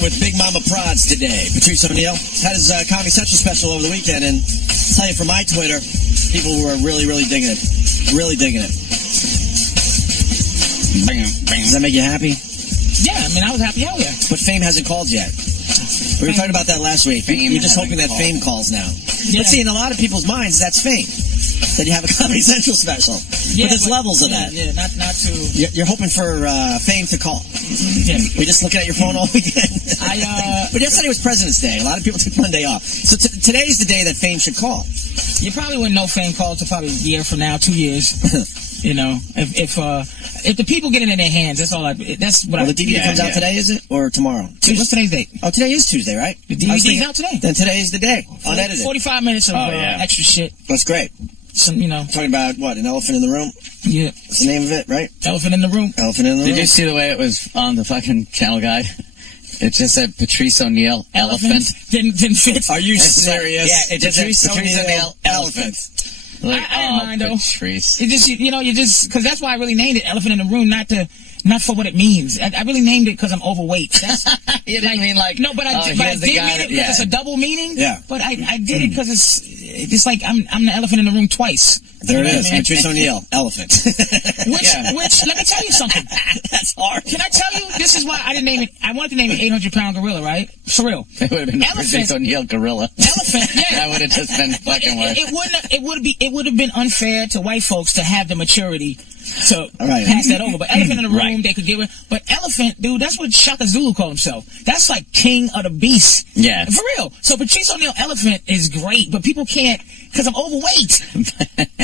Hanging with Big Mama Prods today. Patrice O'Neal had his Comedy Central special over the weekend, and I'll tell you from my Twitter, people were really, really digging it. Really digging it. Does that make you happy? Yeah, I mean, I was happy. Hell yeah. But Fame hasn't called yet. We were talking about that last week. You're just hoping that Fame calls now. Yeah. But see, in a lot of people's minds, that's Fame. That you have a Comedy Central special. Yeah, but there's levels of that. Yeah, not to... You're hoping for Fame to call. Yeah. We're just looking at your phone all weekend. But yesterday was President's Day. A lot of people took Monday off. So today's the day that Fame should call. You probably wouldn't know Fame call until probably a year from now, 2 years. You know, if the people get it in their hands, that's all. That's what. The DVD comes out today, is it, or tomorrow? What's today's date? Oh, today is Tuesday, right? The DVD's out today. Then today is the day. Unedited. 45 minutes of extra shit. That's great. Some, you know. Talking about what? An elephant in the room? Yeah. What's the name of it, right? Elephant in the room. Elephant in the room. Did you see the way it was on the fucking channel guide? It just said Patrice O'Neal, elephant. Didn't fit. Are you serious? Yeah, it just said Patrice O'Neal, elephant. Like, I didn't mind, though. Patrice. It just, because that's why I really named it Elephant in the Room, not for what it means. I really named it because I'm overweight. That's, you didn't mean like, no, but I did mean it because it's a double meaning. Yeah. But I did it because it's like I'm the elephant in the room twice. There it is, Patrice O'Neal, elephant. Which, let me tell you something. That's hard. Can I tell you? This is why I didn't name it. I wanted to name it 800-pound gorilla, right? For real. It would have been Patrice O'Neal gorilla. Elephant, yeah. That would have just been fucking worse. It would have been unfair to white folks to have the maturity to pass that over. But elephant in the room, they could give it. But elephant, dude, that's what Shaka Zulu called himself. That's like king of the beast. Yeah. For real. So Patrice O'Neal elephant is great, but people can't because I'm overweight.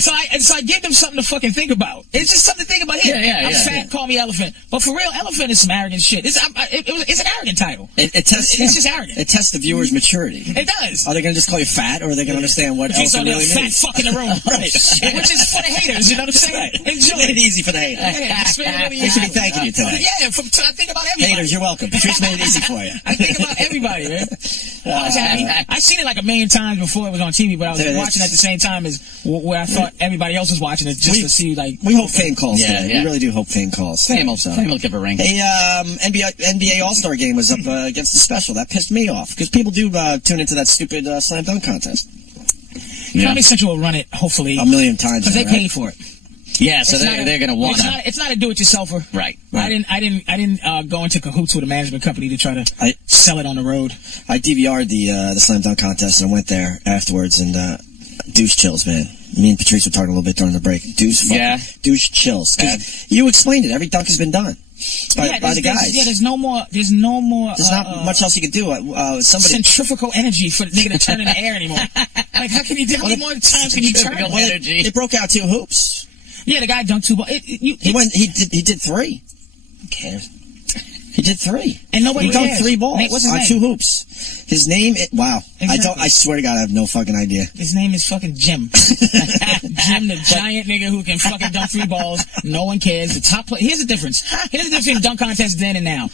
So I give them something to fucking think about. It's just something to think about here. I'm fat, call me elephant. But for real, elephant is some arrogant shit. It's an arrogent title. It's just arrogant. It tests the viewer's maturity. It does. Are they going to just call you fat, or are they going to understand what Patrice elephant O'Neal really means? Fat fuck in the room. Right. Which is for the haters, you know what I'm saying? Enjoy Made it easy for the haters. Yeah, they should be thanking you today. Yeah, I think about everybody. Haters, you're welcome. Patrice made it easy for you. I think about everybody, man. I was happy. I seen it like a million times before it was on TV, but I was watching at the same time as where I thought everybody else was watching it, just to see like. We hope Fame calls. Yeah. We really do hope Fame calls. Fame will give a ring. Hey, NBA All-Star game was up against the special. That pissed me off because people do tune into that stupid slam dunk contest. Comedy Central will run it hopefully a million times because they paid for it. Yeah, so they're going to want it. It's not a do-it-yourselfer. Right. I didn't go into cahoots with a management company to try to sell it on the road. I DVR'd the slam dunk contest and I went there afterwards and douche chills, man. Me and Patrice were talking a little bit during the break. Douche chills. You explained it. Every dunk has been done by the guys. There's no more. There's not much else you can do. Centrifugal energy for the nigga to turn in the air anymore. Like, how many more times can you turn? Energy. It broke out 2 hoops. Yeah, the guy dunked 2 balls. He did 3. Who cares? He did 3. And nobody He dunked 3 balls What's his on name? 2 hoops. His name, wow. Exactly. I swear to God, I have no fucking idea. His name is fucking Jim. Jim, the giant nigga who can fucking dunk 3 balls. No one cares. The top player. Here's the difference. Here's the difference between dunk contest then and now.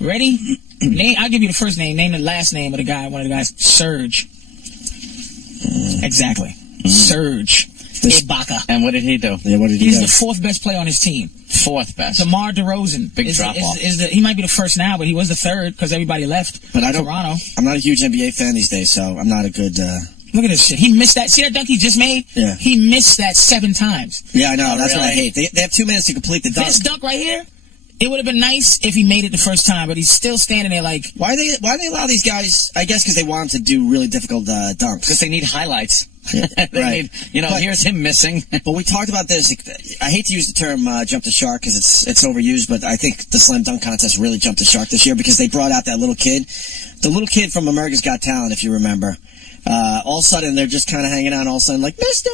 Ready? I'll give you the first name. Name the last name of the guy. One of the guys. Serge. Exactly. Serge. Ibaka. And what did he do? Yeah, what did he do? He's the 4th best player on his team. 4th best. DeMar DeRozan. Big drop-off. He might be the first now, but he was the 3rd because everybody left. But Toronto. I'm not a huge NBA fan these days, so I'm not a good... Look at this shit. He missed that. See that dunk he just made? Yeah. He missed that 7 times. Yeah, I know. That's what I hate. They have 2 minutes to complete the dunk. This dunk right here, it would have been nice if he made it the first time, but he's still standing there like... Why do they allow these guys... I guess because they want him to do really difficult dunks. Because they need highlights. Yeah, they need, here's him missing. But we talked about this. I hate to use the term jump the shark because it's overused, but I think the slam dunk contest really jumped the shark this year because they brought out that little kid. The little kid from America's Got Talent, if you remember. All of a sudden, they're just kind of hanging out all of a sudden like, Mister!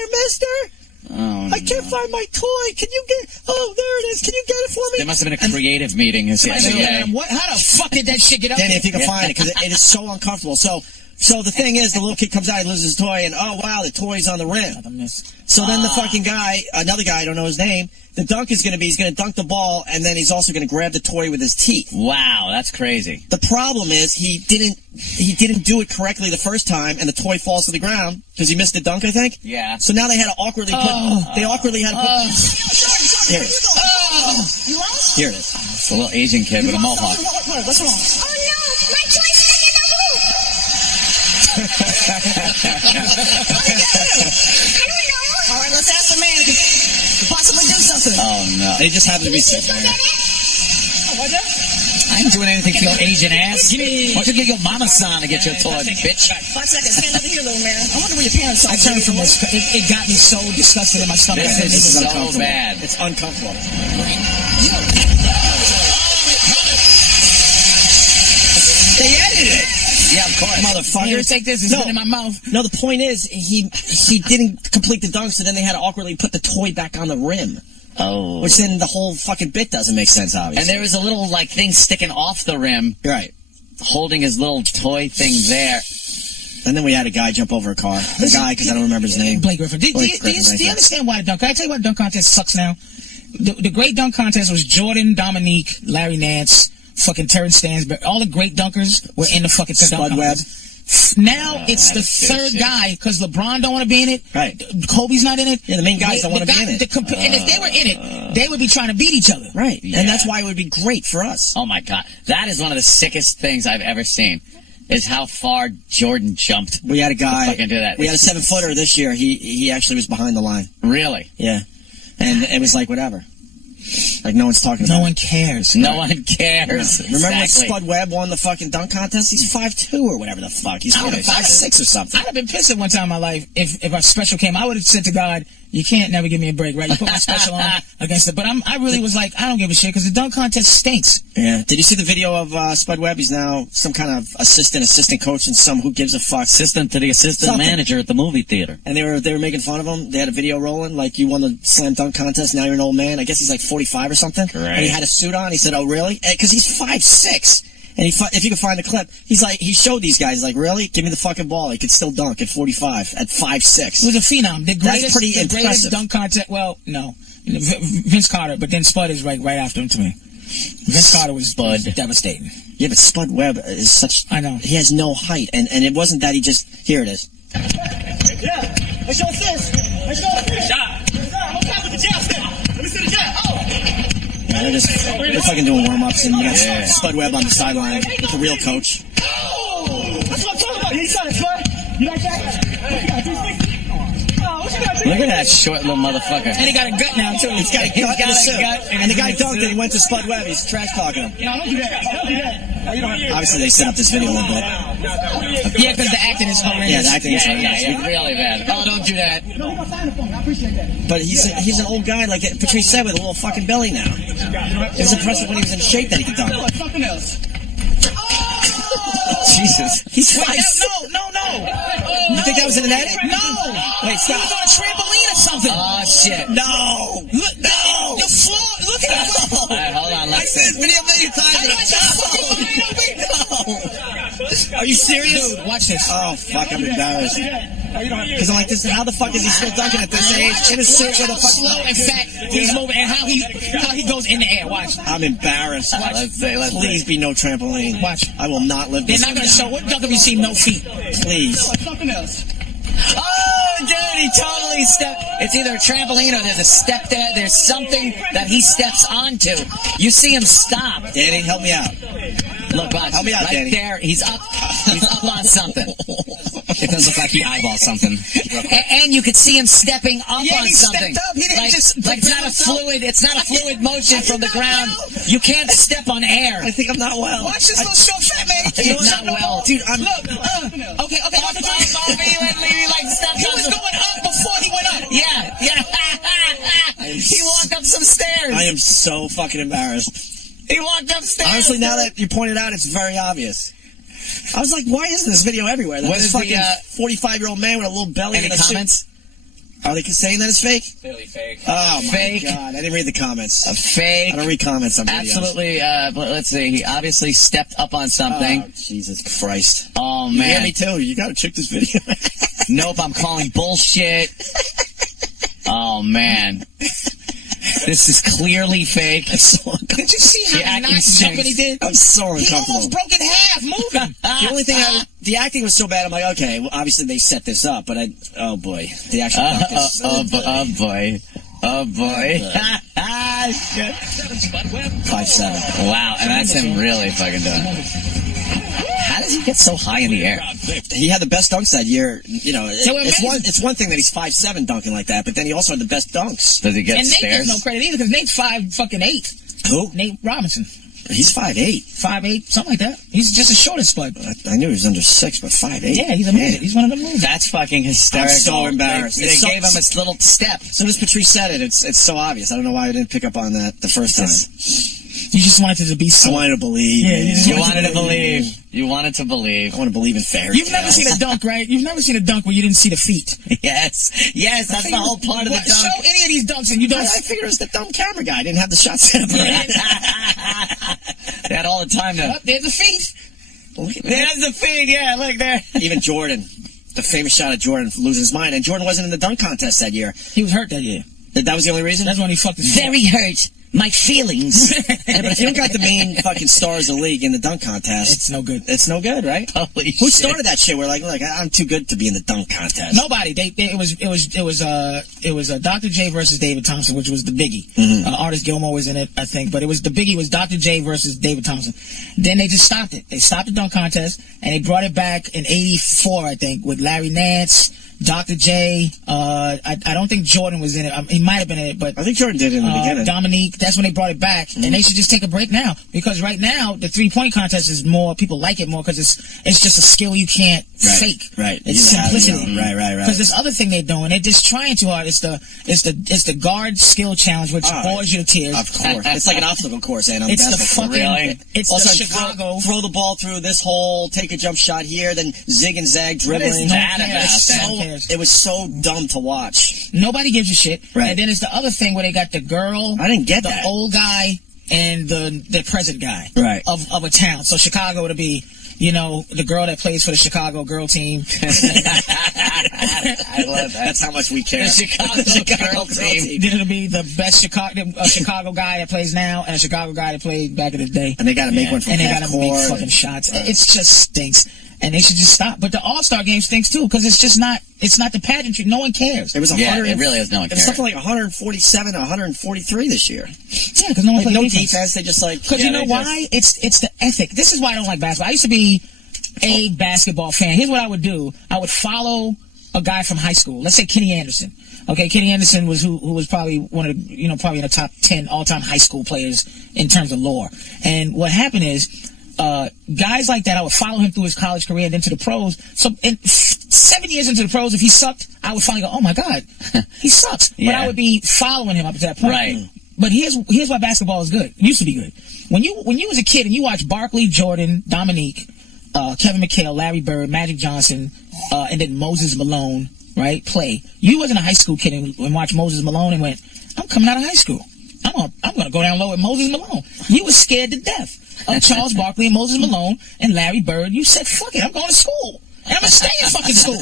Oh, I can't find my toy. Can you get... Oh, there it is. Can you get it for me? There must have been a creative meeting. How the fuck did that shit get up Danny, there? if you can find it, because it is so uncomfortable. So the thing is, the little kid comes out, he loses his toy, and oh wow, the toy's on the rim. So then the fucking guy, another guy, I don't know his name, the dunk is going to be, he's going to dunk the ball, and then he's also going to grab the toy with his teeth. Wow, that's crazy. The problem is, he didn't do it correctly the first time, and the toy falls to the ground, because he missed the dunk, I think? Yeah. So now they had to awkwardly put, Here it is. You lost? Here it is. It's a little Asian kid with a mohawk. What's wrong? Oh no, My choice is in the loop. I don't know. All right, let's ask the man to possibly do something. Oh, no. They just happen to be Please sitting go there. get it. I ain't doing anything for your Asian ass. Why don't you get your mama-san to get your toy, bitch? 5 seconds. Stand over here, little man. I wonder where your parents are. I turned from this. It got me so disgusted in my stomach. This is so uncomfortable. bad. It's uncomfortable. They edited it. Yeah, of course. Here, Motherfuckers. take this. It's been in my mouth. No, the point is, he didn't complete the dunk, so then they had to awkwardly put the toy back on the rim. Oh. Which then the whole fucking bit doesn't make sense, obviously. And there was a little, like, thing sticking off the rim, Right. holding his little toy thing there. And then we had a guy jump over a car. The guy, because I don't remember his name. Blake Griffin. Do you understand why the dunk? Can I tell you why the dunk contest sucks now? The great dunk contest was Jordan, Dominique, Larry Nance, fucking Terrence Stansberry. All the great dunkers were in the fucking dunk Spud Webb. contest. Now it's the that's third shit. guy because LeBron don't want to be in it. Right. Kobe's not in it. Yeah, the main guys don't want to be in it. And if they were in it, they would be trying to beat each other. Right. Yeah. And that's why it would be great for us. Oh, my God. That is one of the sickest things I've ever seen, is how far Jordan jumped. We had a guy. Fucking do that. We had a 7-footer this year. He actually was behind the line. Really? Yeah. And it was like, whatever. Like, no one's talking about No it. one cares. No one cares. Remember when Exactly. Spud Webb won the fucking dunk contest? He's 5'2" or whatever the fuck. He's 5'6" or something. I'd have been pissed at one time in my life if a special came. I would have said to God, "You can't never give me a break, right? You put my special on against it." But I really was like, I don't give a shit because the dunk contest stinks. Yeah. Did you see the video of Spud Webb? He's now some kind of assistant coach and some who gives a fuck. Assistant to the assistant Something. manager at the movie theater. And they were making fun of him. They had a video rolling, like, you won the slam dunk contest, now you're an old man. I guess he's like 45 or something. Correct. And he had a suit on. He said, "Oh, really?" Because he's 5'6". And if you can find the clip, he's like, he showed these guys, like, really? Give me the fucking ball. He could still dunk at 45, at 5'6". He was a phenom. The That's pretty greatest impressive. dunk contest. Well, no, Vince Carter, but then Spud is right after him to me. Vince Carter was devastating. Yeah, but Spud Webb is such... I know. He has no height. And it wasn't that he just... Here it is. Yeah, let's show this. Let's show this. I'm top of the jab now. Let me see the jab. Oh. Yeah, they're fucking doing warm-ups, and you got Spud Webb on the sideline with the real coach. Oh, that's what I'm talking about. He's trying to Spud. You like that? What you got, 360? Oh, what you got, 360? Look at that short little motherfucker. And he got a gut now, too. He's got a gut in his suit. And the guy dunked and he went to Spud Webb. He's trash-talking him. No, don't do that. Don't do that. You don't have to. Obviously, they set up this video a little bit. Yeah, because the acting is horrendous. Yeah, the acting is horrendous. Yeah, really bad. Oh, don't do that. No, you got sign the phone. I appreciate that. But he's an old guy, like Patrice said, with a little fucking belly now. It was impressive when he was in shape that he could dunk. Something else. Jesus. He's Wait, five. no. You think that was in an edit? No. Wait, He stop. was on a trampoline or something. Oh, shit. No. Look, the floor. Look at that. All right, hold on. I've Let's seen this see. video a million times. No. Are you serious? Dude, watch this. Oh, fuck, I'm embarrassed. Because I'm like, this. How the fuck is he still dunking at this age? In a suit with a fucking... Slow and fat he's moving, and how he goes in the air. Watch. I'm embarrassed. Let's see. Please be no trampoline. Watch. I will not live They're this not one going to show. down. What dunk have you seen? No feet. Please. Something else. Oh, dude, he totally stepped. It's either a trampoline or there's a step there. There's something that he steps onto. You see him stop. Danny, help me out. Look, watch. Help me out, right Danny. there. He's up on something. It does look like he eyeballed something. And you could see him stepping up Yeah, on he something. stepped up. He didn't just like it's not a himself. fluid. It's not a fluid motion from the ground. You can't step on air. I think I'm not well. Watch this little short fat man. He He's not well. Dude, I'm... Okay. He was going up before he went up. Yeah. He walked up some stairs. I am so fucking embarrassed. He walked upstairs. Honestly, now that you pointed out, it's very obvious. I was like, why isn't this video everywhere? That What this is the, fucking 45-year-old man with a little belly Any and a comments? suit. Are they saying that it's fake? Clearly fake. Oh, my Fake. God. I didn't read the comments. A fake. I don't read comments on videos. Absolutely. But let's see. He obviously stepped up on something. Oh, Jesus Christ. Oh, You hear man. me, too? You got to check this video. Nope, I'm calling bullshit. Oh, man. This is clearly fake. I'm so Did uncomfortable. you see The how acting not stinks. jumping he did? I'm so He uncomfortable. almost broke in half moving. The only thing the acting was so bad, I'm like, okay, well, obviously they set this up, but oh boy. The actual dunk is... Oh, boy. Oh, boy. Shit. 5'7". Wow, and that's him really fucking doing it. How does he get so high in the air? He had the best dunks that year. You know, So it's one thing that he's 5'7" dunking like that, but then he also had the best dunks. Does he get And Nate stairs? gets no credit either because Nate's 5'8". Who? Nate Robinson. He's 5'8". 5'8", something like that. He's just as short as Spud. I knew he was under 6, but 5'8". Yeah, he's a midget. He's one of them movies. That's fucking hysterical. I'm so embarrassed. They gave him a little step. So as Patrice said it, it's so obvious. I don't know why I didn't pick up on that the first time. You just wanted it to be so. I wanted to believe. Yeah, You wanted to believe. You wanted to believe. I want to believe in fairy You've never seen a dunk, right? You've never seen a dunk where you didn't see the feet. Yes, that's the whole part of the dunk. Show any of these dunks and you don't. I figured it was the dumb camera guy. I didn't have the shot set up. They had all the time to. Oh, there's the feet. There's the feed, yeah, look there. Even Jordan, the famous shot of Jordan losing his mind, and Jordan wasn't in the dunk contest that year. He was hurt that year. That was the only reason? That's when he fucked his Very hurt. My feelings. Yeah, but if you don't got the main fucking stars of the league in the dunk contest, It's no good. It's no good, right? Holy Who shit. started that shit? We're like, look, I'm too good to be in the dunk contest. Nobody. It was Dr. J versus David Thompson, which was the biggie. Artist Gilmore was in it, I think, but the biggie was Dr. J versus David Thompson. Then they just stopped it. They stopped the dunk contest and they brought it back in '84, I think, with Larry Nance, Dr. J. I don't think Jordan was in it. He might have been in it, but I think Jordan did in the beginning. Dominique. That's when they brought it back, and they should just take a break now because right now the 3-point contest is more. People like it more because it's just a skill you can't fake. Right. It's simplicity. Right. Because this other thing they're doing, they're just trying too hard. It's the guard skill challenge, which bores you to tears. Of course, it's like an obstacle course, and It's the fucking. Really? It's also, the Chicago. throw the ball through this hole, take a jump shot here, then zig and zag dribbling. What is that about? It was so dumb to watch. Nobody gives a shit. Right. And then it's the other thing where they got the girl. I didn't get the that. old guy and the present guy. Right. Of a town. So Chicago would be, the girl that plays for the Chicago girl team. I love that. That's how much we care. The Chicago girl team. Then it'll be the best Chicago guy that plays now and a Chicago guy that played back in the day. And they got to make one from And they half got to make court. fucking shots. It just stinks. And they should just stop. But the All-Star game stinks too because it's not the pageantry. No one cares. It was 100. Yeah, it really is no one It was cares. something like 147 to 143 this year. Yeah, because no one Like, plays no defense. defense. They just like. Because you know why? It's the ethic. This is why I don't like basketball. I used to be a basketball fan. Here's what I would do. I would follow a guy from high school. Let's say Kenny Anderson. Okay, Kenny Anderson was who was probably one of the, probably in the top 10 all-time high school players in terms of lore. And what happened is, guys like that, I would follow him through his college career and then to the pros. So 7 years into the pros, if he sucked, I would finally go, oh my God, he sucks. But I would be following him up to that point. Right. But here's why basketball is good. It used to be good. When you was a kid and you watched Barkley, Jordan, Dominique, Kevin McHale, Larry Bird, Magic Johnson, and then Moses Malone, right, play. You wasn't a high school kid and watched Moses Malone and went, I'm coming out of high school. I'm gonna go down low with Moses Malone. You was scared to death of Charles Barkley and Moses Malone and Larry Bird. You said, fuck it, I'm going to school. And I'm going to stay in fucking school.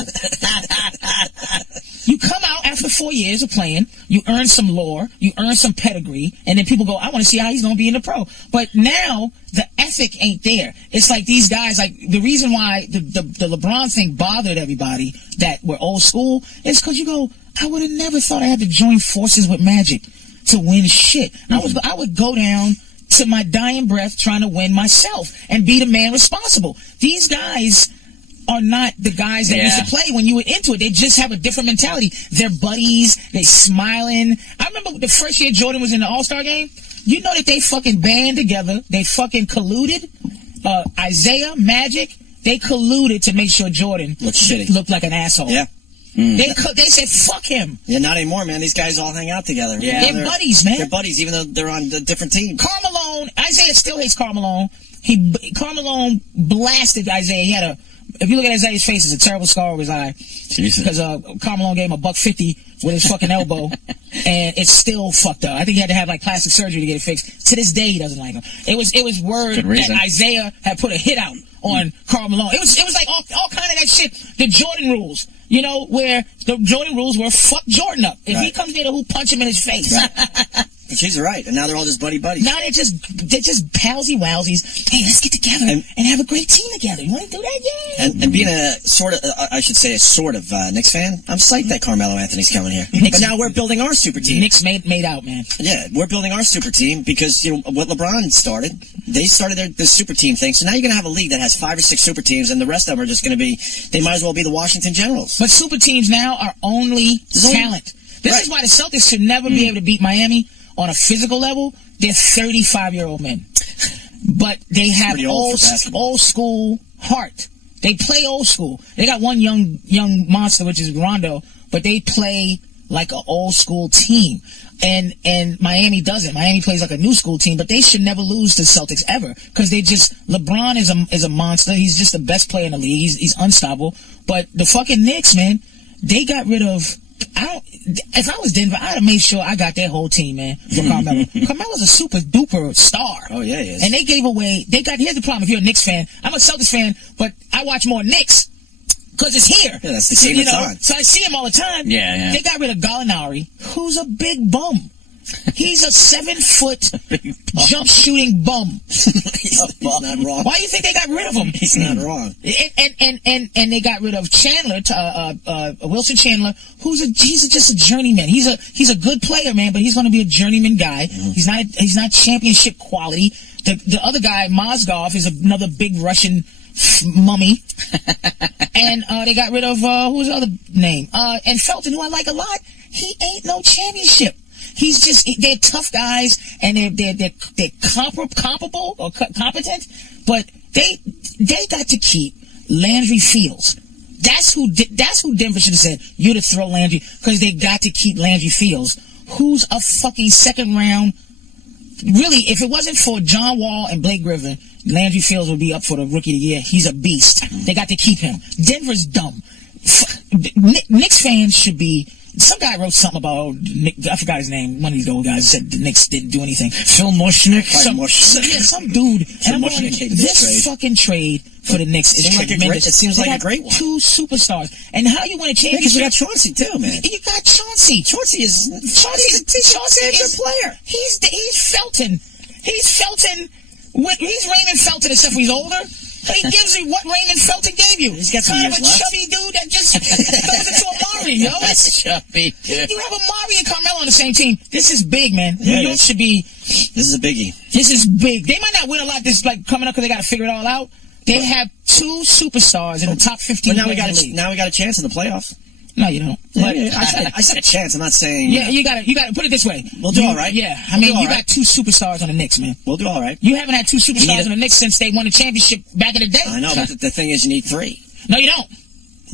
You come out after 4 years of playing, you earn some lore, you earn some pedigree, and then people go, I want to see how he's going to be in the pro. But now, the ethic ain't there. It's like these guys, like, the reason why the LeBron thing bothered everybody that were old school is because you go, I would have never thought I had to join forces with Magic to win shit. I would go down to my dying breath trying to win myself and be the man responsible. These guys are not the guys that used to play when you were into it. They just have a different mentality. They're buddies. They smiling. I remember the first year Jordan was in the All-Star game. You know that they fucking band together. They fucking colluded. Isaiah, Magic, they colluded to make sure Jordan looked like an asshole. Yeah. They said, fuck him. Yeah, not anymore, man. These guys all hang out together. Yeah. They're buddies, man. They're buddies, even though they're on a different team. Karl Malone, Isaiah still hates Karl Malone. Karl Malone blasted Isaiah. He had if you look at Isaiah's face, it's a terrible scar over his eye. Because Karl Malone gave him $150 with his fucking elbow, and it's still fucked up. I think he had to have like plastic surgery to get it fixed. To this day, he doesn't like him. It was word that Isaiah had put a hit out on Karl Malone. It was like all kind of that shit. The Jordan rules, where the Jordan rules were fuck Jordan up. If he comes there to punch him in his face. She's right. And now they're all just buddies. Now they're just palsy wowsies. Hey, let's get together and have a great team together. You want to do that? Yeah. And being a sort of Knicks fan, I'm psyched that Carmelo Anthony's coming here. But now we're building our super team. Knicks made out, man. Yeah, we're building our super team because, you know, what LeBron started, they started their super team thing. So now you're going to have a league that has 5 or 6 super teams, and the rest of them are just going to be, they might as well be the Washington Generals. But super teams now are only talent. This is why the Celtics should never be able to beat Miami on a physical level. They're 35-year-old men. But they have old school heart. They play old school. They got one young monster, which is Rondo, but they play like an old school team. And Miami doesn't. Miami plays like a new school team, but they should never lose to Celtics ever because LeBron is a monster. He's just the best player in the league. He's unstoppable. But the fucking Knicks, man, they got rid of. If I was Denver, I'd have made sure I got their whole team, man, for Carmelo. Carmelo's a super duper star. Oh, yeah, he is. And they gave away, here's the problem if you're a Knicks fan. I'm a Celtics fan, but I watch more Knicks because it's here. Yeah, that's the team it's on. So I see him all the time. Yeah. They got rid of Gallinari, who's a big bum. He's a 7-foot jump shooting bum. He's not wrong. Why do you think they got rid of him? He's not wrong. And they got rid of Chandler, Wilson Chandler, he's just a journeyman. He's a good player, man, but he's going to be a journeyman guy. Mm-hmm. He's not championship quality. The other guy, Mozgov, is another big Russian mummy. And they got rid of who's the other name? And Felton, who I like a lot. He ain't no championship. He's just, they're tough guys, and they're comparable or competent, but they got to keep Landry Fields. That's who Denver should have said, you're to throw Landry, because they got to keep Landry Fields, who's a fucking second round. Really, if it wasn't for John Wall and Blake Griffin, Landry Fields would be up for the Rookie of the Year. He's a beast. They got to keep him. Denver's dumb. Knicks fans should be. Some guy wrote something about, I forgot his name, one of these old guys said the Knicks didn't do anything. Phil Mushnick? Some dude. And I'm going, this fucking trade for the Knicks is tremendous. It seems like a great one. 2 superstars. And how you win a championship? Because we got Chauncey too, man. You got Chauncey. Chauncey's a player. He's Felton. He's Raymond Felton, except for he's older. He gives you what Raymond Felton gave you. He's got some kind years of a left. Chubby dude that just throws it to Amari, yo. That's chubby. You have Amari and Carmelo on the same team. This is big, man. Yeah, New York should be. This is a biggie. This is big. They might not win a lot this coming up because they got to figure it all out. They have 2 superstars in the top 15. But now we got a chance in the playoffs. No, you don't. But I said a chance. I'm not saying. Yeah, you got to put it this way. We'll do all right. Yeah, I mean, you got 2 superstars on the Knicks, man. We'll do all right. You haven't had 2 superstars on the Knicks since they won a championship back in the day. I know, but the thing is, you need 3. No, you don't.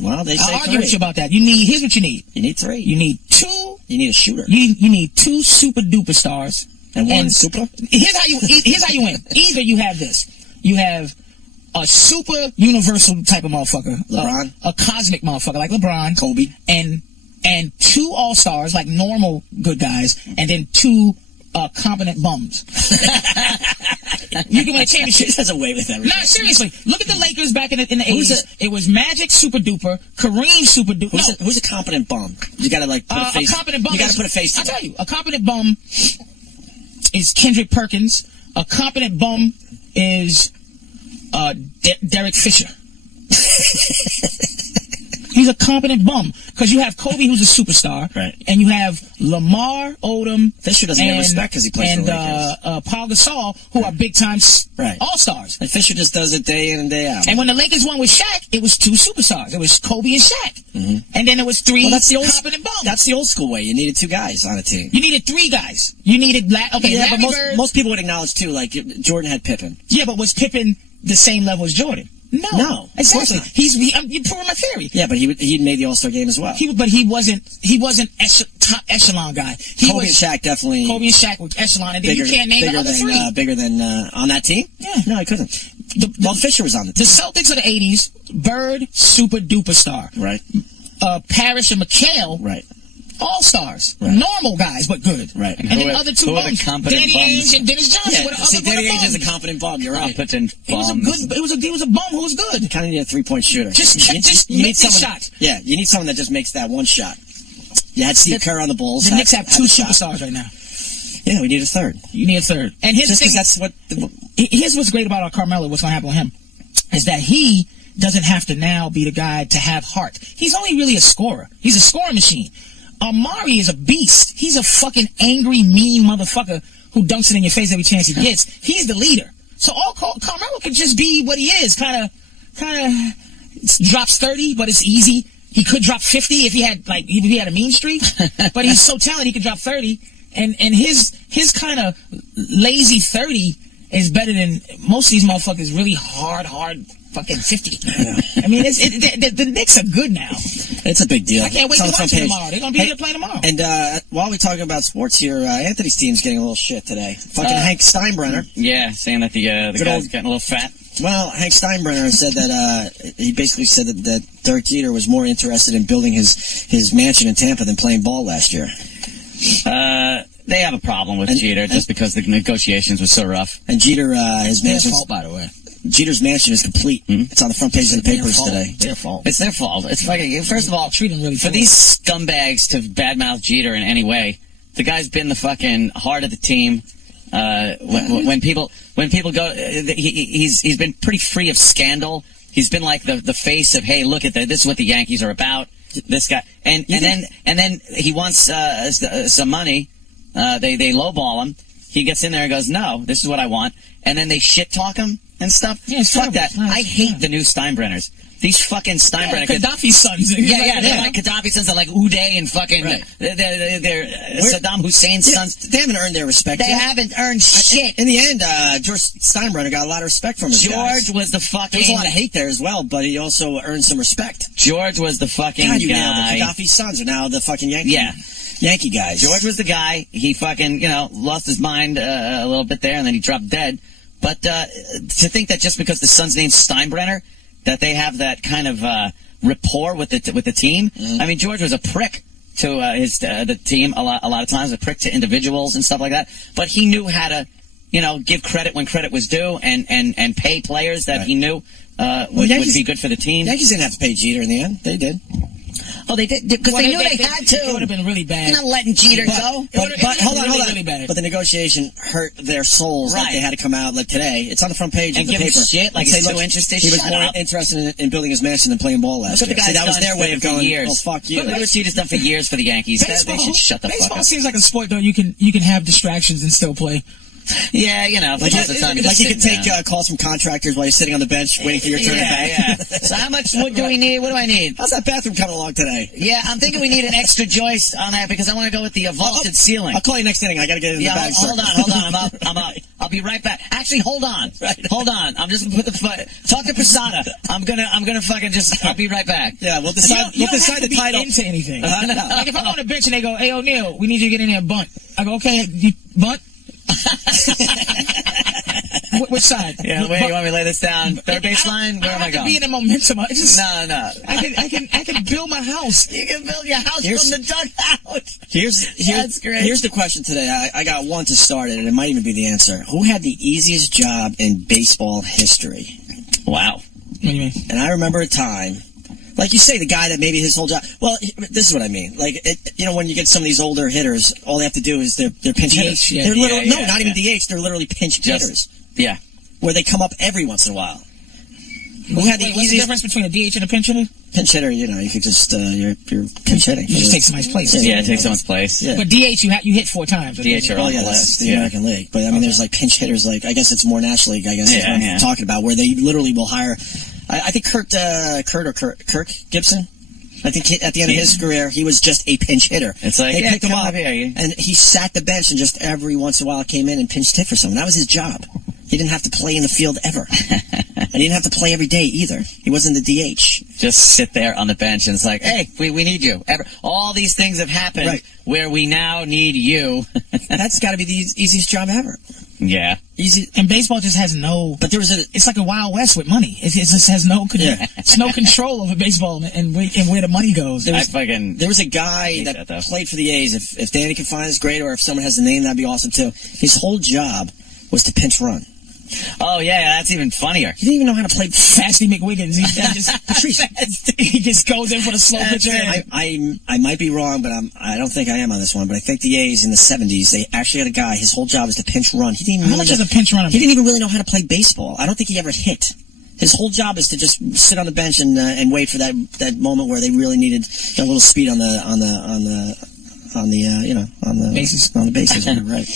Well, they say I'll argue with you about that. Here's what you need. You need 3. You need 2. You need a shooter. You need 2 super duper stars and 1 super. Here's how you win. Either you have this. You have a super universal type of motherfucker, LeBron, a cosmic motherfucker like LeBron, Kobe, and 2 all-stars, like normal good guys, and then 2 competent bums. You can win a championship. This has a way with everything. No, seriously. Look at the Lakers back in the 80s. It was Magic super duper, Kareem super duper. Who's a competent bum? You gotta put a face. A competent bum. You gotta put a face. I'll tell you, a competent bum is Kendrick Perkins. A competent bum is Derek Fisher. He's a competent bum because you have Kobe, who's a superstar, right? And you have Lamar Odom. Fisher doesn't get respect because he plays for the Lakers. Paul Gasol, who are big time all-stars. And Fisher just does it day in and day out. And when the Lakers won with Shaq, it was 2 superstars. It was Kobe and Shaq, and then it was 3 competent bums. That's the old school way. You needed 2 guys on a team. You needed 3 guys. You needed but most people would acknowledge too. Like Jordan had Pippen. Yeah, but was Pippen the same level as Jordan? No, exactly. You're proving my theory. Yeah, but he made the All-Star game as well. But he wasn't top echelon guy. Kobe and Shaq definitely. Kobe and Shaq were echelon, and then you can't name the other 3. Bigger than on that team? Yeah. No, I couldn't. Fisher was on the team. The Celtics of the 80s, Bird, super duper star. Right. Parrish and McHale. Right. All-stars. Right. Normal guys, but good. Right. And then the other 2 bums. Danny Ainge and Dennis Johnson. Yeah, Danny Ainge is a competent bum. You're right. Competent bum. He was a bum who was good. Kind of need a 3-point shooter. Just make the shot. Yeah, you need someone that just makes that one shot. You had Steve Kerr on the Bulls. The Knicks have 2 superstars right now. Yeah, we need a third. You need a third. And his just thing, because that's what... here's what's great about Carmelo, what's going to happen with him, is that he doesn't have to now be the guy to have heart. He's only really a scorer. He's a scoring machine. Amari is a beast. He's a fucking angry, mean motherfucker who dunks it in your face every chance he gets. He's the leader. So all Carmelo could just be what he is, kind of drops 30, but it's easy. He could drop 50 if he had a mean streak, but he's so talented he could drop 30, and his kind of lazy 30 is better than most of these motherfuckers really hard fucking 50. Yeah. I mean, the Knicks are good now. It's a big deal. I can't wait to watch them tomorrow. They're going to be here playing tomorrow. And while we're talking about sports here, Anthony's team's getting a little shit today. Fucking Hank Steinbrenner. Yeah, saying that the guy's getting a little fat. Well, Hank Steinbrenner said that he basically said that Derek Jeter was more interested in building his mansion in Tampa than playing ball last year. They have a problem with Jeter just because the negotiations were so rough. And Jeter, his mansion. Their fault, by the way. Jeter's mansion is complete. Mm-hmm. It's on the front page of the papers today. Their fault. It's their fault. It's fucking. First of all, treat him really for these scumbags to badmouth Jeter in any way, the guy's been the fucking heart of the team. When people go, he's been pretty free of scandal. He's been like the face of, hey, look at this is what the Yankees are about. This guy, and then he wants some money. They lowball him. He gets in there and goes, no, this is what I want. And then they shit talk him and stuff. Yeah, fuck that. Nice. I hate the new Steinbrenners. These fucking Steinbrenner kids. Gaddafi's sons. They're like Gaddafi's sons. They're like Uday and fucking they're Saddam Hussein's sons. They haven't earned their respect They yet. haven't earned shit. In the end, George Steinbrenner got a lot of respect from his guys. George was the fucking... There was a lot of hate there as well, but he also earned some respect. George was the fucking God, you guy. nailed it. Gaddafi's sons are now the fucking Yankee guys. George was the guy. He fucking, lost his mind a little bit there, and then he dropped dead. But to think that just because the son's name's Steinbrenner, that they have that kind of rapport with the team. Mm-hmm. I mean, George was a prick to the team a lot of times, a prick to individuals and stuff like that. But he knew how to, give credit when credit was due, and pay players that he knew would be good for the team. Yankees didn't have to pay Jeter in the end. They did. Oh, they did because they knew they had to. It would have been really bad. You're not letting Jeter go. But hold on. Really bad. But the negotiation hurt their souls. Right. Like they had to come out like today. It's on the front page of the paper. And give shit like he's so interested. He was more interested in building his mansion than playing ball last year. That was their way of going. Years. Oh, fuck you. Look what Jeter's done for years for the Yankees. They should shut the fuck up. Baseball seems like a sport though. You can have distractions and still play. Yeah, like you can take calls from contractors while you're sitting on the bench waiting for your turn to bat. Yeah. So how much wood do we need? What do I need? How's that bathroom coming along today? Yeah, I'm thinking we need an extra joist on that because I want to go with the vaulted ceiling. I'll call you next inning. I got to get it in the bag. Hold on. I'm up. I'll be right back. Actually, hold on. Hold on. I'm just gonna put talk to Prasada. I'm gonna fucking I'll be right back. Yeah, we'll decide. You don't decide have to the title. be into anything. Like if I'm on the bench and they go, "Hey, O'Neal, we need you to get in there and bunt." I go, "Okay, you bunt." Which side? Yeah, wait, you want me to lay this down? Third baseline? Where am I going? I have to be in the momentum. No. I can build my house. You can build your house from the dugout. That's great. Here's the question today. I got one to start it, and it might even be the answer. Who had the easiest job in baseball history? Wow. What do you mean? And I remember a time, like you say, the guy that maybe his whole job. Well, this is what I mean. Like, when you get some of these older hitters, all they have to do is they're pinch hitters. Yeah. They're literally not even DH. They're literally pinch hitters. Yeah. Where they come up every once in a while. Who had the What's the easiest difference between a DH and a pinch hitter? pinch hitter? You could just you're pinch hitting. You just take somebody's place. Yeah, take someone's place. Yeah. But DH, you hit 4 times. DH are on the that's list. the American League. But I mean, there's like pinch hitters. Like I guess it's more National League. I guess is what I'm talking about, where they literally will hire. I think Kirk Gibson. I think at the end of his career, he was just a pinch hitter. It's like, they picked him come up, up here, and he sat the bench and just every once in a while came in and pinched hit for someone. That was his job. He didn't have to play in the field ever. And he didn't have to play every day either. He wasn't the DH. Just sit there on the bench and it's like, hey, we need you. All these things have happened where we now need you. That's got to be the easiest job ever. Yeah. Easy. And baseball just has no... But it's like a Wild West with money. It just has no control over baseball and where the money goes. There was a guy that played for the A's. If Danny can find this, great. Or if someone has the name, that'd be awesome too. His whole job was to pinch run. Oh, yeah, that's even funnier. He didn't even know how to play. Fasty McWiggins. He just goes in for the slow pitcher. I might be wrong, but I don't think I am on this one. But I think the A's in the 70s, they actually had a guy. His whole job is to pinch run. He didn't even How much does a pinch runner? He didn't even really know how to play baseball. I don't think he ever hit. His whole job is to just sit on the bench and wait for that moment where they really needed a little speed on the bases. Right.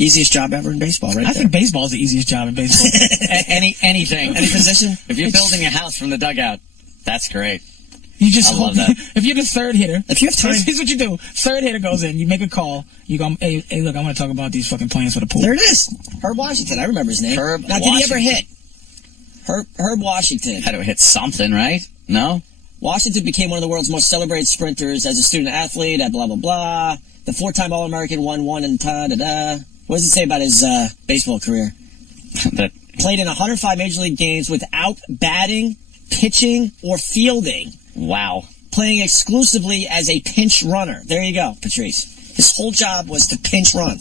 Easiest job ever in baseball, right? I think baseball is the easiest job in baseball. Anything, any position. If you're building a house from the dugout, that's great. You just I love that. If you're the third hitter, if you have time, here's what you do. Third hitter goes in. You make a call. You go, hey, look, I want to talk about these fucking plans for the pool. There it is. Herb Washington. I remember his name. Now, did he ever hit? Herb Washington. Had to hit something, right? No? Washington became one of the world's most celebrated sprinters as a student athlete at blah, blah, blah. The 4-time All-American, won one and ta-da-da. What does it say about his baseball career? Played in 105 Major League games without batting, pitching, or fielding. Wow. Playing exclusively as a pinch runner. There you go, Patrice. His whole job was to pinch run.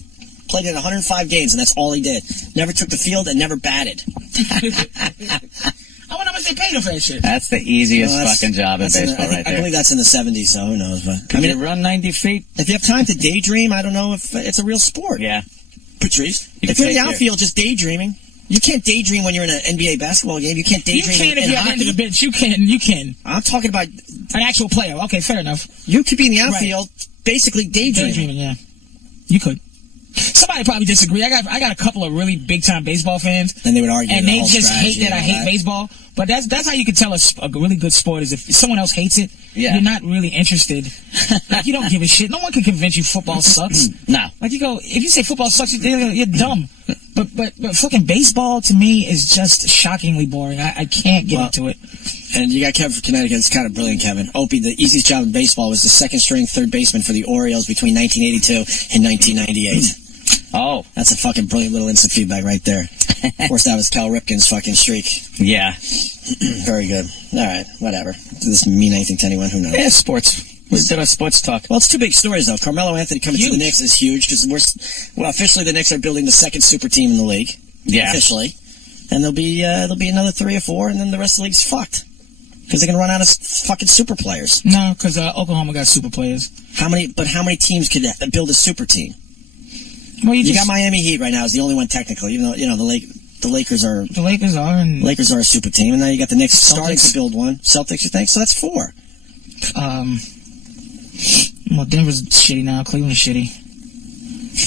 Played in 105 games, and that's all he did. Never took the field and never batted. I wonder how much they paid him for that shit. That's the easiest fucking job in baseball right there. I believe that's in the 70s, so who knows. But Could you run 90 feet? If you have time to daydream, I don't know if it's a real sport. Yeah. Patrice, if you're in the outfield just daydreaming, you can't daydream when you're in an NBA basketball game. You can't daydream You can if you're at the end of the bench. You can. I'm talking about an actual player. Okay, fair enough. You could be in the outfield basically daydreaming. Daydreaming, yeah. You could. Somebody probably disagree. I got a couple of really big time baseball fans, and they would argue, and they just hate that I hate baseball. But that's how you can tell a really good sport is if someone else hates it, you're not really interested. Like you don't give a shit. No one can convince you football sucks. No. Like you go, if you say football sucks, you're dumb. But fucking baseball to me is just shockingly boring. I can't get into it. And you got Kevin from Connecticut. It's kind of brilliant, Kevin. Opie, the easiest job in baseball was the second-string third baseman for the Orioles between 1982 and 1998. Oh. That's a fucking brilliant little instant feedback right there. Of course, that was Cal Ripken's fucking streak. Yeah. Very good. All right, whatever. Does this mean anything to anyone? Who knows? Yeah, sports. We did our sports talk. Well, it's two big stories, though. Carmelo Anthony coming to the Knicks is huge because officially the Knicks are building the second super team in the league. Yeah. Officially. And there'll be another 3 or 4, and then the rest of the league's fucked. Because they're going to run out of fucking super players. No, because Oklahoma got super players. How many teams could build a super team? Well, you got Miami Heat right now is the only one technically, even though the Lakers are. The Lakers are. And Lakers are a super team, and now you got the Knicks starting to build one. Celtics, you think? So that's 4. Well, Denver's shitty now. Cleveland's shitty.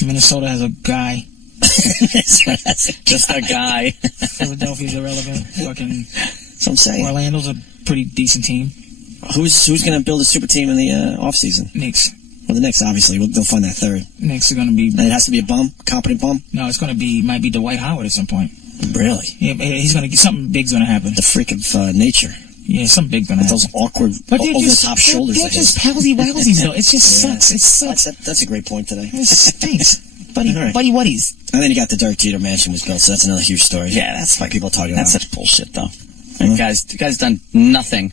Minnesota has a guy. Just a guy. Philadelphia's irrelevant. Fucking. That's what I'm saying. Orlando's a pretty decent team. Who's going to build a super team in the offseason? Knicks. Well, the Knicks, obviously. They'll find that third. Knicks are going to be... And it has to be a competent bum? No, it's going to be... Might be Dwight Howard at some point. Really? Yeah, he's going to... Something big's going to happen. The freak of nature. Yeah, something big's going to happen. Those awkward, over-the-top shoulders. They're just palsy-walsies, though. It just sucks. It sucks. That's a great point today. It stinks. Buddy Wuddies. And then you got the Derek Jeter mansion was built, so that's another huge story. Yeah, that's like people talking about. That's such bullshit, though. The guy's done nothing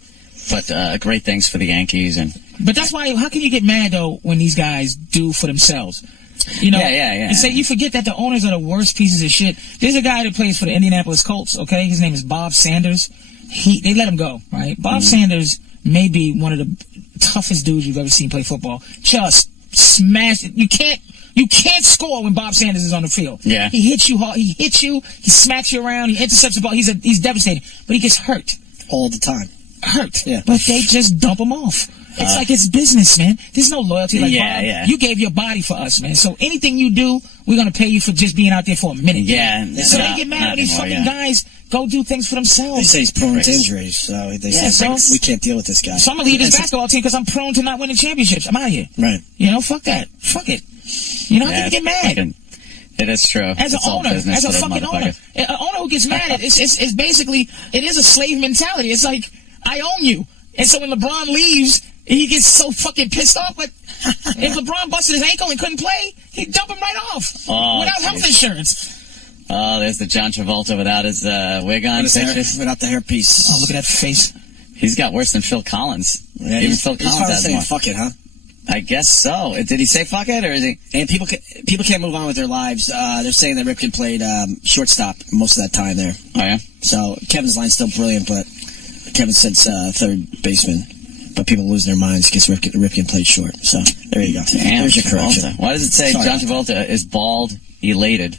but great things for the Yankees. But that's why, how can you get mad, though, when these guys do for themselves? You know, yeah. You forget that the owners are the worst pieces of shit. There's a guy that plays for the Indianapolis Colts, okay? His name is Bob Sanders. They let him go, right? Bob Sanders may be one of the toughest dudes you've ever seen play football. Just smashed it. You can't score when Bob Sanders is on the field. Yeah. He hits you hard. He hits you. He smacks you around. He intercepts the ball. He's devastating. But he gets hurt. All the time. Hurt. Yeah. But they just dump him off. It's like it's business, man. There's no loyalty. Like, Bob, you gave your body for us, man. So anything you do, we're going to pay you for just being out there for a minute. Yeah. So they get mad when these fucking guys go do things for themselves. They say he's prone to injuries, so they say we can't deal with this guy. So I'm going to leave this basketball team because I'm prone to not winning championships. I'm out of here. Right. You know, fuck that. Fuck it. You know, how can you get mad? It is true. As an owner, as a fucking owner. An owner who gets mad, it's basically, it is a slave mentality. It's like, I own you. And so when LeBron leaves, he gets so fucking pissed off. But if LeBron busted his ankle and couldn't play, he'd dump him right off without health insurance. Oh, there's the John Travolta without his wig on. Without the hairpiece. Oh, look at that face. He's got worse than Phil Collins. Yeah, Even Phil Collins has saying more. Fuck it, huh? I guess so. Did he say fuck it, or is he? And people can't move on with their lives. They're saying that Ripken played shortstop most of that time there. Oh, yeah? So Kevin's line's still brilliant, but Kevin said third baseman. But people lose their minds because Ripken played short. So there you go. Damn, there's your correction. Travolta. Why does it say John Travolta is bald, elated?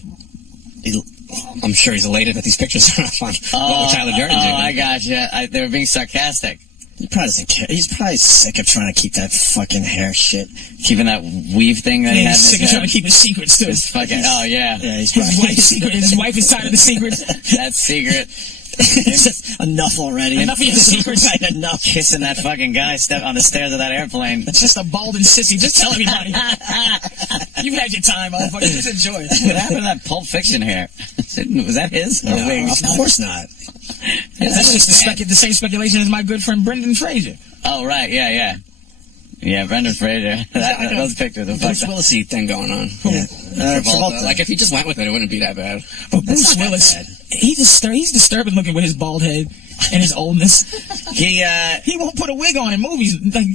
I'm sure he's elated that these pictures are up on what Tyler Durden did. Oh, I gotcha. They were being sarcastic. He probably doesn't care. He's probably sick of trying to keep that fucking hair shit. Keeping that weave thing that he had in he's his sick of head. trying to keep his secrets, too. His fucking, oh, yeah. Yeah, he's probably... His wife is tired of the secrets. That's secret. It's just enough already. Enough of your secrets. Enough. Kissing that fucking guy on the stairs of that airplane. It's just a bald and sissy. Just tell everybody. You've had your time, motherfucker. Just enjoy it. What happened to that Pulp Fiction hair? Was that his? No, of course not. That's just the same speculation as my good friend Brendan Fraser. Oh, right. Yeah. Yeah, Brendan Fraser. Those pictures are Bruce fucked up. Willis thing going on. Yeah. Travolta. Like, if he just went with it, it wouldn't be that bad. But Bruce Willis, he's disturbing looking with his bald head and his oldness. He won't put a wig on in movies. Like,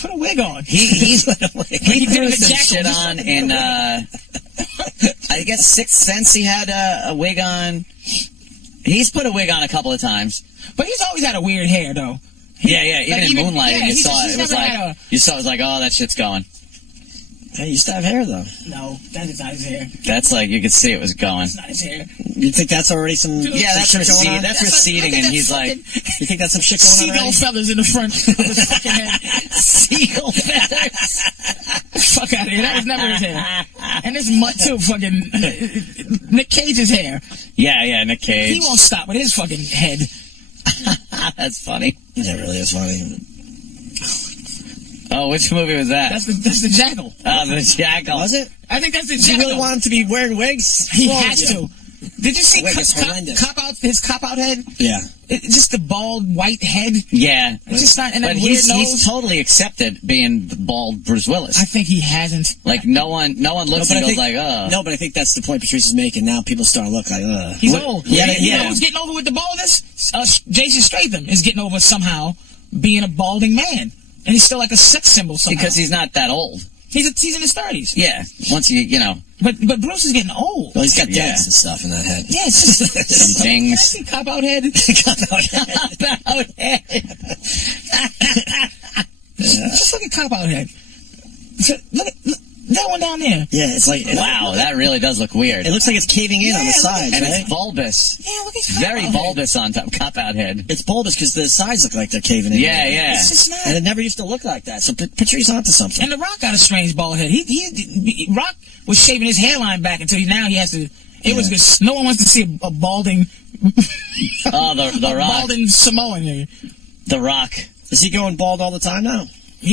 put a wig on. he threw the some jackal. shit on in, I guess Sixth Sense he had a wig on. He's put a wig on a couple of times. But he's always had a weird hair, though. Yeah. Even in Moonlighting, you saw it. It was like, oh, that shit's going. Hey, he used to have hair, though. No, that is not his hair. That's like, you could see it was going. That's not his hair. You think that's already some... Yeah, that's receding. That's receding, and he's like... You think that's some shit going on Seagull already? feathers in the front of his fucking head. Seagull feathers. Fuck out of here. That was never his hair. And this mutt, too, fucking... Nick Cage's hair. Yeah, Nick Cage. He won't stop with his fucking head. That's funny. That really is funny. Oh, which movie was that? That's the Jackal. Oh, the Jackal. Was it? I think that's the Did you Jackal. really want him to be wearing wigs? He has to. Did you see Wig is horrendous. his cop-out head? Yeah. It's just the bald, white head. Yeah. It's just not... And that But weird he's nose. totally accepted being the bald Bruce Willis. I think he hasn't. Like, no one looks and goes like, No, but I think that's the point Patrice is making. Now people start to look like, He's old. Yeah. You know who's getting over with the baldness? Jason Statham is getting over somehow being a balding man. And he's still like a sex symbol somehow. Because he's not that old. He's in his 30s. Yeah. Once you know. But Bruce is getting old. Well, he's got dents and stuff in that head. Yeah, it's just... Some dings. Cop-out head. Cop-out head. Just look at cop-out head. Look at that one down there. Yeah, it's like... Wow, that really does look weird. It looks like it's caving in on the sides, and right? it's bulbous. Yeah, look at Very cop-out bulbous on top. Cop-out head. It's bulbous because the sides look like they're caving in. Yeah. It's just not... And it never used to look like that. So Patrice onto something. And The Rock got a strange bald head. Rock was shaving his hairline back until now he has to... It was good. No one wants to see a balding... Oh, the Rock. Balding Samoan here. The Rock. Is he going bald all the time now? I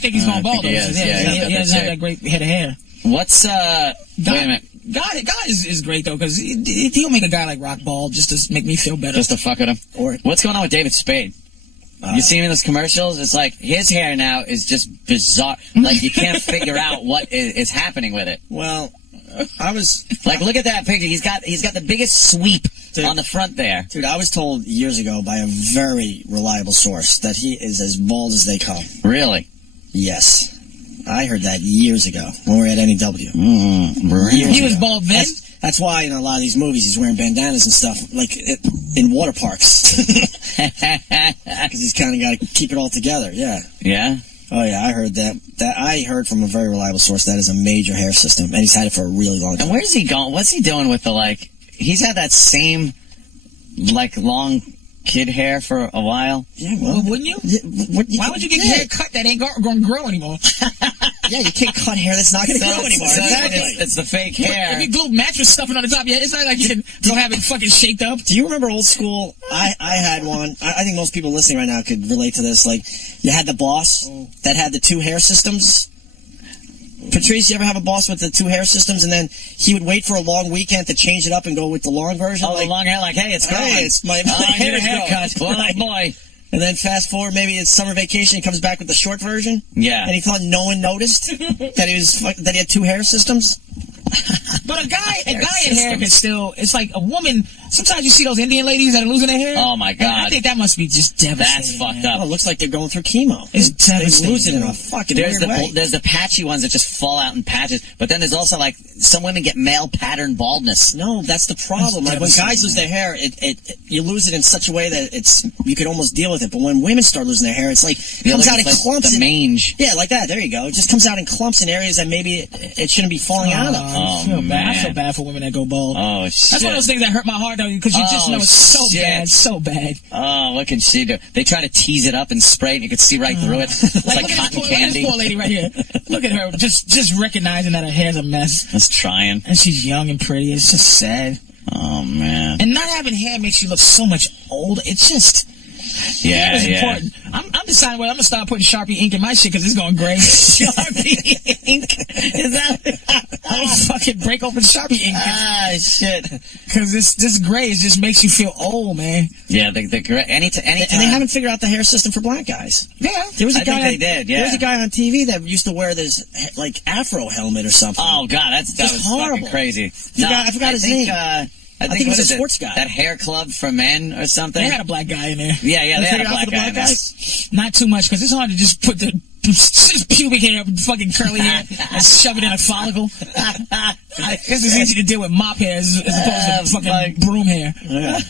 think he's going bald. He He doesn't have that great head of hair. What's, wait a minute. God is great, though, because he'll make a guy like Rock bald just to make me feel better. Just to fuck with him. What's going on with David Spade? You see him in those commercials? It's like his hair now is just bizarre. Like you can't figure out what is happening with it. Well, I was like, look at that picture. He's got the biggest sweep on the front there. Dude, I was told years ago by a very reliable source that he is as bald as they come. Really? Yes. I heard that years ago when we were at NEW. He was bald then? That's why in a lot of these movies he's wearing bandanas and stuff, like in water parks. Because he's kind of got to keep it all together, yeah. Yeah? Oh, yeah, I heard that. I heard from a very reliable source that is a major hair system, and he's had it for a really long time. And where's he going? What's he doing with the, like, he's had that same, like, long kid hair for a while? Yeah, well, wouldn't you? Why would you get your hair cut that ain't going to grow anymore? Yeah, you can't cut hair that's not going to grow anymore. Exactly. It's the fake hair. If you glue mattress stuffing on the top of your head, it's not like you can go have it fucking shaped up. Do you remember old school? I had one. I think most people listening right now could relate to this. Like, you had the boss that had the two hair systems. Patrice, you ever have a boss with the two hair systems, and then he would wait for a long weekend to change it up and go with the long version? Oh, like, the long hair, like, hey, it's growing. Hey, it's my I need hair a haircut. Well, boy. And then fast forward, maybe it's summer vacation, he comes back with the short version. Yeah. And he thought no one noticed that he had two hair systems. But a guy in hair can still, it's like a woman, sometimes you see those Indian ladies that are losing their hair. Oh my God. I think that must be just devastating. That's fucked up. Oh, it looks like they're going through chemo. It's They devastating. lose it in a fucking weird way. There's the patchy ones that just fall out in patches, but then there's also like some women get male pattern baldness. No, that's the problem. That's Like when guys lose their hair, you lose it in such a way that you could almost deal with it. But when women start losing their hair, it's like it comes out in clumps. The mange. Yeah, like that. There you go. It just comes out in clumps in areas that maybe it shouldn't be falling out of. I feel bad. I feel bad for women that go bald. Oh shit. That's one of those things that hurt my heart though, because you just know it's so bad, so bad. Oh, what can she do? They try to tease it up and spray it, and you can see right through it. It's like cotton candy. Look at this poor lady right here. Look at her, just recognizing that her hair's a mess. That's trying. And she's young and pretty. It's just sad. Oh man. And not having hair makes you look so much older. It's just. Yeah, it's yeah. important. I'm deciding whether I'm gonna start putting Sharpie ink in my shit because it's going gray. Sharpie ink. Is that? I'll fucking break open Sharpie ink. Ah, shit. Because this gray just makes you feel old, man. Yeah, the gray. Anytime. And they haven't figured out the hair system for black guys. Yeah, there was a I guy. think they did. Yeah, there was a guy on TV that used to wear this like afro helmet or something. Oh God, that was horrible. fucking crazy. I forgot his name. I think it was what a is sports guy. That hair club for men or something. They had a black guy in there. Yeah, they had a figured out black for the guy in there. guys? Not too much, because it's hard to just put the just pubic hair, fucking curly hair, and shove it in a follicle. I guess it's easy to deal with mop hair as opposed to fucking broom hair. Yeah.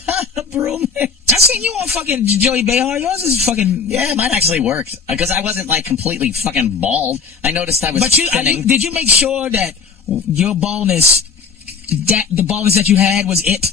Broom hair. I seen you on fucking Joey Behar. Yours is fucking... Yeah, mine actually worked. Because I wasn't, like, completely fucking bald. I noticed I was thinning. Did you make sure that your baldness, the baldness that you had was it?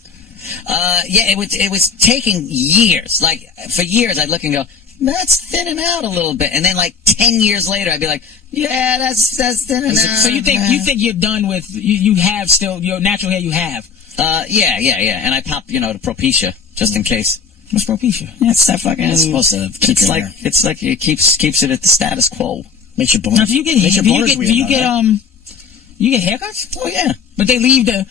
Yeah, it was taking years. Like, for years, I'd look and go, that's thinning out a little bit. And then, like, 10 years later, I'd be like, yeah, that's thinning out. So you think you're done with, you have still, your natural hair you have? Yeah. And I pop, the Propecia, just in case. What's Propecia? Yeah, it's that fucking... It's supposed to keep your hair. It's like it keeps it at the status quo. Makes your boners. Now, do you get haircuts? Oh yeah. But they leave the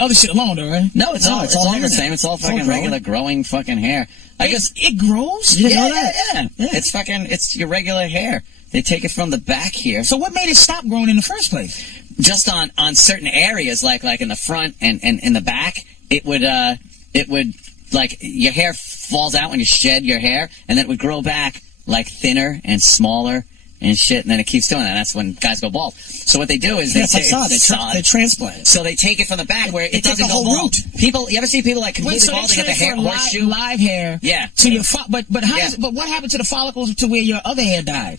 other shit alone, though, right? No, it's all the same. It's all fucking growing. regular growing fucking hair. I guess it grows. You didn't know that? Yeah. It's your regular hair. They take it from the back here. So what made it stop growing in the first place? Just on certain areas, like in the front and in the back, it would like your hair falls out when you shed your hair, and then it would grow back like thinner and smaller and shit, and then it keeps doing that. That's when guys go bald. So what they do is they transplant it. So they take it from the back where it doesn't the go whole bald. root. You ever see people like completely so bald? they They get the hair horseshoe. live hair. Yeah. To your but what happened to the follicles to where your other hair died?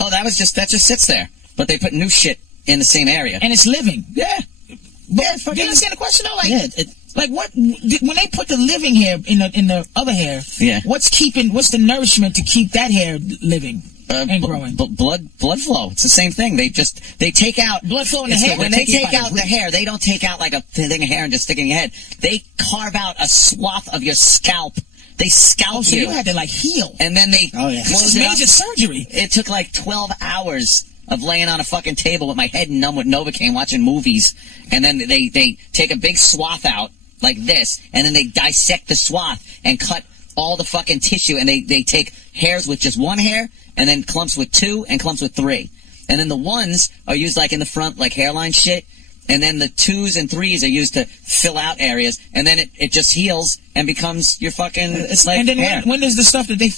Oh, that just sits there. But they put new shit in the same area. And it's living. Yeah. Do you understand the question though? Like, yeah. Like when they put the living hair in the other hair? Yeah. What's the nourishment to keep that hair living and growing? Blood flow. It's the same thing. They take out blood flow in the hair. When they take out the hair, they don't take out like a thing of hair and just stick it in your head. They carve out a swath of your scalp. They scalp so you. you had to like heal. And then they This is major surgery. It took like 12 hours of laying on a fucking table with my head numb with Novocaine watching movies. And then they take a big swath out like this, and then they dissect the swath and cut all the fucking tissue, and they take hairs with just one hair, and then clumps with 2, and clumps with 3. And then the 1s are used like in the front, like hairline shit, and then the 2s and 3s are used to fill out areas, and then it just heals and becomes your fucking, it's like and then hair. when does the stuff that they...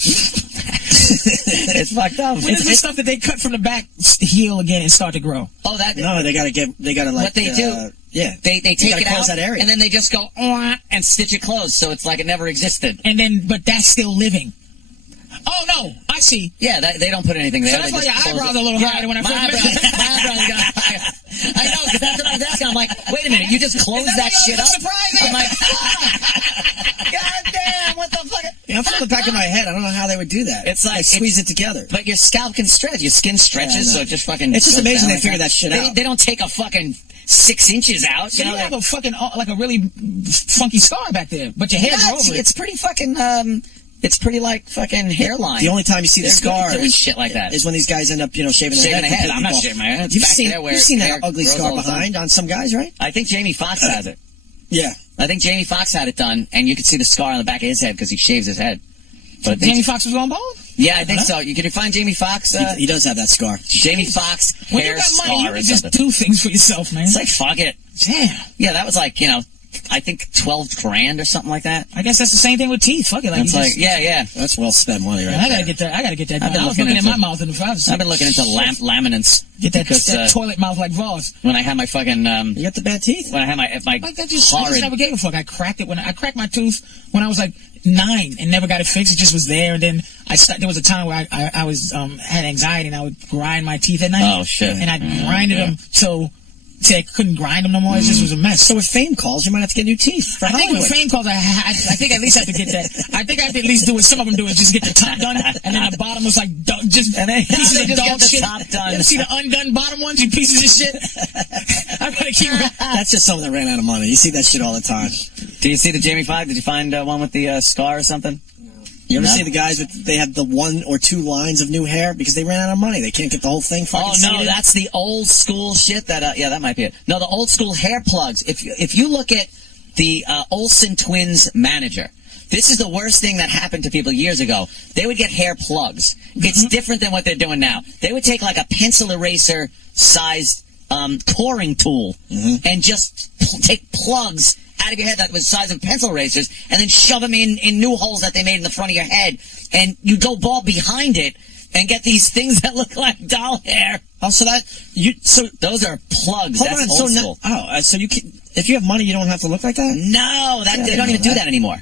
It's fucked up. When does the stuff that they cut from the back heal again and start to grow? Oh, that... No, they gotta like... What they do... Yeah. They take it out, that area. and then they just go, and stitch it closed, so it's like it never existed. And then, but that's still living. Oh, no, I see. Yeah, they don't put anything there. So that's why your eyebrows are a little higher when I first met you. My eyebrows got higher. I know, because that's what I was asking. I'm like, wait a minute, you just closed that shit up? Surprising. I'm like, God damn, what the fuck? Yeah, I'm from the back of my head. I don't know how they would do that. It's like squeeze it together. But your scalp can stretch. Your skin stretches, so it just fucking... It's just amazing they like figured that shit out. They don't take a fucking 6 inches out. So you have a fucking, like a really funky scar back there, but your hair's over it. It's pretty fucking, it's pretty like fucking hairline. The only time you see the scar doing shit like that is when these guys end up, shaving their head. I'm not shaving my head. You've seen that ugly scar behind on some guys, right? I think Jamie Foxx has it. Yeah. I think Jamie Foxx had it done, and you could see the scar on the back of his head because he shaves his head. But Jamie Foxx was going bald? Yeah, I think so. Can you find Jamie Foxx? He does have that scar. Jamie Foxx When hair you got scar money, you or can just something. do things for yourself, man. It's like, fuck it. Damn. Yeah, that was like, I think 12 grand or something like that. I guess that's the same thing with teeth. Fuck it. Like, It's like, yeah. That's well spent money, right? I gotta get that. I gotta get that. I've been I was looking looking in into- my mouth in the five. I've been looking into laminates. Get that, because, that toilet mouth like Voss. when I had my fucking, You got the bad teeth? when I had my Like that just, I horrid, just never gave a fuck. I cracked it I cracked my tooth when I was like 9 and never got it fixed. It just was there, and then there was a time where I was had anxiety and I would grind my teeth at night. Oh, shit. And I grinded them till I couldn't grind them no more. It just was a mess. So if Fame calls, you might have to get new teeth for I think Hollywood. when Fame calls, I think I at least have to get that. I think I have to at least do what some of them do is just get the top done, and then the bottom was like just And they pieces of just dog get the shit. top done. You ever see the undone bottom ones, you pieces of shit? I gotta keep. That's just someone that ran out of money. You see that shit all the time. Do you see the Jamie Foxx? Did you find one with the scar or something? You ever No. see the guys they have the 1 or 2 lines of new hair because they ran out of money? They can't get the whole thing fucking Oh no, seated? that's the old school shit. That that might be it. No, the old school hair plugs. If you look at the Olsen twins manager, this is the worst thing that happened to people years ago. They would get hair plugs. It's different than what they're doing now. They would take like a pencil eraser sized coring tool and just take plugs out of your head that was the size of pencil erasers and then shove them in new holes that they made in the front of your head, and you go bald behind it and get these things that look like doll hair. Oh, so Those are plugs. hold That's on. old So school. so you can, if you have money, you don't have to look like that? No, they don't even do that anymore.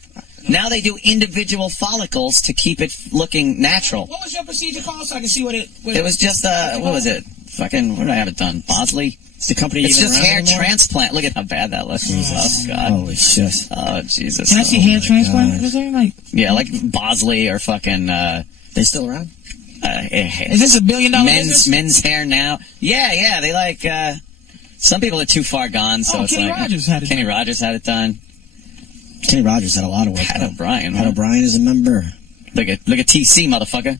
Now they do individual follicles to keep it looking natural. What was your procedure called so I can see what it It was just what was it? Fucking, where did I have it done? Bosley? Is the company It's even just around hair anymore? transplant. Look at how bad that looks. Oh, God. Holy shit. Oh, Jesus. Can I see hair transplant? Is there like? Yeah, like Bosley or fucking, They still around? Is this $1 billion business? men's hair now. Yeah, they like, some people are too far gone, so it's Kenny like. Rogers had it Kenny done. Rogers had it done. Kenny Rogers had a lot of work. Pat done. O'Brien. Pat huh? O'Brien is a member. Look at TC, motherfucker.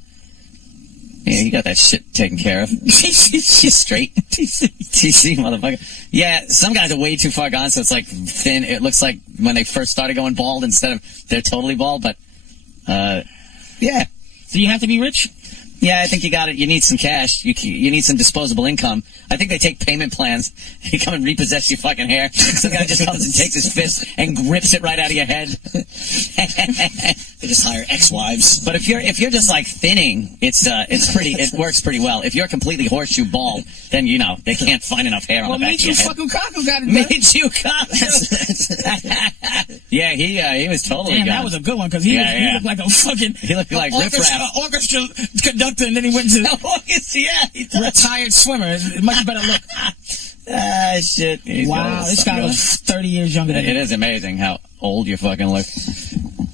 Yeah, you got that shit taken care of. She's straight. TC, motherfucker. Yeah, some guys are way too far gone, so it's like thin. It looks like when they first started going bald instead of they're totally bald, but, yeah. Do you have to be rich? Yeah, I think you got it. You need some cash. You need some disposable income. I think they take payment plans. You come and repossess your fucking hair. Some guy just comes and takes his fist and grips it right out of your head. They just hire ex-wives. But if you're just like thinning, it works pretty well. If you're completely horseshoe bald, then they can't find enough hair on Well, the back of your head. fucking Kaku got it. Michu Kaku. Yeah, he was totally Damn, gone. that was a good one because he looked like a fucking. He looked like Riff Raff. orchestra conductor, and then he went to He does. retired swimmer. It's a much better look. Ah, shit. He's Wow, got this guy something. was 30 years younger than It me. is amazing how old you fucking look.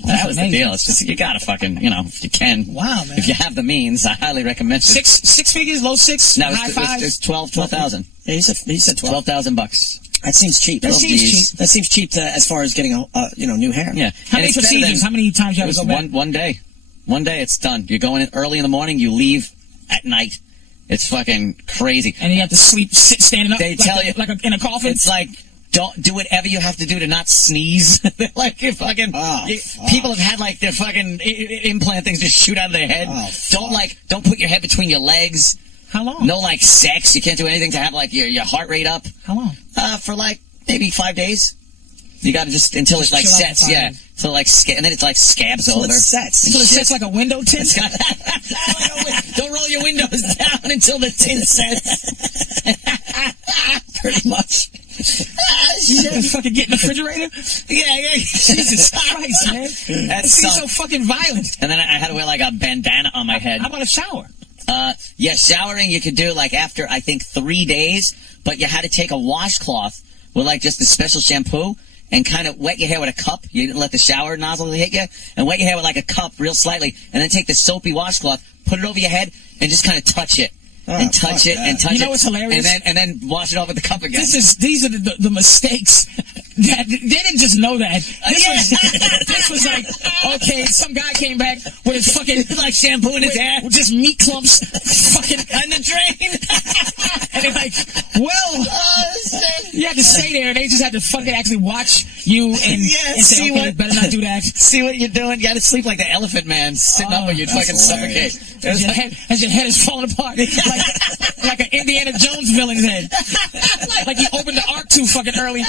That was the amazing. deal. It's just, you gotta fucking, if you can. Wow, man. If you have the means, I highly recommend it. Six figures, low six, No, high five. it's 12,000. Yeah, he said 12. $12,000. That seems cheap. That seems cheap. That seems cheap as far as getting new hair. Yeah. How And many it's better than- procedures? How many times you It have to was go back? one day. One day it's done. You're going in early in the morning, you leave at night. It's fucking crazy. And you have to standing up. They tell you- in a coffin. It's like, don't do whatever you have to do to not sneeze. Like, you fucking, people have had like their fucking implant things just shoot out of their head. Oh, Don't put your head between your legs. How long? No, like, sex. You can't do anything to have like your heart rate up. How long? For like maybe 5 days. You gotta just until it like chill out for sets, 5 yeah. days. So like, and then it's like scabs over. It sets. Until it sets like a window tint? Don't roll your windows down until the tint sets. Pretty much. Fucking get in the refrigerator? Yeah. Jesus Christ, man. That It seems sucked. so fucking violent. And then I had to wear like a bandana on my head. How about a shower? Yeah, showering you could do like after I think 3 days, but you had to take a washcloth with like just a special shampoo and kind of wet your hair with a cup. You didn't let the shower nozzle hit you, and wet your hair with like a cup real slightly, and then take the soapy washcloth, put it over your head, and just kind of touch it. And touch it, and touch it. You know what's hilarious? And then wash it off with the cup again. These are the mistakes that they didn't just know that. This was like, okay, some guy came back with his fucking like shampoo in his hair, with just meat clumps, fucking on the drain. and they're like, well, You had to stay there, and they just had to fucking actually watch you and say, okay, better not do that. See what you're doing? You had to sleep like the elephant man, sitting up where you'd fucking suffocate. As your head is falling apart. Like an Indiana Jones villain's head. Like you opened the ark too fucking early,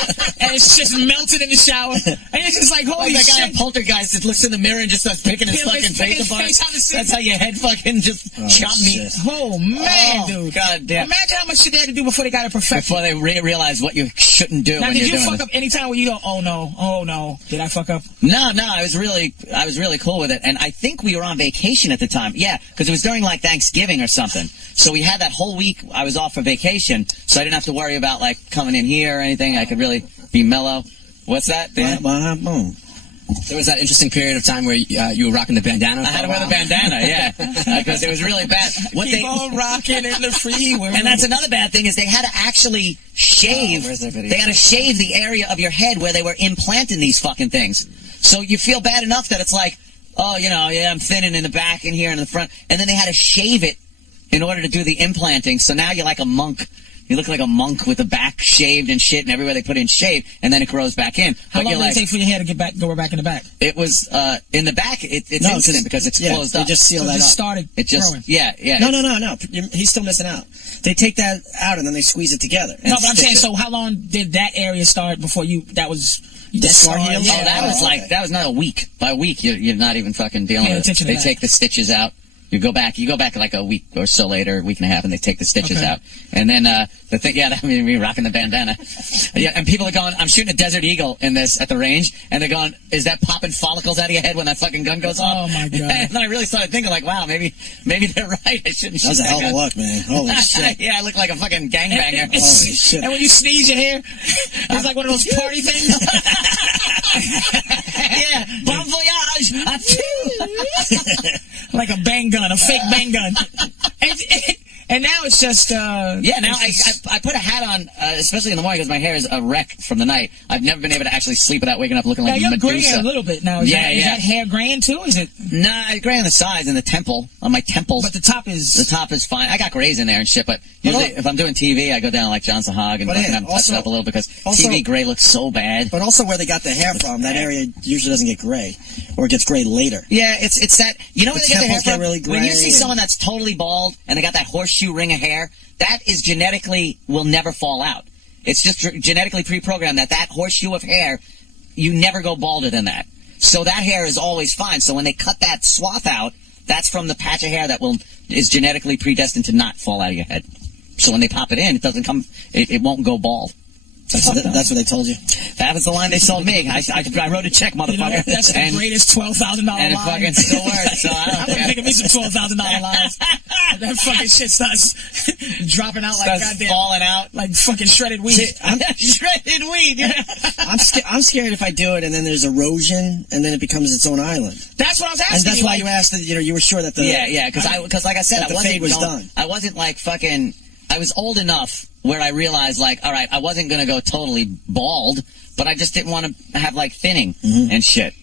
and it's just melted in the shower. And it's just like, holy that shit. guy in Poltergeist that looks in the mirror and just starts picking his fucking face apart. That's how your head fucking just chopped me. Oh, man, dude. God damn. Imagine how much shit they had to do before they got it perfected. Before they realized what you shouldn't do when you're doing it. Now, did you fuck up any time where you go, oh no, did I fuck up? No, I was really cool with it. And I think we were on vacation at the time. Yeah, because it was during like Thanksgiving or something. So we had that whole week I was off for vacation, so I didn't have to worry about like coming in here or anything. I could really be mellow. What's that, Dan? There was that interesting period of time where you were rocking the bandana. I had to wear the bandana, yeah, because it was really bad. Keep on rocking in the freeway. And that's another bad thing is they had to actually shave. They had to shave the area of your head where they were implanting these fucking things. So you feel bad enough that it's like, oh, I'm thinning in the back and here and in the front, and then they had to shave it in order to do the implanting. So now you're like a monk. You look like a monk with the back shaved and shit, and everywhere they put in shave, and then it grows back in. How long did it take for your hair to go back in the back? It was in the back. It's instant because it's closed up. They just seal that up. Started growing. Yeah. No. He's still missing out. They take that out and then they squeeze it together. No, but I'm saying, so how long did that area start before that was scar healed? Oh, that was not a week. By a week, you're not even fucking dealing with it. They take the stitches out. You go back like a week or so later, a week and a half, and they take the stitches out. And then the thing, me rocking the bandana. Yeah, and people are going, I'm shooting a Desert Eagle in this at the range, and they're going, is that popping follicles out of your head when that fucking gun goes off? Oh my god! And then I really started thinking, like, wow, maybe they're right. I shouldn't shoot that. That was a hell of a look, man. Holy shit! Yeah, I look like a fucking gangbanger. Holy shit! And when you sneeze, your hair, it's like one of those party things. Yeah, bon voyage. Like a bang gun, a fake bang gun. And now it's just... now I put a hat on, especially in the morning, because my hair is a wreck from the night. I've never been able to actually sleep without waking up looking like Medusa. You're graying a little bit now. Is that hair graying too? Is it? Nah, gray on the sides and the temple, on my temples. But the top is fine. I got grays in there and shit, but usually if I'm doing TV, I go down like Johnson Hogg and touch it up a little because TV gray looks so bad. But also where they got the hair from, that area usually doesn't get gray, or it gets gray later. Yeah, it's that, where they get the hair from? Really gray when you see someone that's totally bald and they got that horseshoe ring of hair, that is genetically will never fall out. It's just genetically pre-programmed that horseshoe of hair, you never go balder than that. So that hair is always fine. So when they cut that swath out, that's from the patch of hair that is genetically predestined to not fall out of your head. So when they pop it in, it won't go bald. That's what they told you? That was the line they sold me. I wrote a check, motherfucker. That's the greatest $12,000 line. And it fucking still works, so I would think of me some $12,000 lines. That fucking shit starts dropping out like goddamn... falling out. Like fucking shredded weed. Shredded weed, yeah. I'm scared if I do it and then there's erosion and then it becomes its own island. That's what I was asking. And that's why you asked that, you were sure that the... Yeah, because like I said, the fade was done. I wasn't like fucking... I was old enough where I realized, like, all right, I wasn't going to go totally bald, but I just didn't want to have, like, thinning and shit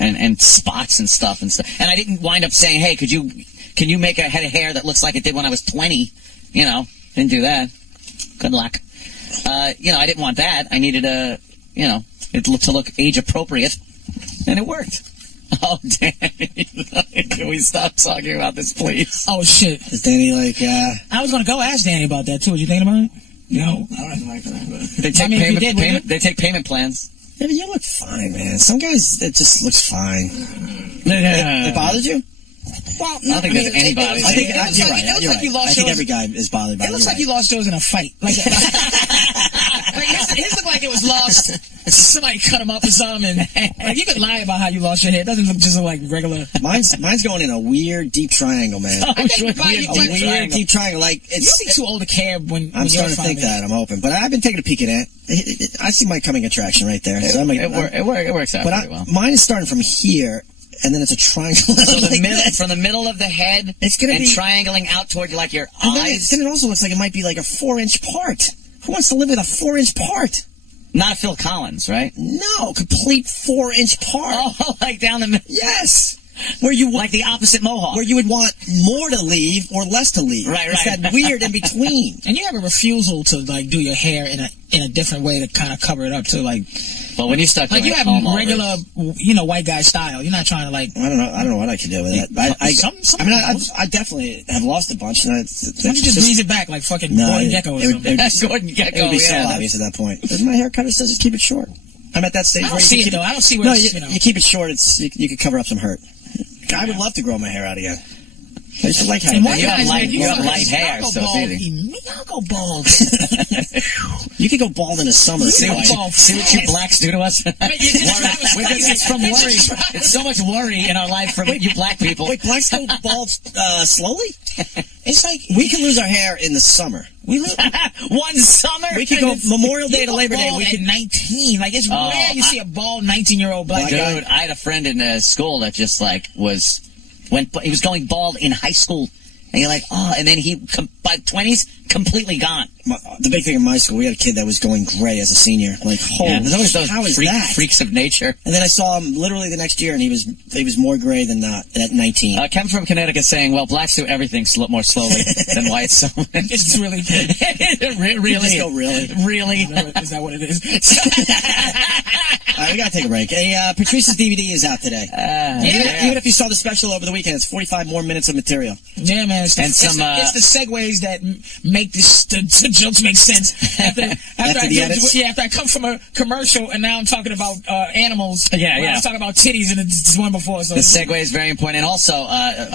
and spots and stuff. And I didn't wind up saying, hey, can you make a head of hair that looks like it did when I was 20? Didn't do that. Good luck. I didn't want that. I needed it to look age appropriate, and it worked. Oh, Danny. Can we stop talking about this, please? Oh, shit. Is Danny like, I was going to go ask Danny about that, too. Was you thinking about it? No. I don't have to like that, but... They take payment plans. Yeah, but you look fine, man. Some guys, it just looks fine. It bothered you? Well, I don't think there's anybody. I think you're right. I think every guy is bothered by it. It looks like you lost yours in a fight. Like his looked like it was lost. Somebody cut him up or something. And you could lie about how you lost your hair. It doesn't look just like regular. Mine's going in a weird deep triangle, man. I think weird deep triangle. Like you'll be too old to care when I'm starting to think that. I'm hoping, but I've been taking a peek at it. I see my coming attraction right there. So it works out pretty well. Mine is starting from here. And then it's a triangle. From the middle of the head, it's gonna be triangling out toward like your eyes. Then it also looks like it might be like a 4-inch part. Who wants to live with a 4-inch part? Not Phil Collins, right? No, complete 4-inch part. Oh, like down the middle. Yes. where you like the opposite mohawk, where you would want more to leave or less to leave. Right. It's that weird in between. And you have a refusal to like do your hair in a different way to kind of cover it up too, like. But when you start like doing you have regular, white guy style. You're not trying to like. I don't know what I can do with that. I definitely have lost a bunch. Why don't you just breeze it back like fucking Gordon Gekko or something? Gordon Gekko. It would be so obvious at that point. But my haircutter says just keep it short. I'm at that stage where I don't see where you keep it short. You can cover up some hurt. I would love to grow my hair out again. I used to like how you have light hair, so it's easy. I'll go bald. You could go bald in the summer. See what you blacks do to us? It's from worry. It's so much worry in our life from you black people. Wait, blacks go bald slowly? It's like we can lose our hair in the summer. We lose one summer. We could go Memorial Day to Labor Day. We could 19. Like it's rare you see a bald 19-year-old black guy. Dude, I had a friend in school that just like he was going bald in high school, and you're like, oh, and then he by 20s completely gone. The big thing in my school, we had a kid that was going gray as a senior. Like, how is that? Freaks of nature. And then I saw him literally the next year, and he was more gray than not at 19. Kevin from Connecticut saying, well, blacks do everything more slowly than whites. So it's really really just go really. Is that what it is? All right, we gotta take a break. Hey, Patrice's DVD is out today. Even if you saw the special over the weekend, it's 45 more minutes of material. Yeah, man. It's the segues that make the jokes make sense. After I come from a commercial and now I'm talking about animals. I was talking about titties and it's one before. So the segue is very important, and also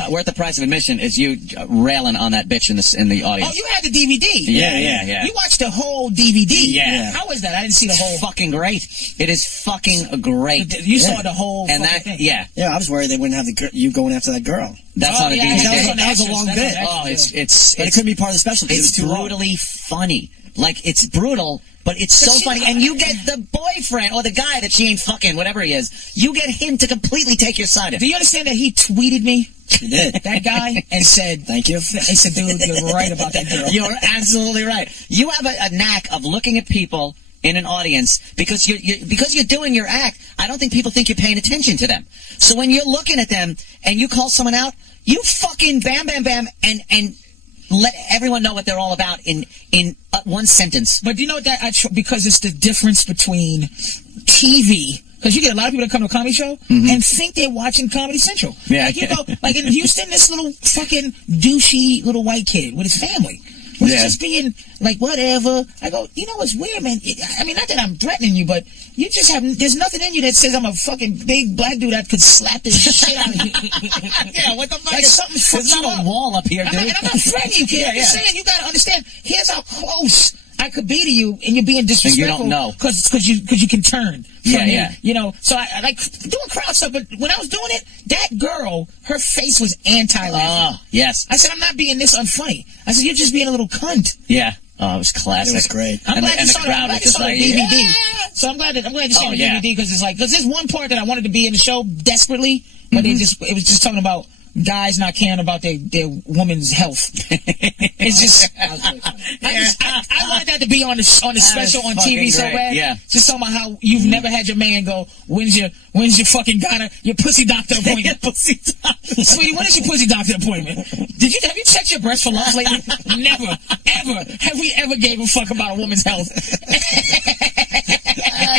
worth the price of admission is you railing on that bitch in the audience. Oh, you had the DVD. Yeah. You watched the whole DVD. Yeah. How was that? I didn't see the whole. Fucking great. It is fucking great. You saw the whole. And that thing. Yeah, I was worried they wouldn't have you going after that girl. That's on a DVD. That was a long bit. But it couldn't be part of the special because it's it was too brutally funny. Like, it's brutal, but it's so funny. And you get the boyfriend or the guy that she ain't fucking, whatever he is. You get him to completely take your side. Do you understand that he tweeted me? He did. That guy and said, thank you. He said, dude, you're right about that girl. You're absolutely right. You have a knack of looking at people in an audience because you're doing your act. I don't think people think you're paying attention to them. So when you're looking at them and you call someone out, you fucking bam, bam, bam, and let everyone know what they're all about in one sentence. But do you know what because it's the difference between TV. Because you get a lot of people that come to a comedy show and think they're watching Comedy Central. Yeah. Like you go, like in Houston, this little fucking douchey little white kid with his family. Was just being like, whatever. I go, you know what's weird, man? I mean, not that I'm threatening you, but you just there's nothing in you that says I'm a fucking big black dude that could slap the shit out of you. Yeah, what the fuck? Like something fucks you up. There's not a wall up here, dude. And I'm not threatening you, kid. I'm just saying, you gotta understand, here's how close I could be to you, and you're being disrespectful. And you don't know. Because you can turn from me. Yeah. You know, so I like doing crowd stuff, but when I was doing it, that girl, her face was anti-laughing. Oh, yes. I said, I'm not being this unfunny. I said, you're just being a little cunt. Yeah. Oh, it was classic. It was great. I'm glad you saw the DVD. Yeah. So I'm glad you saw the DVD because there's one part that I wanted to be in the show desperately, but it was just talking about guys not caring about their woman's health. It's just, I wanted that to be on the special on TV so bad. Yeah. Just talking about how you've never had your man go, when's your fucking your pussy doctor appointment? Sweetie, when is your pussy doctor appointment? Have you checked your breast for lumps lately? Never, ever have we ever gave a fuck about a woman's health.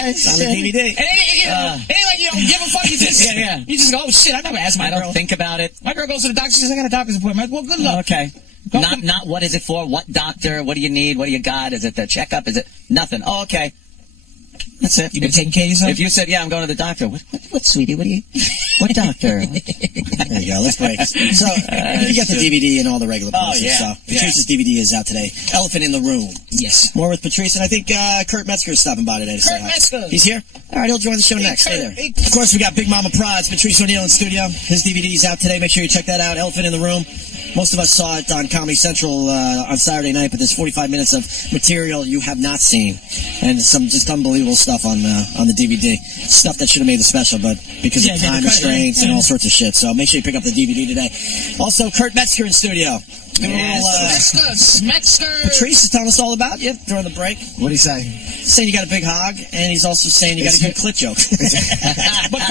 It's on the DVD. And it ain't like you don't give a fuck. You just you just go, oh shit, I never asked my girl. I don't think about it. My girl goes to the doctor. She says, I got a doctor's appointment. Well, good luck. Okay. Not what is it for? What doctor? What do you need? What do you got? Is it the checkup? Is it nothing? Oh, okay. That's it. You been taking care of yourself? If you said, yeah, I'm going to the doctor. What sweetie? What doctor? There you go. Let's break. So, you got the DVD and all the regular places. So, Patrice's DVD is out today. Elephant in the Room. Yes. More with Patrice, and I think Kurt Metzger is stopping by today to say hi. Metzger. He's here? All right, he'll join the show next. Stay there. Of course, we got Big Mama Prods, Patrice O'Neal in studio. His DVD is out today. Make sure you check that out. Elephant in the Room. Most of us saw it on Comedy Central on Saturday night, but there's 45 minutes of material you have not seen, and some just unbelievable stuff on the DVD. Stuff that should have made the special, but because of time restraints and all sorts of shit. So make sure you pick up the DVD today. Also, Kurt Metzger in studio. Metzger. Patrice is telling us all about you during the break. What did he say? Saying you got a big hog, and he's also saying you got a good clit joke. But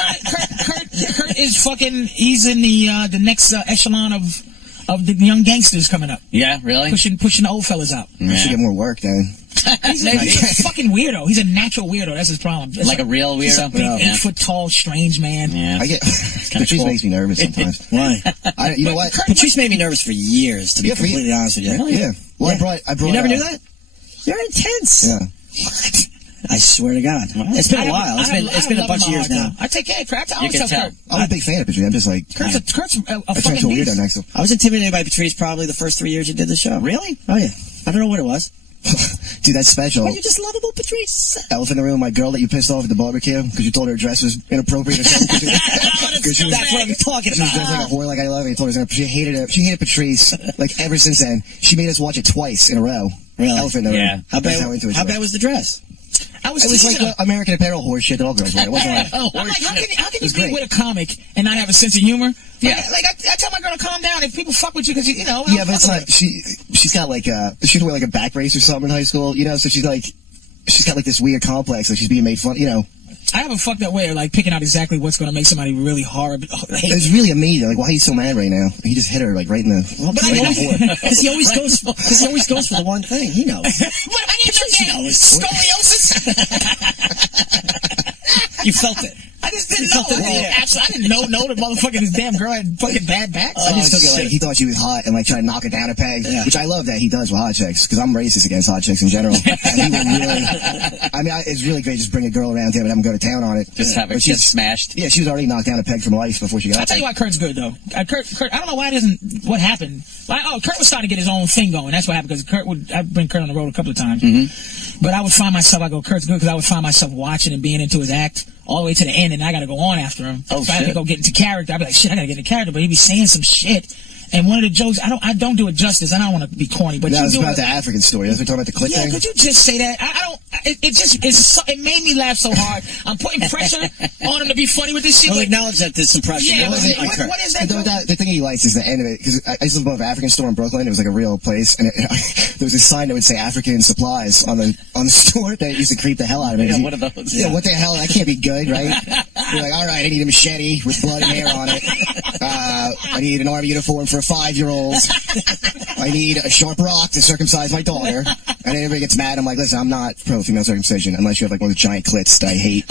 Kurt Kurt is fucking. He's in the next echelon of the young gangsters coming up. Yeah, really? Pushing the old fellas out. I should get more work then. He's a fucking weirdo. He's a natural weirdo. That's his problem. It's like a real weirdo? He's a big, 8 foot tall, strange man. Yeah. Patrice makes me nervous sometimes. Why? You know what? Patrice made me nervous for years, to be completely honest with you. Really? Yeah. Well, I brought. You never knew that? You're intense. Yeah. What? I swear to God. It's been a while. It's been a bunch of years now. I take care of Kurt. I You can tell. I'm a big fan of Patrice. I'm just like... Kurt's a fucking weirdo next to him. I was intimidated by Patrice probably the first 3 years you did the show. Really? Oh, yeah. I don't know what it was. Dude, that's special. You're just lovable, Patrice. Elephant in the room, my girl that you pissed off at the barbecue because you told her dress was inappropriate or something. That's what I'm talking about. She was dressed like a whore like I love it. You told her she hated it. She hated Patrice like ever since then. She made us watch it twice in a row. Really? Elephant in the room. Yeah. How bad was the dress? It was like the American Apparel horse shit that all girls wear. It wasn't like, I'm like, how can you be with a comic and not have a sense of humor? Yeah. Like I tell my girl to calm down if people fuck with you because you know. Yeah, but it's not. She's got like she would wear like a back brace or something in high school, you know. So she's got like this weird complex, like she's being made fun, you know. I have a fucked up way of like picking out exactly what's going to make somebody really horrible. It's really amazing. Like, why are you so mad right now? He just hit her like right in the. Well, because he always goes for the one thing. He knows. What I need scoliosis. You felt it. I just didn't know. I didn't know the motherfucking this damn girl had fucking bad backs. I just took it like he thought she was hot and like tried to knock her down a peg, which I love that he does with hot chicks because I'm racist against hot chicks in general. And he would really, it's really great just bring a girl around him and have him go to town on it. Just have her get smashed. Yeah, she was already knocked down a peg from life before she got. I'll tell you why Kurt's good though. Kurt, I don't know why it isn't. What happened? Kurt was starting to get his own thing going. That's what happened because I've been Kurt on the road a couple of times. Mm-hmm. But I would find myself, Kurt's good because I would find myself watching and being into his act all the way to the end, and I got to go on after him. Oh, so I have to go get into character. I'd be like, shit, I got to get into character. But he'd be saying some shit. And one of the jokes, I don't do it justice. I don't want to be corny, but that was about the African story. That's what we're talking about, the click thing. Yeah, could you just say that? It made me laugh so hard. I'm putting pressure on him to be funny with this shit. Well, acknowledge that there's some pressure. Yeah, what is that? The thing he likes is the end of it, because I used to live above an African store in Brooklyn. It was like a real place, and there was a sign that would say African supplies on the store that used to creep the hell out of me. Yeah, what are those? Yeah, what the hell? That can't be good, right? You're like, all right, I need a machete with blood and hair on it. I need an army uniform for a 5-year-old. I need a sharp rock to circumcise my daughter. And then everybody gets mad. I'm like, listen, I'm not pro female circumcision unless you have like one of the giant clits that I hate.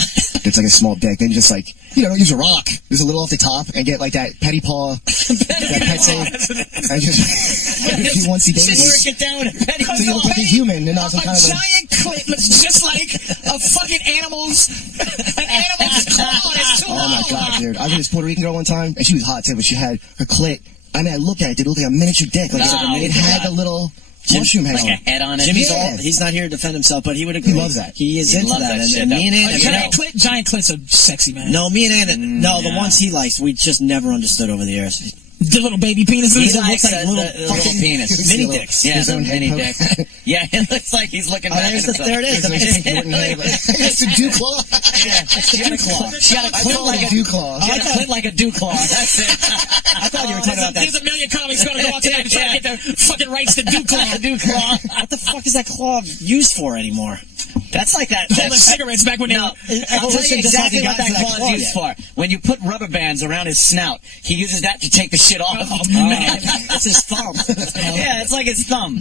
It's like a small dick. Then just like, don't use a rock. Just a little off the top and get like that petty paw, that pet save. And just a few oncey days. Just work it down with a petty paw. So you look like a human and not some kind of giant clit looks just like a fucking animal's claw. It's too long. Oh my God, dude. I was with this Puerto Rican girl one time and she was hot too, but she had her clit. I looked at it. It looked like a miniature dick. Like it had a little mushroom head like a head on it. Jimmy's he's not here to defend himself, but he would agree. He loves that. He is into that. And me and Anna, giant clits are sexy, man. No, me and Anna, the ones he likes, we just never understood over the years. The little baby penises. He looks like little penis. Mini dicks. Yeah, the mini dick. Yeah, it looks like he's looking back at himself. There it is. It's a dew claw. Yeah, it's a dew claw. She got a clit like a dew claw. She got a clit like a dew claw. That's it. I thought you were talking about that. There's a million comics going to go out tonight to try to get the fucking rights to dew claw. Dew claw. What the fuck is that claw used for anymore? That's like that. Holding cigarettes back when they were... I'll tell you exactly what that claw is used for. When you put rubber bands around his snout, he uses that to take the shit off. Oh, man. It's his thumb. Yeah, it's like his thumb.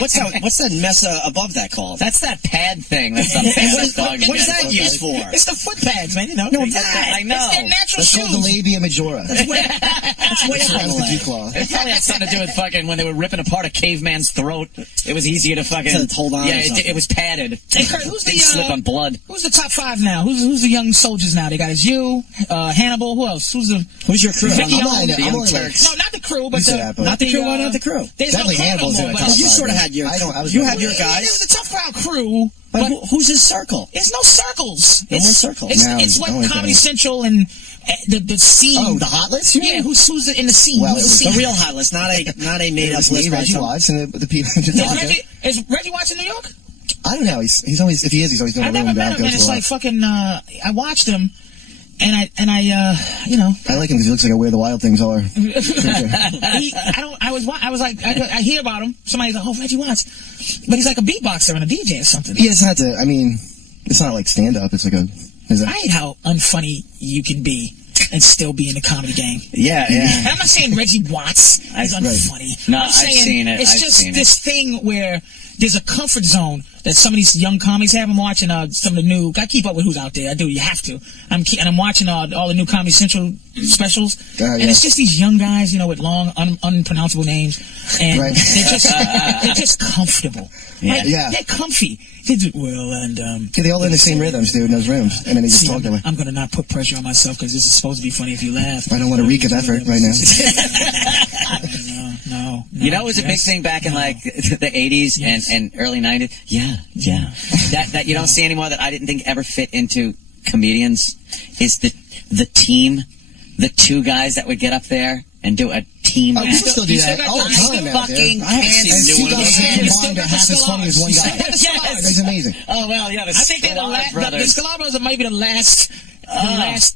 What's that mess above that called? That's that pad thing. That's the what is that used for? It's the foot pads, man. No, I know. It's their natural shoes. That's called the labia majora. That's way up the dew claw. It probably had something to do with fucking when they were ripping apart a caveman's throat. It was easier to fucking hold on. Yeah, it was padded. Hey, Kurt, who's the slip on blood? Who's the top 5 now? Who's the young soldiers now? They got you, Hannibal. Who else? Who's your crew? The Young Turks. No, not the crew, but not the crew. Why not the crew? Definitely Hannibal's in the top 5. You sort of had your. You had your guys. It was a tough crowd crew. But who's his circle? There's no circles. No more circles. It's what Comedy Central and the scene. Oh, the hot list? Yeah, who's in the scene? Well, who's the real hot list, not a made up list. Reggie Watts and the people. Is Reggie Watts in New York? I don't know. He's always, if he is, he's always doing a room. I never met him, and it's like fucking. I watched him. And I I like him because he looks like where the wild things are. I hear about him. Somebody's like, oh, Reggie Watts. But he's like a beatboxer and a DJ or something. Yeah, it's not like stand-up. It's like I hate how unfunny you can be. and still be in the comedy game. Yeah, yeah. And I'm not saying Reggie Watts is unfunny. No, I'm saying I've seen it. It's just this thing where there's a comfort zone that some of these young comics have. I'm watching some of the new. I keep up with who's out there. I do. You have to. I'm watching all the new Comedy Central specials, and it's just these young guys, with long, unpronounceable names, and they're just comfortable. Yeah. They're comfy. They all in the same rhythms, dude, in those rooms, and then they just talk that way. I'm gonna not put pressure on myself because this is supposed to be funny if you laugh. I don't want to reek of effort right now. No. It was a big thing back in like the 80s and early 90s. Yeah. That you don't see anymore that I didn't think ever fit into comedians is the team, the two guys that would get up there and do a team. Oh, people still do that all the time now, dude. I haven't seen two guys combined are half as funny as one guy. It's amazing. Oh, well, yeah, I think they're the Sklar brothers might be the last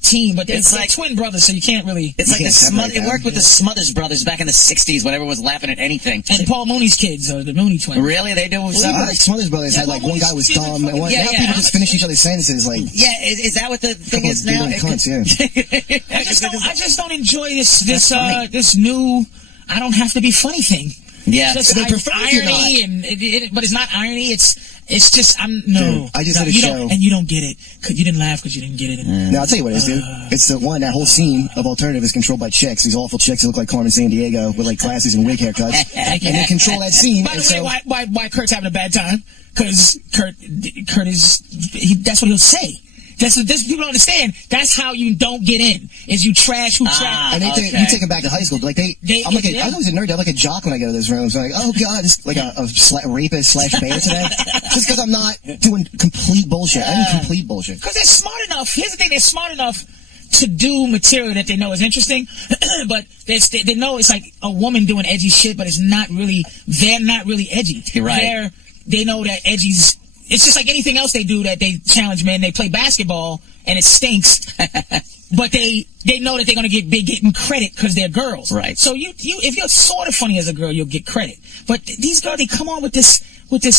team, but it's like twin brothers, so you can't really. It's like it worked with the Smothers brothers back in the '60s when everyone was laughing at anything. And Paul Mooney's kids, the Mooney twins. Really, they do something. Smothers brothers had like one guy was dumb, and now people just finish each other's sentences like. Yeah, is that what the thing is now? Cunts, yeah. I just don't enjoy this new. I don't have to be funny thing. Yeah, just irony, but it's not irony. It's just Dude, I just did a show, and you don't get it. You didn't laugh because you didn't get it. No, I'll tell you what it is, dude. It's that whole scene of Alternative is controlled by chicks. These awful chicks that look like Carmen Sandiego with like glasses and wig haircuts, and they control that scene. By the way, why Kurt's having a bad time? Because Kurt is that's what he'll say. This people don't understand. That's how you don't get in. Is you trash who trash. And you take them back to high school. Like I was a nerd. I'm like a jock when I go to those rooms. I'm like, oh god, it's like a rapist / band today. Just because I'm not doing complete bullshit. I do complete bullshit. Because they're smart enough. Here's the thing: they're smart enough to do material that they know is interesting, but they know it's like a woman doing edgy shit, but it's not really. They're not really edgy. You're right. They know that edgy's. It's just like anything else they do that they challenge men. They play basketball and it stinks, but they know that they're gonna get getting credit because they're girls. Right. So if you're sort of funny as a girl, you'll get credit. But these girls, they come on with this.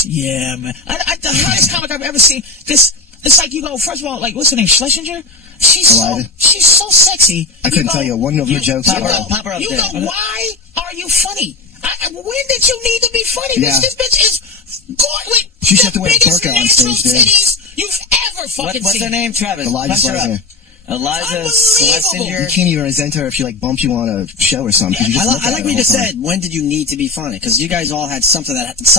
Yeah, man. The hottest comic I've ever seen. It's like you go. First of all, like what's her name? Shlesinger. She's so sexy. I couldn't tell you one of her jokes. Pop her up you there. go. Why are you funny? When did you need to be funny? Yeah. This bitch is gorgeous. She should have to wear a burqa on stage, dude. Titties you've ever fucking seen. What's her name, Travis? Iliza Shlesinger. You can't even resent her if she like bumps you on a show or something. I like what you just said. When did you need to be funny? Because you guys all had some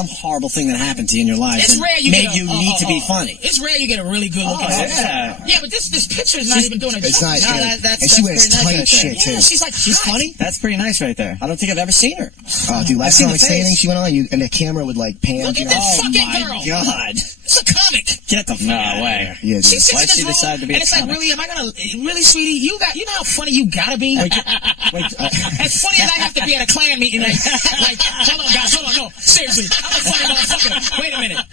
horrible thing that happened to you in your lives. It's rare you made you need to be funny. It's rare you get a really good look at her. Yeah, but this picture is not even doing a job. It's nice. And she wears tight shit too. Yeah, she's funny. That's pretty nice right there. I don't think I've ever seen her. Oh, dude, last time I was standing, she went on, and the camera would like pan. Look at this fucking girl. Oh my god. It's a comic. Get the fuck out of here. Yeah, she sits Why'd in this she room, decide to be and it's like, really, really, sweetie, you know how funny you gotta be? As funny as I have to be at a Klan meeting, like, hold on, guys, no, seriously, I'm a funny motherfucker. Wait a minute.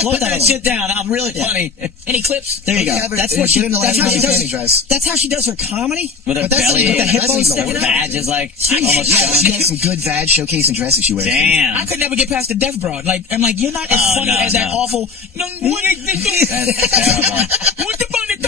Put that shit down. I'm really funny. Any clips? There you go. That's how she does. That's how she does her comedy. With her belly, with the hip bones sticking out. Badge is like almost showing. She has some good vag showcasing dresses she wears. Damn. I could never get past the deaf broad. Like, I'm like, you're not as funny as that awful. That's terrible. What the fuck? Dude,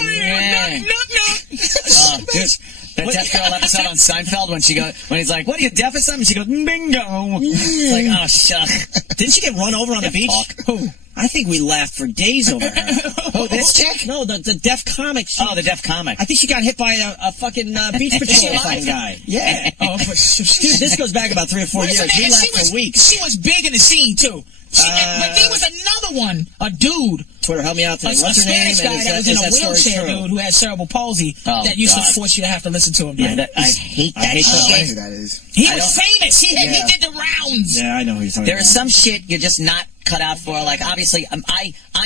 that deaf girl episode on Seinfeld when he's like, what are you, deaf or something? She goes, bingo. It's like, oh, shuck. Didn't she get run over on the beach? Who? I think we laughed for days over her. Oh, this chick? No, the deaf comic. The deaf comic. I think she got hit by a fucking beach patrol fucking guy. Yeah. This goes back about 3 or 4 years. We laughed for weeks. She was big in the scene, too. But there was another one, a dude. Twitter, help me out today. A Spanish guy that was in a wheelchair, dude, who had cerebral palsy, that used to force you to have to listen to him. Yeah, I hate that shit. I know who that is. He was famous. He did the rounds. Yeah, I know who you're talking about. There is some shit you're just not cut out for. Like, obviously, I'm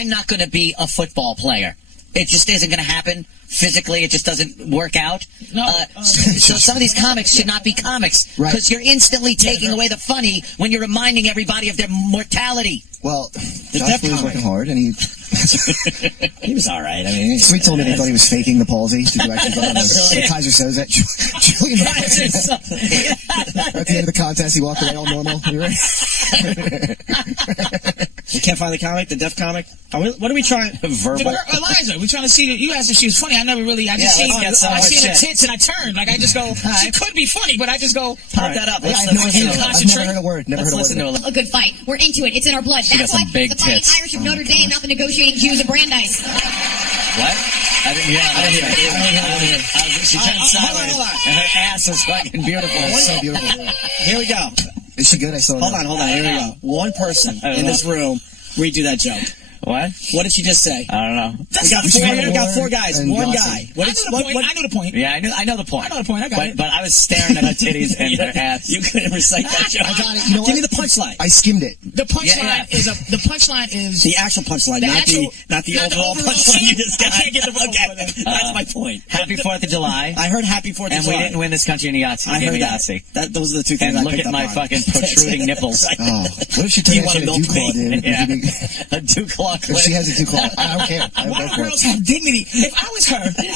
not going to be a football player. It just isn't going to happen. Physically, it just doesn't work out. No. So some of these comics should not be comics. Because you're instantly taking away the funny when you're reminding everybody of their mortality. Well, Josh was working hard, and he was all right. I mean, Sweet told me they thought he was faking the palsy to actually go on the Kaiser Soze. Julian at the end of the contest, he walked away all normal. You right? We can't find the comic, the deaf comic. What are we trying? Verbal. Iliza, we're trying to see. You asked if she was funny. I never really. I just seen her tits and I turned. Like I just go. She could be funny, but I just go. Pop that up. I've never heard a word. Never heard a word. A good fight. We're into it. It's in our blood. That's why the Fighting Irish of Notre Dame, not the negotiating Jews of Brandeis. What? I didn't hear. She turned sideways, and her ass is fucking beautiful. It's so beautiful. Here we go. Is she good? I saw. Hold on. Here we go. One person in this room redo that joke. What? What did she just say? I don't know. We got four guys. One guy. I knew the point. Yeah, I know the point. I got it. But I was staring at her titties and her ass. You couldn't recite that joke. I got it. You know Give me the punchline. I skimmed it. The punchline is the actual punchline, not the overall punchline you just got. I can't get the okay, that's my point. Happy 4th of July. I heard Happy 4th of July. And we didn't win this country in Yahtzee. I heard that. Those are the two things and I picked up on. And look at my fucking protruding nipples. Oh, what if she turned into a Duke Law, dude? Yeah. A Duke Law. If she has a Duke Law, I don't care. Why do girls have dignity? If I was her, do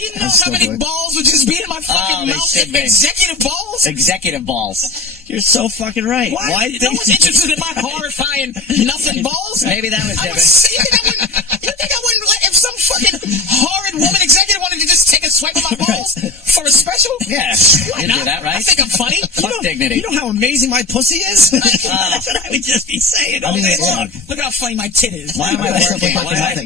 you know how many balls would just be in my fucking mouth? Executive balls? Executive balls. You're so fucking right. Why? No one's interested in my horrifying nothing balls? Maybe that was different. You think I wouldn't let if some fucking horrid woman executive wanted to just take a swipe of my balls for a special? Yeah. Why you not? do that, right? I think I'm funny. Fuck dignity. You know how amazing my pussy is? That's what I would just be saying all day long. Look how funny my tit is. Why am I working?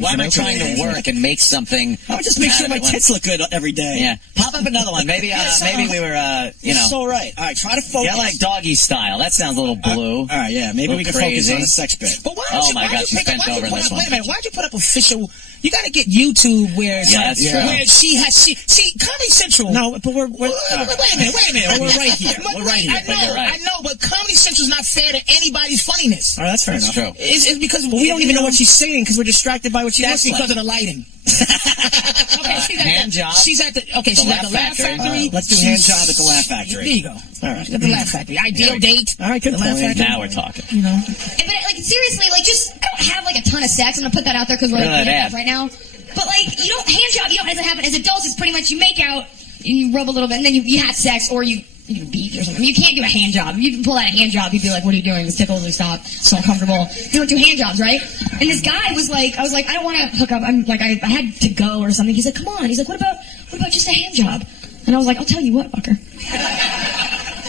Why am I trying to work and make something? I would just make sure my tits look good every day. Yeah. Pop up another one. Maybe we were, You're so right. All right, try to focus. Yeah, like doggy style. That sounds a little blue. All right, yeah. Maybe we can focus on a sex bit. But why oh my God, she's bent over in this one. Wait a minute. Why'd you put up official? You got to get YouTube where she has Comedy Central. No, but we're wait a minute. We're right here. We're right here. I know, but Comedy Central's not fair to anybody's funniness. All right, that's fair enough. True. It's because we don't even know what she's saying because we're distracted by what she looks like. That's because of the lighting. Handjob. She's at the Laugh Factory. Let's do Handjob at the Laugh Factory. There you go. All right. She's at the Laugh Factory. Ideal date. All right, good point. Now we're talking. You know. But like seriously, like just I don't have like a ton of sex. I'm gonna put that out there because we're like right now. But like you don't handjob. You don't. It doesn't happen as adults. It's pretty much you make out, you rub a little bit, and then you have sex or you beat or something. I mean, you can't do a hand job. If you can pull out a hand job, you'd be like, what are you doing? This tickles me, stop. It's so uncomfortable. You don't do hand jobs, right? And this guy was like, I was like, I don't want to hook up. I'm like, I had to go or something. He's like, come on. He's like, what about just a hand job? And I was like, I'll tell you what, fucker.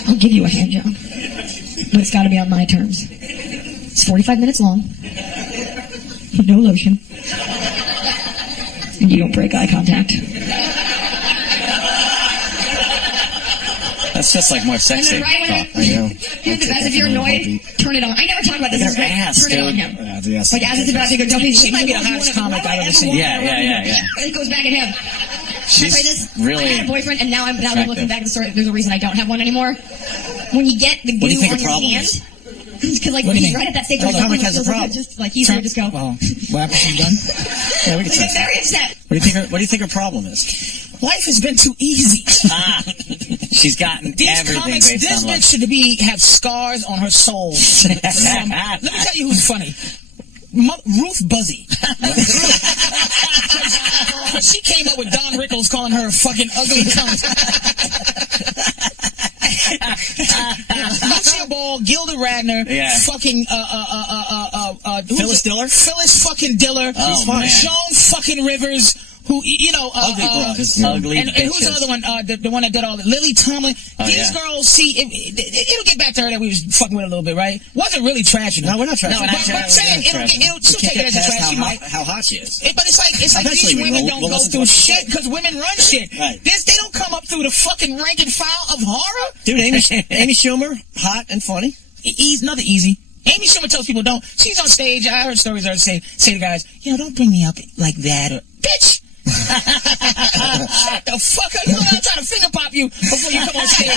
I'll give you a hand job. But it's got to be on my terms. It's 45 minutes long. With no lotion. And you don't break eye contact. That's just like more sexy. And then right when I know. Here's the best. If you're annoyed, turn it on. I never talk about this. Look at her ass, turn it on dude. him. Yes. Like as it's about to go, don't be. She might be the hottest comic I've ever seen. Yeah. It goes back at him. She's really I had a boyfriend, and now I'm looking back at the story. There's a reason I don't have one anymore. When you get the goo on your hand, because like he's right at that stage. Well, the comic has a problem. Just like he's here, just go. Oh, what happened? You done? Yeah, we can I get very upset. What do you think her problem is? Life has been too easy. She's gotten These everything comics, based this on love. bitch should have scars on her soul. Let me tell you who's funny. Ruth Buzzy. She came up with Don Rickles calling her a fucking ugly cunt. Lucia Ball, Gilda Radner, fucking Phyllis Diller? Phyllis fucking Diller. Oh, man. Joan fucking Rivers. Who, ugly bros. Ugly and who's the other one? The one that did all the Lily Tomlin. These girls, see, it'll get back to her that we was fucking with a little bit, right? Wasn't really trashing her. No, we're not trashing her. But I'm saying she'll take it as a trash. How hot she is. But it's like these women don't go through shit because women run shit. Right. They don't come up through the fucking rank and file of horror. Dude, Amy Schumer, hot and funny. Nothing easy. Amy Schumer tells people don't. She's on stage. I heard stories of her say to guys, don't bring me up like that. Or, bitch. The fuck are you? I'm trying to finger pop you before you come on stage.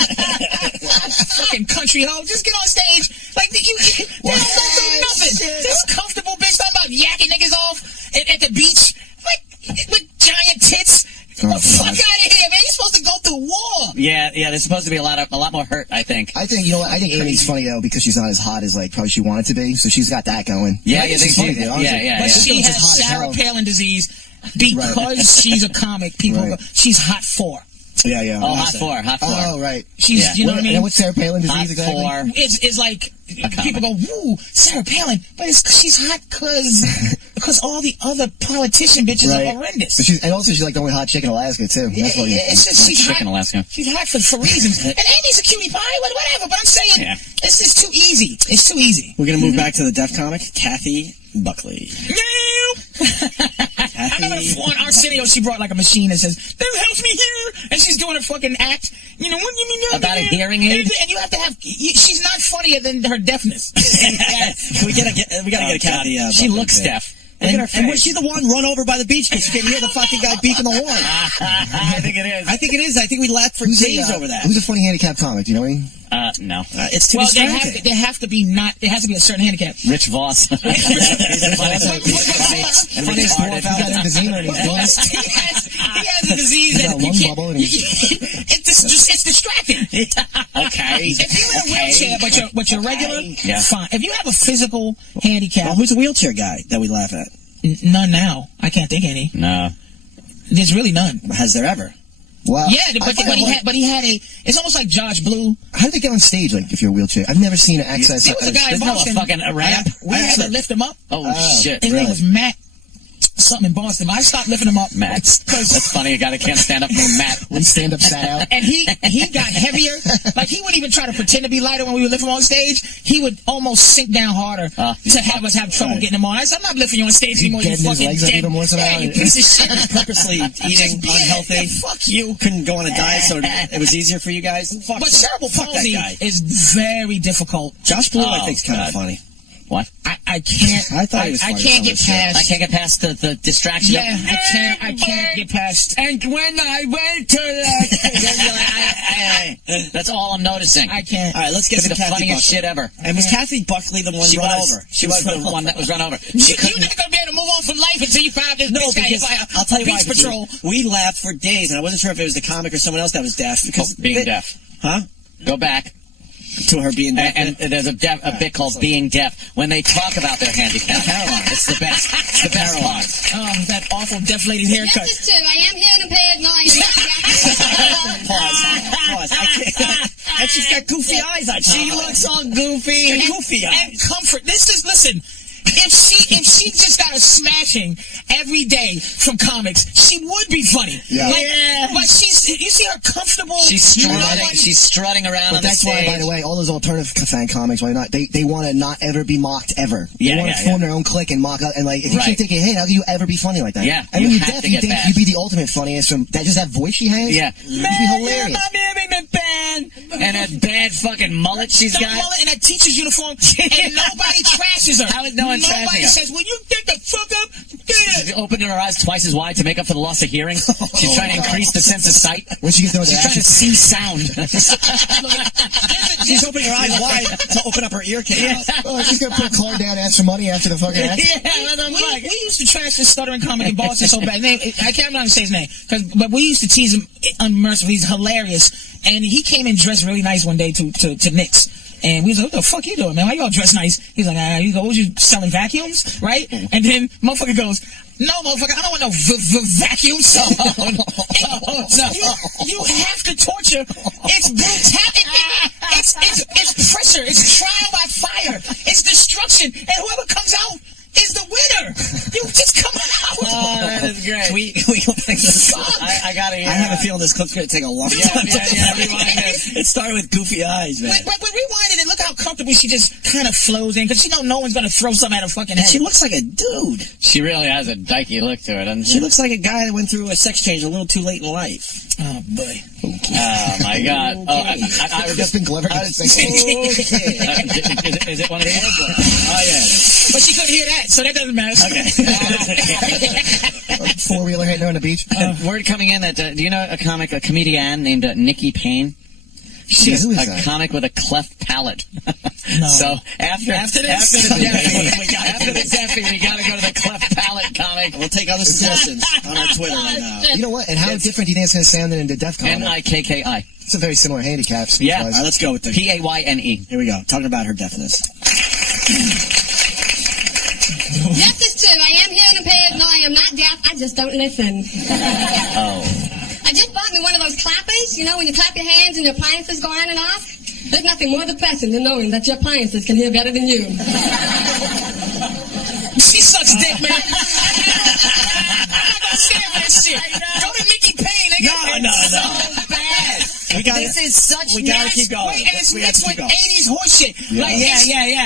Fucking country hoe. Just get on stage. Like, they don't go through nothing. This comfortable bitch talking about yakking niggas off at the beach. Like, with giant tits. Get the fuck out of here, man. You're supposed to go through war. Yeah, there's supposed to be a lot more hurt, I think. I think Amy's funny though because she's not as hot as like probably she wanted to be, so she's got that going. Yeah, you think funny, But she has Sarah Palin disease because she's a comic. People go, she's hot for. Yeah. Oh, hot four. Oh, right. She's, you know what I mean? And what's Sarah Palin disease exactly? Hot four. It's like people go, woo, Sarah Palin, but she's hot because all the other politician bitches are horrendous. But and also she's like the only hot chick in Alaska too. That's what it's just she's hot in Alaska. She's hot for reasons. And Andy's a cutie pie, whatever. But I'm saying it's just too easy. It's too easy. We're gonna move back to the deaf comic, Kathy Buckley. I remember on Arsenio, she brought like a machine that says, "That helps me hear," and she's doing a fucking act. You know what you mean? About a hearing aid, and you have to have. She's not funnier than her deafness. we gotta get a Kathy. She looks deaf. And was she the one run over by the beach because she couldn't hear the fucking guy beeping the horn? I think it is. I think it is. I think we laughed for days over that. Who's a funny handicapped comic? Do you know any? No. It's too distracting. There has to be a certain handicap. Rich Voss. He has a disease that it's distracting. Okay. If you're in a wheelchair but you're regular, fine. If you have a physical handicap, well, who's a wheelchair guy that we laugh at? None now. I can't think any. No. There's really none. Has there ever? Wow. Yeah, but he had a. It's almost like Josh Blue. How do they get on stage? Like if you're a wheelchair, I've never seen an exercise. There was a guy in Boston. Fucking ramp. We had to lift him up. Oh shit! His name was Matt. Something in Boston. I stopped lifting him up. Matt. That's funny. A guy that can't stand up named Matt. When stand up sat out. And he got heavier. Like he wouldn't even try to pretend to be lighter when we would lift him on stage. He would almost sink down harder to have us have trouble getting him on. I said, I'm not lifting you on stage anymore. You fucking dead. You piece of shit. Purposely eating unhealthy. Fuck you. Couldn't go on a diet, so it was easier for you guys. But cerebral palsy is very difficult. Josh Blue, I think, is kind of funny. What? I can't. I thought he was funny. I can't get past. I can't get past the distraction. Yeah, I can't get past. And when I went to the, that's all I'm noticing. I can't. All right, let's get the Kathy funniest Buckley. shit ever. And was Kathy Buckley the one she run was. over? She was the one that was run over. You're not gonna be able to move on from life until you find this bitch guy hit by a I'll tell you beach why. patrol. We laughed for days, and I wasn't sure if it was the comic or someone else that was deaf because being deaf. Huh? Go back. To her being deaf. And there's a bit called Being Deaf. When they talk about their handicap, Caroline, it's the best. It's the best part. Oh, that awful deaf lady's haircut. Yes, it's true. I am hearing impaired. No, I am not. Pause. I can't. And she's got goofy eyes on top. She looks all goofy. She's got goofy eyes. And comfort. Listen. If she just got a smashing every day from comics, she would be funny. Yeah. But you see her comfortable. She's strutting around on the stage. That's why, by the way, all those alternative fan comics, why not? They want to not ever be mocked ever. Yeah, they want to form their own clique and mock up. And like, if you can't take a hit, how can you ever be funny like that? Yeah. And when you're deaf, you think you'd be the ultimate funniest from that. Just that voice she has. Yeah. You'd be hilarious. And that bad fucking mullet she's got. Mullet and that teacher's uniform, and nobody trashes her. How is no one trashing her? Nobody says, "Will you get the fuck up?" She's opening her eyes twice as wide to make up for the loss of hearing. She's trying to increase the sense of sight. When she gets done with she's trying to see sound. She's opening her eyes wide to open up her ear canal. Oh, she's gonna put a card down, ask for money after the fucking act. We used to trash this stuttering comic in Boston so bad. I'm not gonna say his name, but we used to tease him unmercifully. He's hilarious. And he came in dressed really nice one day to Nick's. And we was like, what the fuck you doing, man? Why y'all dressed nice? He's like, you go, what was you selling vacuums? Right? And then motherfucker goes, no, motherfucker, I don't want no vacuums. You have to torture. It's brutality. It's pressure. It's trial by fire. It's destruction. And whoever comes out is the winner. You just come out. Oh, that is great. We go back to this. I gotta hear. I have a feeling this clip's gonna take a long time. Rewind it. It started with goofy eyes, man. But rewind it and look how comfortable she just kind of flows in, because she know no one's gonna throw something at her fucking head. She looks like a dude. She really has a dykey look to her, doesn't she? She looks like a guy that went through a sex change a little too late in life. Oh boy. Okay. Oh my God. Okay. I was just been clever. Is it one of these? Oh yeah. But she couldn't hear that, so that doesn't matter. Okay. Four-wheeler hitting her on the beach. Word coming in that, do you know a comedian named Nikki Payne? She's a comic with a cleft palate. No. So after the Deafy, we gotta go to the cleft palate comic. We'll take other suggestions on our Twitter right now. You know what? And how different do you think it's going to sound than the deaf comic? Nikki. It's a very similar handicap. Yeah. All right, let's go with the Payne. Here we go. Talking about her deafness. Yes, it's true. I am hearing impaired. No, I am not deaf. I just don't listen. Oh. I just bought got me one of those clappers, you know, when you clap your hands and your appliances go on and off. There's nothing more depressing than knowing that your appliances can hear better than you. She sucks dick, man. I'm not gonna stand for that shit. Go to Nikki Payne. No. So bad. This is such. We gotta keep going. Wait, and it's mixed with 80s horseshit. Yeah. Like, Yeah.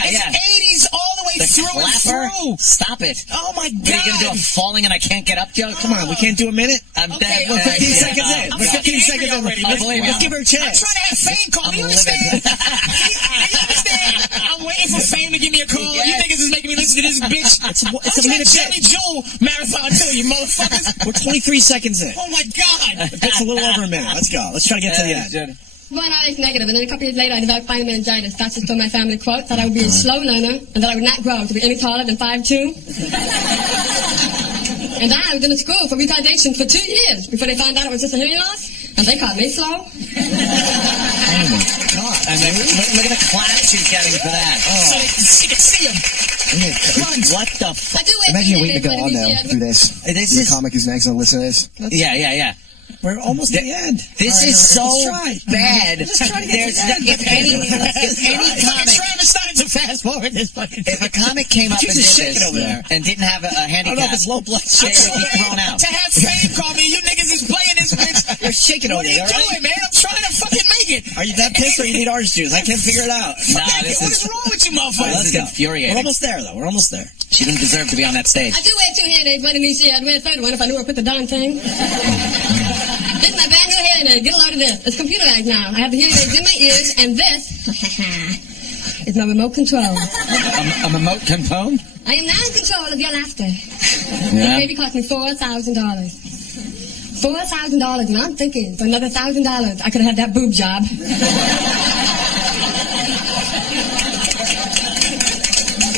It's 80s all the way The through clapper. and through. Stop it. Oh my Are you gonna do a God. falling and I can't get up joke? Come on, we can't do a minute? I'm Okay, dead. we're 15 Yeah, seconds in. I'm We're 15 fucking seconds in. angry already. I believe Let's you. give her a I'm chance. trying to have fame call. Do you livid. understand? Do you understand? I'm waiting for fame to give me a call. You Yes. niggas is making me listen to this bitch. It's a I'm minute Jelly bit. Jewel marathon too, you motherfuckers. We're 23 seconds in. Oh my God. It's a little over a minute. Let's go. Let's try to get to the end. One hour is negative, and then a couple years later, I developed spinal meningitis. Doctors told my family, quote, that I would be a slow learner and that I would not grow to be any taller than 5'2". And I was in a school for retardation for 2 years before they found out it was just a hearing loss, and they called me slow. And then look at the clap she's getting for that. So she can see him. What the fuck? I do it. Imagine you're waiting to go on now through this. This The is. comic is next, and listen to this. Yeah. We're almost at the end. This All right, is so let's try. bad. Let's try to get to the end. If any Fucking comic, Travis started to fast forward this fucking if a comic came up and She's did just shaking this over there. and didn't have a I don't know handicap, if it's low blood it sugar. would be thrown out. To have fame call me, you niggas is playing this bitch. You're shaking What over are you there, all doing, right? man? I'm trying to fucking make it. Are you that pissed or you need orange juice? I can't figure it out. Nah, this What is. is wrong with you, All right, motherfuckers? let's is go. infuriating. We're almost there, though. We're almost there. She didn't deserve to be on that stage. I do wear 2 hearing aids. One in each ear. I'd wear a third one if I knew where to put the darn thing. This is my brand new hearing aid. Get a load of this. It's computerized now. I have the hearing aids in my ears, and this is my remote control. A remote component? I am now in control of your laughter. This Yeah. baby cost me $4,000. $4,000, and I'm thinking for another $1,000, I could have had that boob job.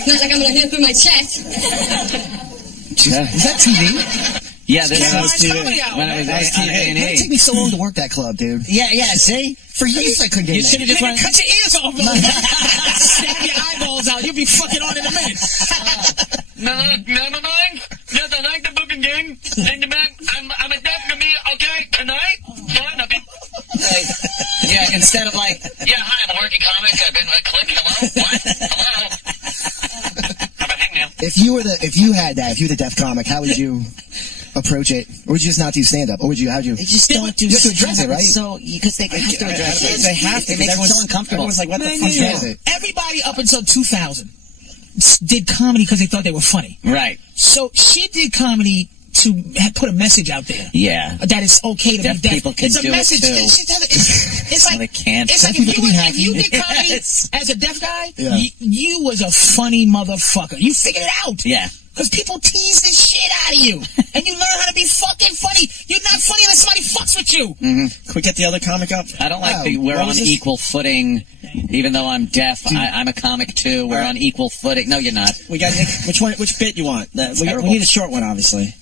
Not like I'm gonna hear through my chest. Is that TV? Yeah, this Caroline was Comedy Hour. when it was on Why did it A&E. take me so long to work that club, dude? Yeah, see? For years I couldn't get You in should there. have just Nigga, went. cut your ears off, man. Stab your eyeballs out. You'll be fucking on in a minute. Never mind. Yes, I like the booking game. In the back, I'm a deaf to me, okay, tonight? Fine, okay. Yeah, instead of like, Yeah, hi, I'm a working comic. I've been click. Hello? What? Hello? How about hangnail? If you had that, if you were the deaf comic, how would you approach it? Or would you just not do stand-up? Or would you, how'd you? they just don't do You have to address it, right? So, because they have to address it. They have to. It makes them so uncomfortable. Everyone's like, what the Man, fuck's yeah. wrong with it? Everybody up until 2000 did comedy because they thought they were funny. Right. So she did comedy to put a message out there. Yeah. That it's okay to Deaf be deaf. people can It's a do it, message. too. It's No, like they can't. It's like Deaf people can be if you happy. did comedy Yes. as a deaf guy, Yeah. you was a funny motherfucker. You figured it out. Yeah. Because people tease the shit out of you. And you learn how to be fucking funny. You're not funny unless somebody fucks with you. Can we get the other comic up? I don't like Oh, we're what on was this? equal footing, even though I'm deaf. I'm a comic too. We're on equal footing. No, you're not. We got Nick. Which bit you want? We Terrible. need a short one, obviously.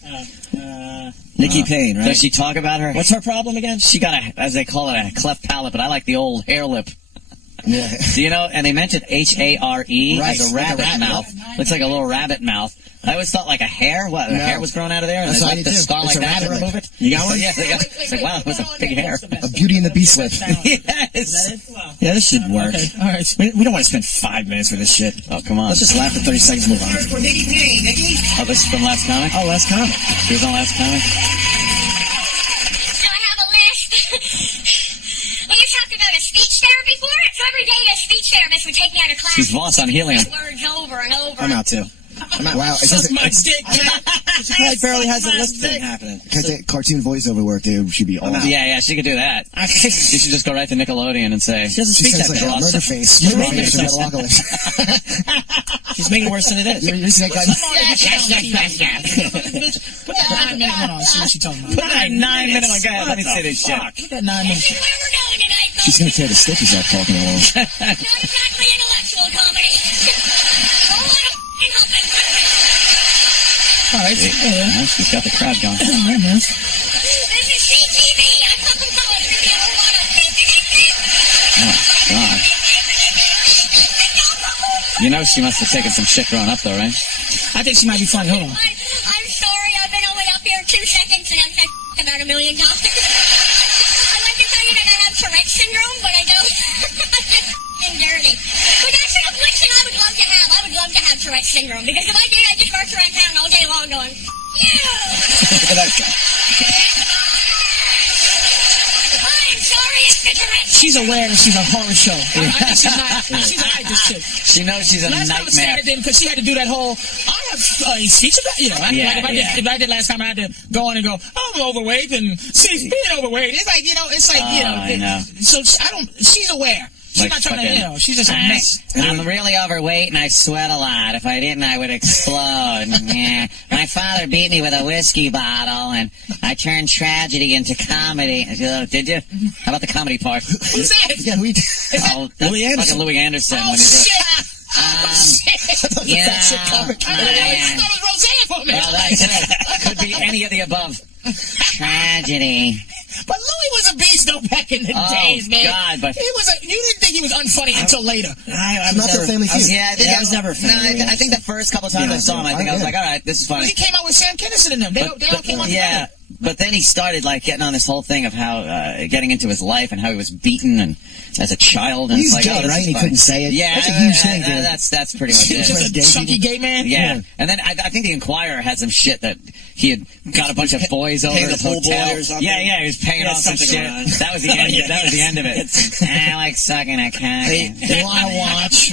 Nikki Payne, right? Does she talk about her? What's her problem again? She got a, as they call it, a cleft palate, but I like the old hair lip. Yeah. Do you know? And they mentioned H-A-R-E Right, as a like a rabbit rat mouth. Looks like a little rabbit mouth. I always thought like a hair. What? A No. hair was growing out of there, and That's they what I like did the too. scar It's like a that to rabbit remove lip. it. You got one? Yeah. It's like wow, it was a big hair. A Beauty and the Beast lip. Yes. Yeah, this should work. Okay, all right. We don't want to spend 5 minutes for this shit. Oh, come on. Let's just laugh for 30 seconds and move on. For Nikki Payne, Nikki? Oh, this is from Last Comic? Oh, last comic. She was on Last Comic? So I have a list. Well, you talked about a speech therapy for it. So every day a speech therapist would take me out of class. She's Voss on Helium. Words over and over. I'm out too. Wow. It Suck doesn't, my dick, man. She probably barely has a Suck my list thing dick. happening. because the cartoon voiceover work, dude, should be awesome. Yeah, she could do that. She should just go right to Nickelodeon and say, She doesn't She speak says that like a bad. murder face. You're Strong making as yourself- Metalocalypse. She's making it worse than it is. You're that guy. Put that 9-minute one on. See what she's talking about. put that 9-minute one. Go ahead, let me see this shit. Put that 9 minutes. This is where we're going tonight, folks. She's gonna tear the stitches off talking along. Not exactly intellectual comedy. Whole lot of f***ing humping. All right. Yeah. She's got the crowd going. All right, man. This is CTV. I fucking call it to be a whole lot of God. You know she must have taken some shit growing up, though, right? I think she might be funny. Hold on. I'm sorry. I've been only up here 2 seconds and I've said about 1 million times. I have Tourette syndrome, but I don't. I'm just f***ing dirty. But that's an affliction I would love to have. I would love to have Tourette syndrome, because if I did, I'd just march around town all day long going, yeah! I'm sorry, it's the Tourette. She's aware that she's a horror show. I think she's not. She's all right, this chick. She knows she's a last nightmare. Last time I stared at them because she had to do that whole, I have speech about, you know, if I did last time, I had to go on and go, I'm overweight, and she's being overweight. It's like, you know, I know. So she's aware. She's Like not trying to, you know, she's just a mess. I'm really overweight and I sweat a lot. If I didn't, I would explode. Yeah. My father beat me with a whiskey bottle and I turned tragedy into comedy. Did you? How about the comedy part? Who's that? Yeah, who Louis Anderson. Louis Anderson. Oh, shit! Yeah. I thought it was Roseanne for me. Well, that's it. Could be any of the above. Tragedy. But Louis was a beast though back in the days, man. God, but he was you didn't think he was unfunny until later. I'm not the Family Feud. Yeah, I was never a fan. I think the first couple times I saw him, I was like, all right, this is funny. He came out with Sam Kinison in them. They all came out together. But then he started like getting on this whole thing of how getting into his life and how he was beaten and as a child. And He's it's like, gay, right? He couldn't say it. Yeah, that's a huge thing, dude. That's pretty much it. Just a chunky gay man. Yeah, and then I think the Inquirer had some shit that he had got a bunch of boys over at his hotel. Yeah, he was paying off some shit. That was the end. That was the end of it. I like sucking a cock. They want to watch.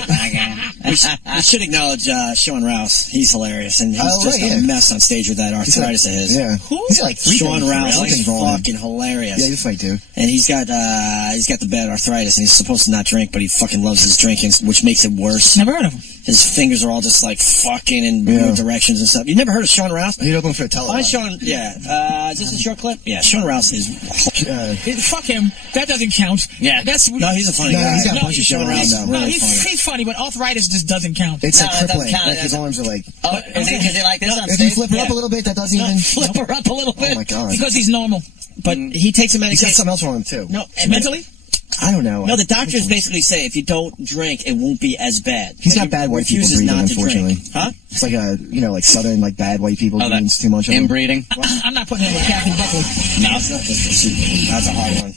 We should acknowledge Sean Rouse. He's hilarious, and he's just a mess on stage with that arthritis of his. Yeah, he's like Sean Rouse. Really? He's fucking hilarious. Yeah, he's funny too. And he's got the bad arthritis, and he's supposed to not drink, but he fucking loves his drinking, which makes it worse. Never heard of him. His fingers are all just like fucking in weird directions and stuff. You never heard of Sean Rouse? He'd open for a television. Oh, Sean. Yeah. Is this a short clip? Yeah. Sean Rouse is. Fuck him. That doesn't count. Yeah. No, he's a funny guy. He's got a bunch of Sean Rouse. He's funny, but arthritis just doesn't count. It's like crippling. Like his arms are like. Oh, is he like this on stage? If you flip her up a little bit, that doesn't even. Flip her up a little bit. Oh my god. Because he's normal. But he takes a medication. He's got something else wrong with him too. No, mentally. I don't know. No, the doctors basically say if you don't drink, it won't be as bad. He's got bad white people breathing, unfortunately. Huh? It's like like southern, like bad white people breathing too much. Inbreeding. I'm not putting him with Kathy Buckley. No, that's a hard one.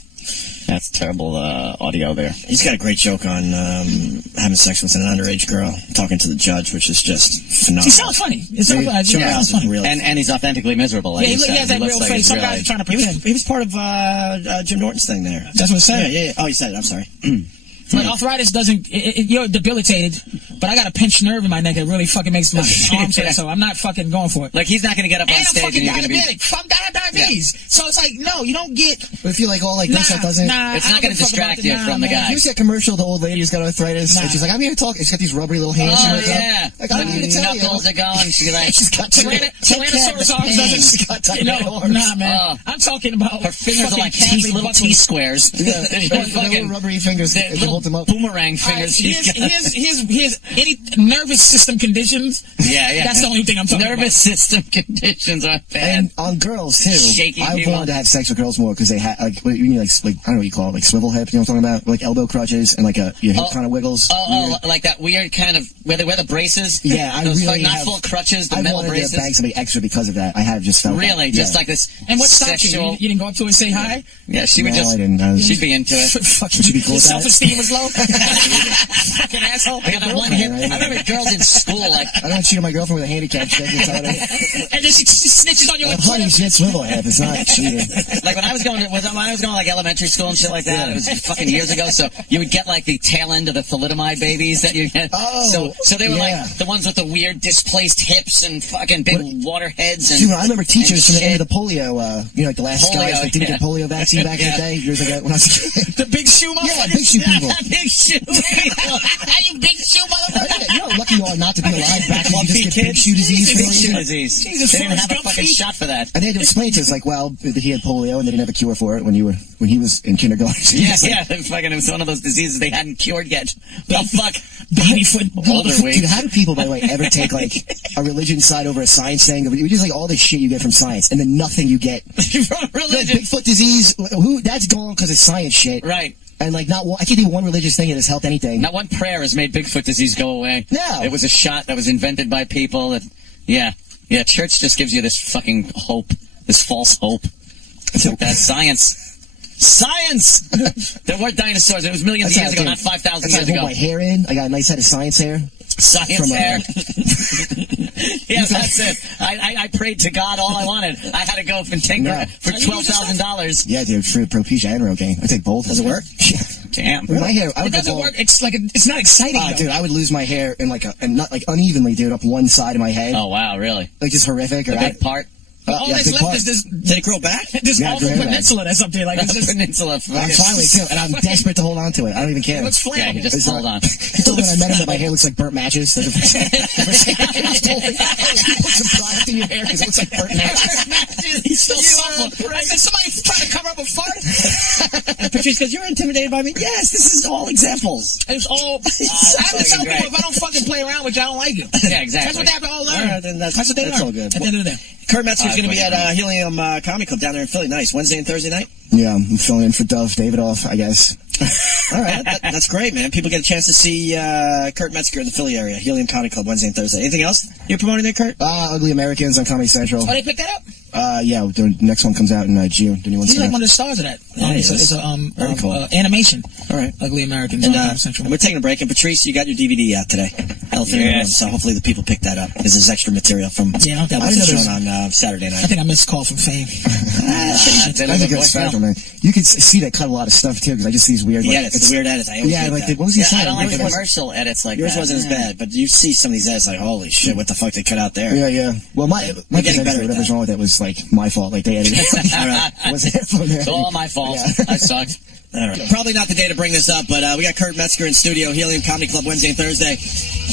That's terrible audio there. He's got a great joke on having sex with an underage girl, talking to the judge, which is just phenomenal. He sounds funny. It sounds funny. Really and he's authentically miserable. Like he has that real face. Some guys are trying to pretend. He was part of Jim Norton's thing there. That's what it said. Yeah. Oh, you said it. I'm sorry. But arthritis doesn't. You're debilitated, but I got a pinched nerve in my neck that really fucking makes my arms hurt. So I'm not fucking going for it. Like he's not going to get up on stage and you're going to be. I have diabetes, so it's like no, you don't get. But if you like all like this, that doesn't. It's not going to distract you from the guy. You see that commercial? The old lady who's got arthritis, and she's like, "I'm here to talk." She's got these rubbery little hands. Oh yeah, like I'm here to tell you. Knuckles are going. She's like, she's got Tyrannosaurus arms doesn't. She's got arms. Nah, man. I'm talking about her fingers are like little T squares. Yeah, little rubbery fingers. Little boomerang fingers. Here's any nervous system conditions. Yeah. That's the only thing I'm talking about. Nervous system conditions are bad. And on girls too. Shaky I wanted to have sex with girls more because they had like you mean like I don't know what you call it, like swivel hip. You know what I'm talking about? Like elbow crutches and like your hip kind of wiggles. Like that weird kind of where they wear the braces. Yeah, I those, really like, not full crutches. The I metal wanted braces. to bang somebody extra because of that. I have just felt really just like this. And what stopped sexual... you? You didn't go up to her and say hi? Yeah, she would no, I didn't. She'd be into it. She'd be cool with that. Self-esteem was low. Fucking asshole. I got that one hip. I remember girls in school like. I don't cheat on my girlfriend with a handicap stick. And then she snitches on you. Honey, she had swivel hip. It's not cheating. Like when I was going like elementary school and shit like that. It was fucking years ago. So you would get like the tail end of the thalidomide babies that you get. Oh, so they were like the ones with the weird displaced hips and fucking big water heads. And dude, I remember teachers from the end of the polio. Like the last guys that didn't get polio vaccine back in the day years ago when I was a kid. The big shoe motherfuckers. Yeah, big shoe people. Big shoe people. You big shoe motherfucker. You know how lucky you are not to be alive back when you just get big shoe disease. Big shoe disease. They didn't have a fucking shot for that. And they had to explain to us like, well, he had polio and they didn't have a cure for it when he was in kindergarten. It was one of those diseases they hadn't cured yet. Oh fuck, baby foot, older weight. Dude, how do people, by the way, ever take like a religion side over a science thing? We just like all this shit you get from science, and then nothing you get from religion. Bigfoot disease, that's gone because it's science shit, right? And like I can't think of one religious thing that has helped anything. Not one prayer has made Bigfoot disease go away. No, it was a shot that was invented by people. That church just gives you this fucking hope, this false hope. It's like that science. Science! There were dinosaurs. It was millions of years ago, not 5,000 years ago. I hold my hair in. I got a nice head of science hair. Science hair. Yeah, that's it. I prayed to God all I wanted. I had to go from tinker for $12,000. Yeah, dude, for Propecia and Rogaine. I take both. Does it work? Yeah. Damn. My hair, I would it doesn't work. It's like it's not exciting. Dude, I would lose my hair in not unevenly, dude, up one side of my head. Oh wow, really? Like just horrific. The big part. All that's left is this. Did it grow back? This awful peninsula that's up there. Like it's just peninsula. I'm finally too, and I'm desperate to hold on to it. I don't even care. It looks flammable. Yeah, you just hold on. He told me when I met him that my hair looks like burnt matches. Put some product in your hair because it looks like burnt matches. He's still supple. I said somebody trying to cover up a fart. And Patrice goes, "You're intimidated by me." Yes, this is all examples. It's all. I have to tell people if I don't fucking play around with you, I don't like you. Yeah, exactly. That's what they have to all learn. Then that's what they learn. That's all good. At the end of the day. Kurt Metzger's going to be at Helium Comedy Club down there in Philly. Nice. Wednesday and Thursday night? Yeah, I'm filling in for Dove Davidoff, I guess. All right. That's great, man. People get a chance to see Kurt Metzger in the Philly area. Helium Comedy Club Wednesday and Thursday. Anything else you're promoting there, Kurt? Ugly Americans on Comedy Central. Oh, they picked that up? Yeah, the next one comes out in June. Did anyone see He's like that? one of the stars of that. It's a very cool. animation. All right. Ugly Americans and, on Comedy Central. And we're taking a break. And Patrice, you got your DVD out today. Elephant in the Room. So hopefully the people pick that up. This is extra material from that was shown on Saturday night. I think I missed call from Fame. That's a good special, man. You can see they cut a lot of stuff too, because I just see these weird. The edits, the weird edits. I always what was he saying? I don't like the commercial edits like yours that. wasn't as bad, but you see some of these edits like, holy shit, what the fuck they cut out there? Yeah. Well, my getting better. Whatever's wrong with it was like my fault. Like they edited. It's all my fault. Yeah. I sucked. All right. Probably not the day to bring this up, but we got Kurt Metzger in studio, Helium Comedy Club Wednesday and Thursday,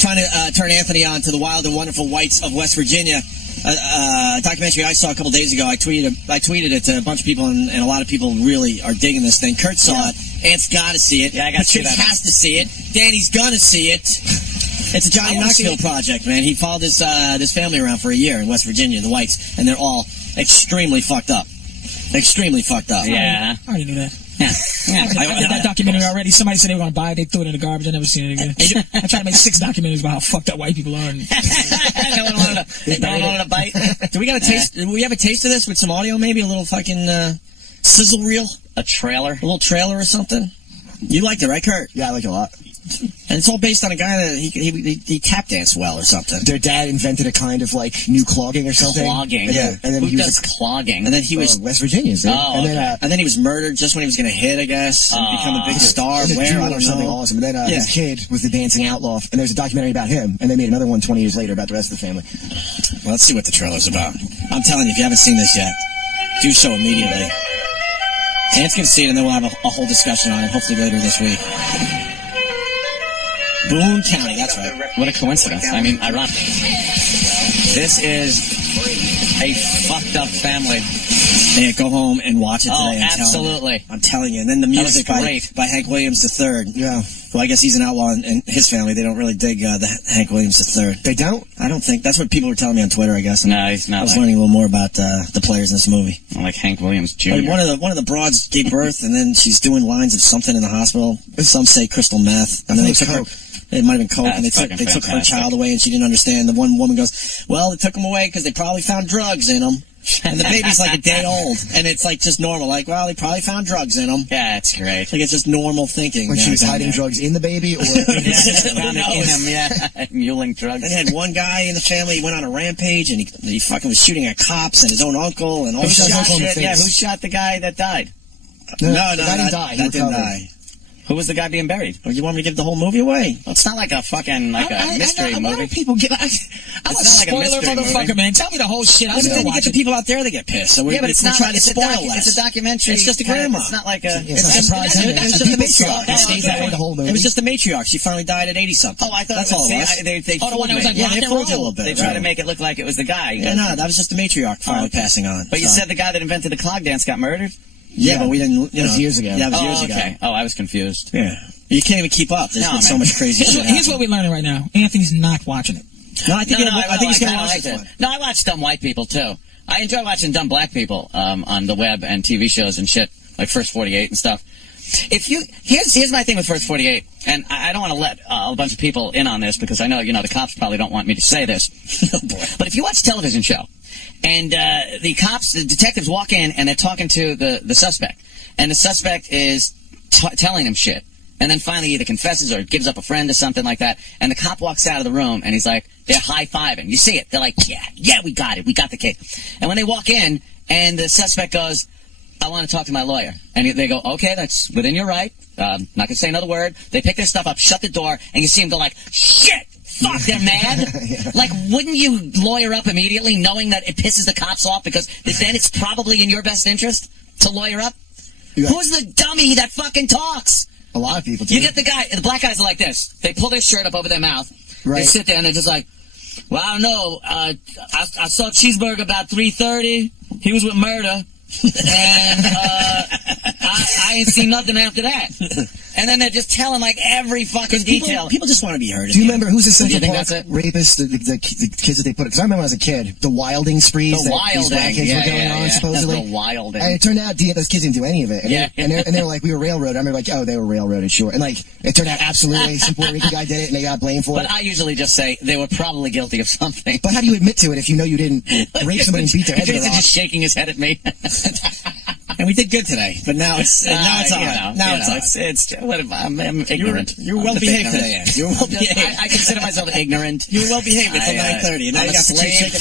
trying to turn Anthony on to the wild and wonderful whites of West Virginia. A documentary I saw a couple days ago. I tweeted it to a bunch of people, and a lot of people really are digging this thing. Kurt saw it. Ant's got to see it. Yeah, I got to see that. Has to see it. Danny's gonna see it. It's a Johnny Knoxville project, man. He followed this family around for a year in West Virginia, the whites, and they're all extremely fucked up. Extremely fucked up. Yeah. I already knew that. Yeah. I did that documentary already. Somebody said they were going to buy it. They threw it in the garbage. I never seen it again. I tried to make 6 documentaries about how fucked up white people are. And no one wanted to bite. Do we got a taste? Do we have a taste of this with some audio? Maybe a little fucking sizzle reel, a trailer, a little trailer or something. You liked it, right, Kurt? Yeah, I like it a lot. And it's all based on a guy that he tap danced well or something. Their dad invented a kind of like new clogging or something. Clogging. Yeah. And then Who he was does clogging? And then he was West Virginia. Oh, and then he was murdered just when he was going to hit, I guess, and become a big star. Where I don't or something know. awesome. And then his kid was the dancing outlaw, and there's a documentary about him. And they made another one 20 years later about the rest of the family. Well, let's see what the trailer's about. I'm telling you, if you haven't seen this yet, do so immediately. Ant's going to see it, and then we'll have a whole discussion on it, hopefully later this week. Boone County, that's right. What a coincidence. I mean, ironic. This is a fucked up family. Yeah, go home and watch it today. Absolutely. I'm telling you. And then the music by Hank Williams III. Yeah. Well, I guess he's an outlaw, and his family, they don't really dig the Hank Williams III. They don't? I don't think. That's what people were telling me on Twitter, I guess. No, he's not. I was learning a little more about the players in this movie. Like Hank Williams Jr. Like one of the broads gave birth, and then she's doing lines of something in the hospital. Some say crystal meth. And then they took her. It might have been coke, and they took her child away, and she didn't understand. The one woman goes, well, they took him away because they probably found drugs in him. And the baby's like a day old, and it's like just normal. Like, well, they probably found drugs in him. Yeah, it's great. Like it's just normal thinking. When she was hiding drugs in the baby, or found it in him, yeah, muling drugs. Then he had one guy in the family. He went on a rampage, and he fucking was shooting at cops and his own uncle and all this shit. Yeah, who shot the guy that died? No, that didn't die. Who was the guy being buried? Or you want me to give the whole movie away? Well, it's not like a fucking mystery movie. Why do people get? I'm a spoiler motherfucker, man. Tell me the whole shit. But then you get the people out there that get pissed. So we're trying to spoil less. It's a documentary. It's just a grandma. It's not like a. It's just a matriarch. It stays that way the whole movie. It was just a matriarch. She finally died at 80-something. Oh, I thought that's all it was. They the one that was like they fooled you a little bit. They tried to make it look like it was the guy. Yeah, no, that was just the matriarch finally passing on. But you said the guy that invented the clog dance got murdered? Yeah, but we didn't. It was years ago. Yeah, it was years ago. Okay. Oh, I was confused. Yeah. You can't even keep up. There's been so much crazy shit. Here's what we're learning right now. Anthony's not watching it. No, I think he's going to watch it. No, I watch dumb white people, too. I enjoy watching dumb black people on the web and TV shows and shit, like First 48 and stuff. Here's my thing with First 48, and I don't want to let a bunch of people in on this because I know, the cops probably don't want me to say this. Oh, boy. But if you watch a television show, and the detectives walk in and they're talking to the suspect, and the suspect is telling him shit. And then finally either confesses or gives up a friend or something like that. And the cop walks out of the room, and he's like, they're high-fiving. You see it. They're like, yeah, we got it. We got the case. And when they walk in, and the suspect goes, I want to talk to my lawyer. And they go, okay, that's within your right. Not going to say another word. They pick their stuff up, shut the door, and you see them go like, shit! Fuck, they're mad. Like, wouldn't you lawyer up immediately, knowing that it pisses the cops off? Because then it's probably in your best interest to lawyer up. Who's the dummy that fucking talks? A lot of people do. You get the black guys are like this. They pull their shirt up over their mouth. Right. They sit there and they're just like, well, I don't know. I saw Cheeseburger about 3:30. He was with Murder. And I ain't seen nothing after that. And then they're just telling like every fucking detail. People just want to be heard. Do you remember who's the Central Park that's it? rapist? The kids that they put. Because I remember when I was a kid, the wilding sprees that these black kids were going on supposedly. The wilding. And it turned out those kids didn't do any of it. And they were like, we were railroaded. I remember like, oh, they were railroaded, sure. And like, it turned out absolutely some Puerto Rican guy did it, and they got blamed for it. But I usually just say they were probably guilty of something. But how do you admit to it if you know you didn't rape somebody and beat their head off? Just shaking his head at me. And we did good today, but now it's on. I'm ignorant. You're well behaved today, Ed. You're well behaved. I consider myself ignorant. You were well behaved until 9:30. Now I'm a slave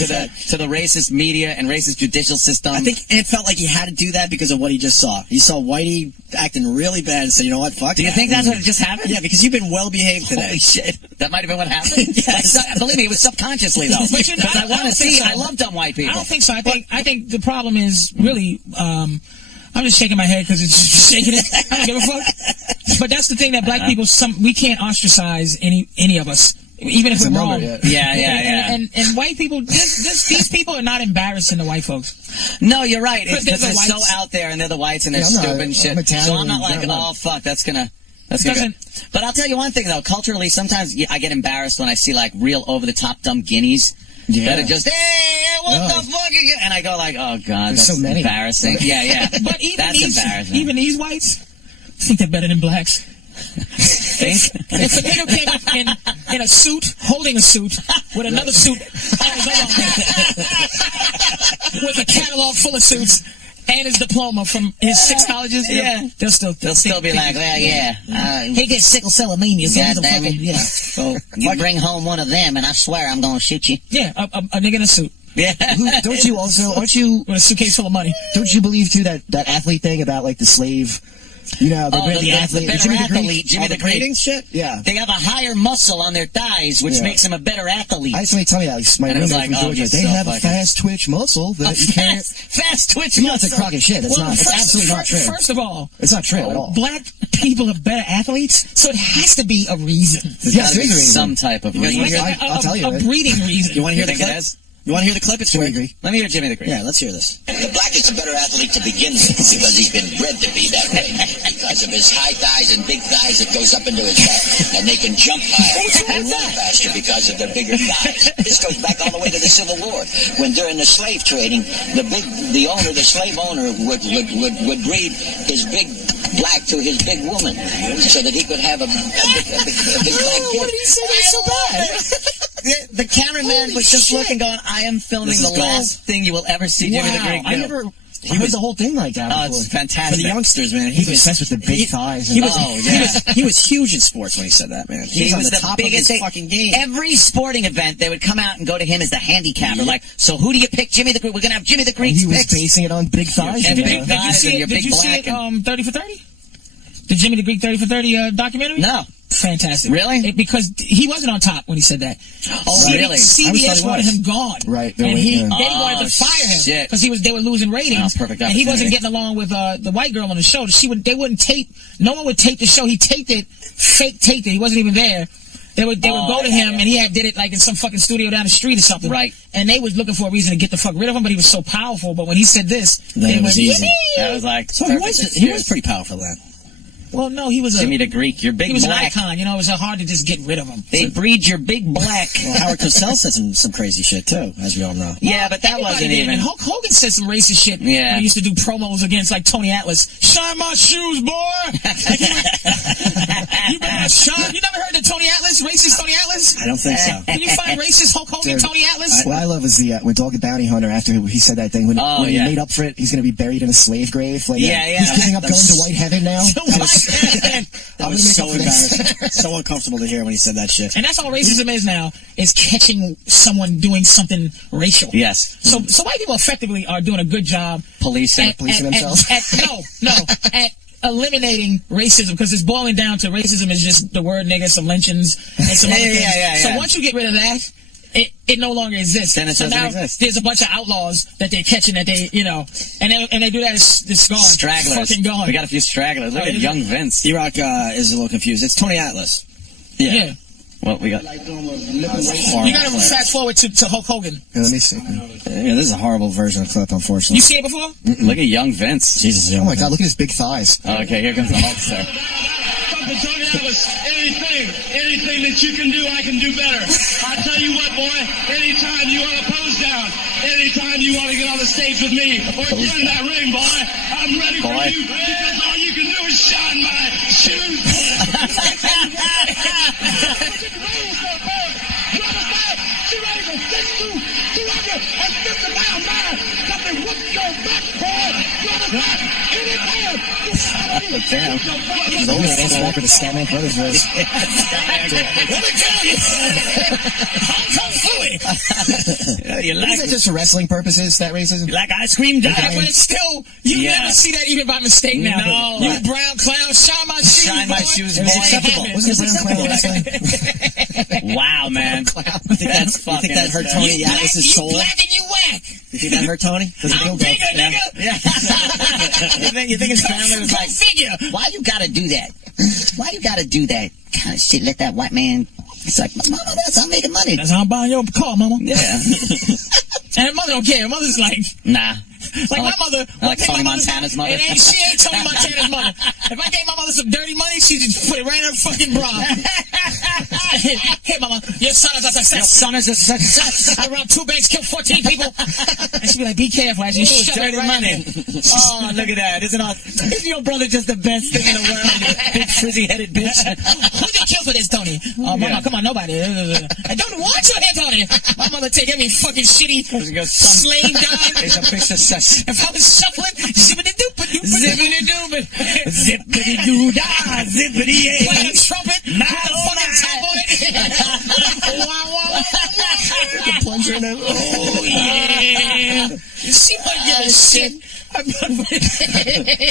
to the racist media and racist judicial system. I think Ed felt like he had to do that because of what he just saw. He saw Whitey acting really bad and said, you know what, fuck. Do you think that's what just happened? Yeah, because you've been well behaved today. Holy shit. That might have been what happened? Yes. Believe me, it was subconsciously, though. Because I want to see, I love dumb white people. I don't think so. I think the problem is really, I'm just shaking my head because it's shaking it. I don't give a fuck. But that's the thing that black people, we can't ostracize any of us, even if we're wrong. Yeah. And white people, these people are not embarrassing the white folks. No, you're right. It's because they're so out there and they're the whites and they're stupid and shit. So I'm not like, oh fuck, that's gonna. But I'll tell you one thing though. Culturally, sometimes I get embarrassed when I see like real over the top dumb guineas. That are just, hey, what the fuck again? And I go like, oh god, that's so many. Embarrassing. Yeah. But that's embarrassing. Even these whites think they're better than blacks. Think? If a nigga came in a suit, holding a suit, with another suit with a catalog full of suits, and his diploma from his 6 colleges, they'll still be like, well, he gets sickle cell anemia. So you bring home one of them, and I swear I'm going to shoot you. Yeah, a nigga in a suit. Yeah. Don't you also, aren't you... With a suitcase full of money. Don't you believe, too, that athlete thing about, like, the slave... You know, the athlete, Jimmy the Greek shit. Yeah, they have a higher muscle on their thighs, which makes them a better athlete. I had somebody tell me that. My roommate from Georgia, they have a fast twitch muscle that you can't. Fast twitch muscle. It's a crock of shit. It's not. It's absolutely not true. First of all, it's not true at all. Black people are better athletes, so it has to be a reason. Yes, there is a reason. Some type of reason. I'll tell you. A breeding reason. You want to hear the clip? You want to hear the clip? It's great. Let me hear Jimmy the Greek. Yeah, let's hear this. The black is a better athlete to begin with because he's been bred to be that way. Because of his high thighs and big thighs, it goes up into his back. And they can jump higher and run faster because of their bigger thighs. This goes back all the way to the Civil War. When during the slave trading, the slave owner would breed his big black to his big woman so that he could have a big black kid. What did he say that's so bad? The cameraman was just looking, going, I am filming the last thing you will ever see Jimmy the Greek do. I never heard the whole thing like that before. Oh, it's fantastic. For the youngsters, man. He was obsessed with the big thighs. He was huge in sports when he said that, man. He was on the top biggest of his fucking game. Every sporting event, they would come out and go to him as the handicapper. Like, so who do you pick? Jimmy the Greek. We're going to have Jimmy the Greek's He was basing it on big thighs. And big thighs and your big black. Did you see it 30 for 30? The Jimmy the Greek 30 for 30 documentary? No. Fantastic. Really? Because he wasn't on top when he said that. Oh, really? CBS wanted him gone. Right. And they wanted to fire him because they were losing ratings. Perfect. And he wasn't getting along with the white girl on the show. They wouldn't tape. No one would tape the show. He taped it, fake taped it. He wasn't even there. They would go to him, and he did it like in some fucking studio down the street or something. Right. And they was looking for a reason to get the fuck rid of him, but he was so powerful. But when he said this, then it was easy. That was like, so he was pretty powerful then. Well, no, he was Jimmy the Greek. Your big He was black. an icon. You know, it was hard to just get rid of him. They breed your big black. Well, Howard Cosell said some crazy shit, too, as we all know. Yeah, but that Everybody wasn't did. even... And Hulk Hogan said some racist shit when he used to do promos against, like, Tony Atlas. Shine my shoes, boy! You better shine. You never heard of Tony Atlas? Racist Tony Atlas? I don't think so. Can you find racist Hulk Hogan, Tony Atlas? What I love is the with Dog the Bounty Hunter, after he said that thing, when he made up for it, he's going to be buried in a slave grave. Like, he's giving up going to White Heaven now. That was so embarrassing. So uncomfortable to hear when he said that shit. And that's all racism is now, is catching someone doing something racial. Yes. So white people effectively are doing a good job policing themselves. At eliminating racism, because it's boiling down to racism is just the word nigga, some lynchings, and some other things. So once you get rid of that, it no longer exists. Then it doesn't exist. There's a bunch of outlaws that they're catching that they, you know, and they do that, it's gone. Stragglers. It's fucking gone. We got a few stragglers. Look at young Vince. E-Rock is a little confused. It's Tony Atlas. Yeah. Well, we got... You gotta fast forward to Hulk Hogan. Yeah, let me see. Yeah, this is a horrible version of the clip, unfortunately. You see it before? Look at young Vince. Jesus. Oh my God, look at his big thighs. Oh, okay, here comes the Hulk, sir. Tony Atlas, anything that you can do, I can do better. I tell you what, boy, anytime you want to pose down, anytime you want to get on the stage with me, or get in that ring, boy, I'm ready for you, because all you can do is shine my shoes, boy. She ready to 250 pounds, man. Something whoop your back, boy. Anytime. Damn. He's only an answer back with the Scatman Brothers verse. Let me tell you. Hong Kong Philly. Is that just for wrestling purposes, that racism? You like ice cream, Jack? But it's still, you never see that even by mistake now. No. You brown clown, shine my shoes, Shine my shoes, It was acceptable. Wasn't it brown clown wrestling? Wow, man. That's fucking... You think that hurt Tony Atlas' soul? You black and you whack. You think that hurt Tony? I'm bigger, nigga. Yeah. you think his family was like, figure. why you gotta do that? Why you gotta do that kind of shit? Let that white man... It's like, mama, that's how I'm making money. That's how I'm buying your car, mama. Yeah. And her mother don't care. Her mother's like... Nah. Like my mother... Like Tony Montana's mother. She ain't Tony Montana's mother. If I gave my mother some dirty money, she just put it right in her fucking bra. Here, mama, your son is a success. Your son is a success. I robbed 2 banks, killed 14 people. And she'd be like, be careful as you shove dirty it right money. Oh, look at that. Isn't your brother just the best thing in the world? You big frizzy-headed bitch. Who did kill for this, Tony? Oh, mama, come on, nobody. I don't want you here, Tony. My mother take every fucking shitty slave dime. It's a big success. If I was shuffling, zippity-doopity-doopity. Zippity-doopity. Zippity-doo-dah. Zippity-yay. Playing a trumpet. My fucking top on it. The plunger in it. Oh, yeah. She might give a shit. Howdy,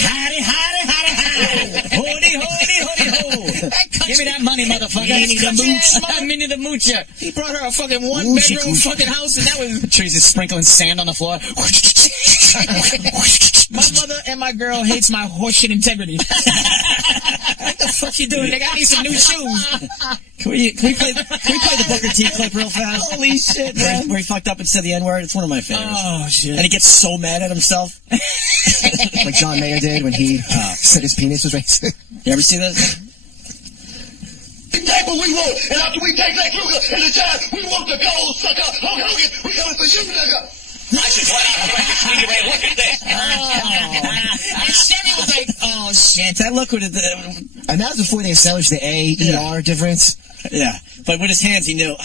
howdy, howdy, howdy. Hoody, hoody, hoody, ho. Give me that money, motherfucker. Minnie the Mooch. Minnie the Moocher. He brought her a fucking one-bedroom fucking house, and that was... Patrice is sprinkling sand on the floor. My mother and my girl hates my horseshit integrity. What the fuck you doing, nigga? I need some new shoes. Can we play the Booker T clip real fast? Holy shit, man. Where he fucked up and said the N-word? It's one of my favorites. Oh, shit. And he gets so mad at himself. Like John Mayer did when he said his penis was racist. You ever see this? We take what we want, and after we take that Kruger and the time, we want the gold, sucker. Hulk Hogan, we coming for you, nigga. I should run out and break this nigga, man. Look at this. And Sherry was like, oh, shit. That look what it... And that was before they established the A-E-R difference. Yeah. But with his hands, he knew.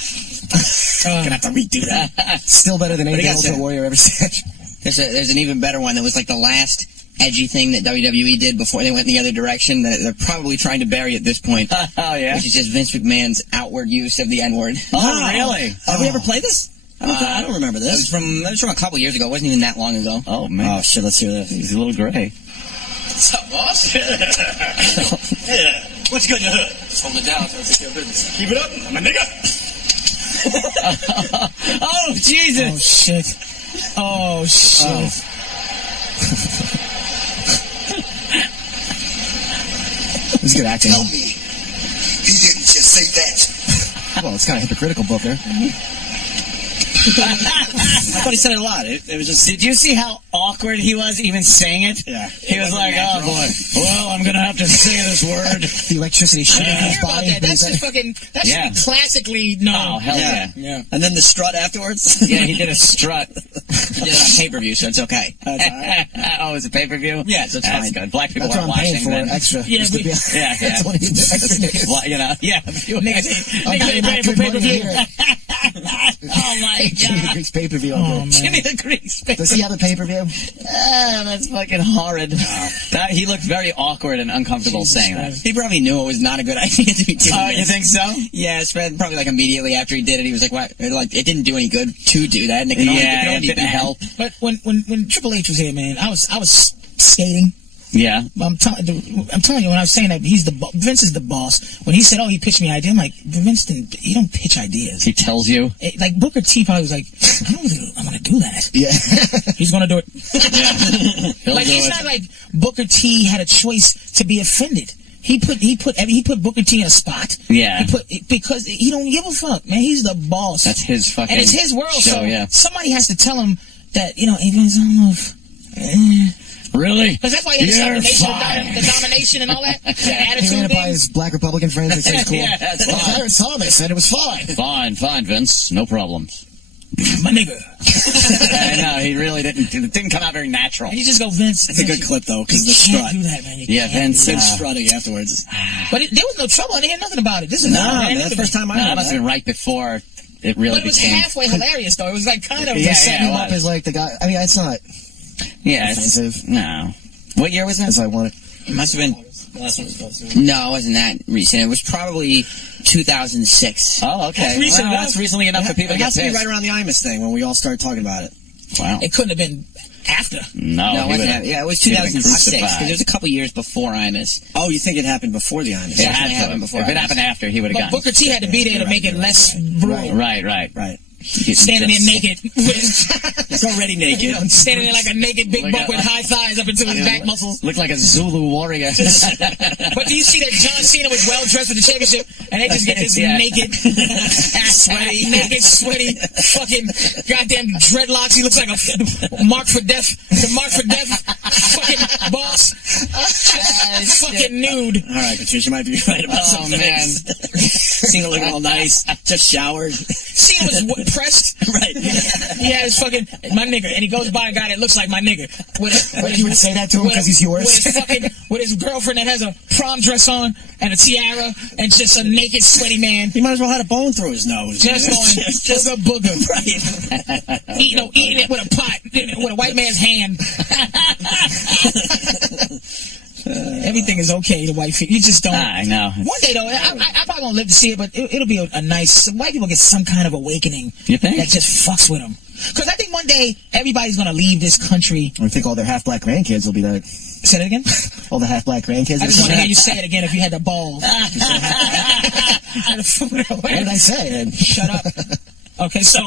Gonna have to redo that. Still better than anything Ultimate Warrior ever said. There's an even better one that was like the last edgy thing that WWE did before they went in the other direction that they're probably trying to bury at this point. Oh, yeah? Which is just Vince McMahon's outward use of the N-word. Oh, really? Have we ever played this? I don't remember this. That was from a couple years ago. It wasn't even that long ago. Oh, man. Oh, shit, let's hear this. He's a little gray. What's up, boss? Yeah. What's good in your hood? Just hold it down so I take care of business. Keep it up. I'm a nigga. Oh, Jesus. Oh, shit. Oh, shit. It was good acting. Tell me, he didn't just say that. Well, it's kind of hypocritical, Booker. I thought he said it a lot. It was just. Did you see how awkward he was even saying it? Yeah. He was like, oh boy, well, I'm going to have to say this word. The electricity shooting in his body. That's just fucking, that should be classically known. Oh, hell yeah. And then the strut afterwards? Yeah, he did a strut. He did it on pay-per-view, so it's okay. Oh, it's a pay-per-view? Yeah, so it's That's fine. good. Black people That's aren't what I'm paying watching for, then. extra. Yeah, Just to be- Yeah. That's what he did, extra news. Well, you know, yeah. Niggas I'm paying ain't paying for good money to pay-per-view. hear it. Oh my Jimmy the God. Greek's pay-per-view. Jimmy the Greek's pay-per-view. Does he have a pay-per-view? That's fucking horrid. He looked very awkward and uncomfortable saying that. He probably knew it was not a good idea to be doing Oh, this. you think so? Yeah, probably like immediately after he did it, he was like, "What? Like it didn't do any good to do that, and it can only be it didn't bad." help. But when Triple H was here, man, I was skating. Yeah. I'm telling you, when I was saying that Vince is the boss. When he said, "Oh, he pitched me an idea," I'm like, Vince didn't. He don't pitch ideas. He tells you. Like Booker T probably was like, I don't really want to do that. Yeah. He's gonna do it. Yeah. Like it's not like Booker T had a choice to be offended. He put Booker T in a spot. Yeah. Because he don't give a fuck, man. He's the boss. That's his fucking and it's his world. show, So yeah. somebody has to tell him that, you know, Vince, I don't know if. Really? Because that's why he had the domination and all that. The He attitude ran it by thing. his black Republican friends. They said it's cool. Yeah, that's Well, fine. Clarence Thomas said it was fine. Fine, Vince. No problems. My nigga. No, he really didn't. It didn't come out very natural. And you just go, Vince. It's a good clip, though, because the You strut. can't do that, man. You Yeah, can't Vince. do that. Strutting afterwards. But there was no trouble. I didn't hear nothing about it. This is Man, that's the first time I No, heard that must have been right before it really But it was became. halfway hilarious, though. It was like kind of. They set him it up was. as like the guy. I mean, it's not Yeah, offensive no. What year was that? as I want it. It must have been. No, it wasn't that recent. It was probably 2006. Oh, okay. That's recent Well, enough. that's recently enough for people to It get has to be pissed. right around the Imus thing when we all started talking about it. Wow. It couldn't have been after. No, No, it he wasn't. would've- Yeah, it was he'd have been 2006 because crucified. it was a couple years before Imus. Oh, you think it happened before the Imus? It had definitely to happened have. before If it Imus. happened after, he would have But gotten. Booker T had to be there to make it less brutal. Right. Right. Standing there naked. It's already naked. Standing there like a naked big Like buck a- with high thighs up into his back muscles. Looked like a Zulu warrior. But do you see that John Cena was well dressed for the championship, and they just get this Yeah. naked, sweaty, fucking goddamn dreadlocks. He looks like a Mark for Death, the Mark for Death fucking boss, fucking nude. All right, Patrice, you might be right about Oh, some man. things. Cena looking all nice, just showered. Cena was pressed. Right. He had his fucking my nigga, and he goes by a guy that looks like my nigga. You would say that to him because he's yours. With his girlfriend that has a prom dress on and a tiara and just a naked, sweaty man. He might as well had a bone through his nose. Just going, just a booger. Right. Eating it with a pot, with a white man's hand. Everything is okay to white feet. You just don't. I know. One day, though, I probably won't live to see it, but it'll be a nice. White people get some kind of awakening. You think? That just fucks with them. Because I think one day everybody's going to leave this country. I think all their half-black grandkids will be that. Say that again? All the half-black grandkids. I just want to hear you say it again if you had the balls. What did I say? Shut up. Okay, so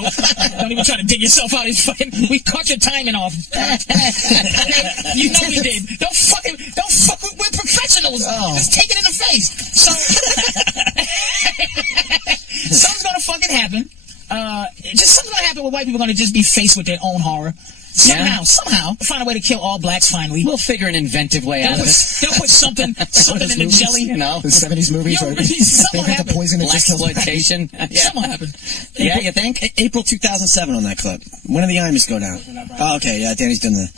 don't even try to dig yourself out. It's fucking. We caught your timing off. Okay? You know we did. Don't fuck. We're professionals. Just take it in the face. So something's gonna fucking happen. Just something's gonna happen where white people are gonna just be faced with their own horror. Somehow, find a way to kill all blacks. Finally, We'll figure an inventive way out of it. They'll put something in the jelly. You know, The 70s movies. Yo, Where they something invent the poison that black just kills exploitation. Yeah. Something happened. Yeah, you think? April 2007 on that clip. When did the Imus go down? Oh, okay. Yeah, Danny's doing the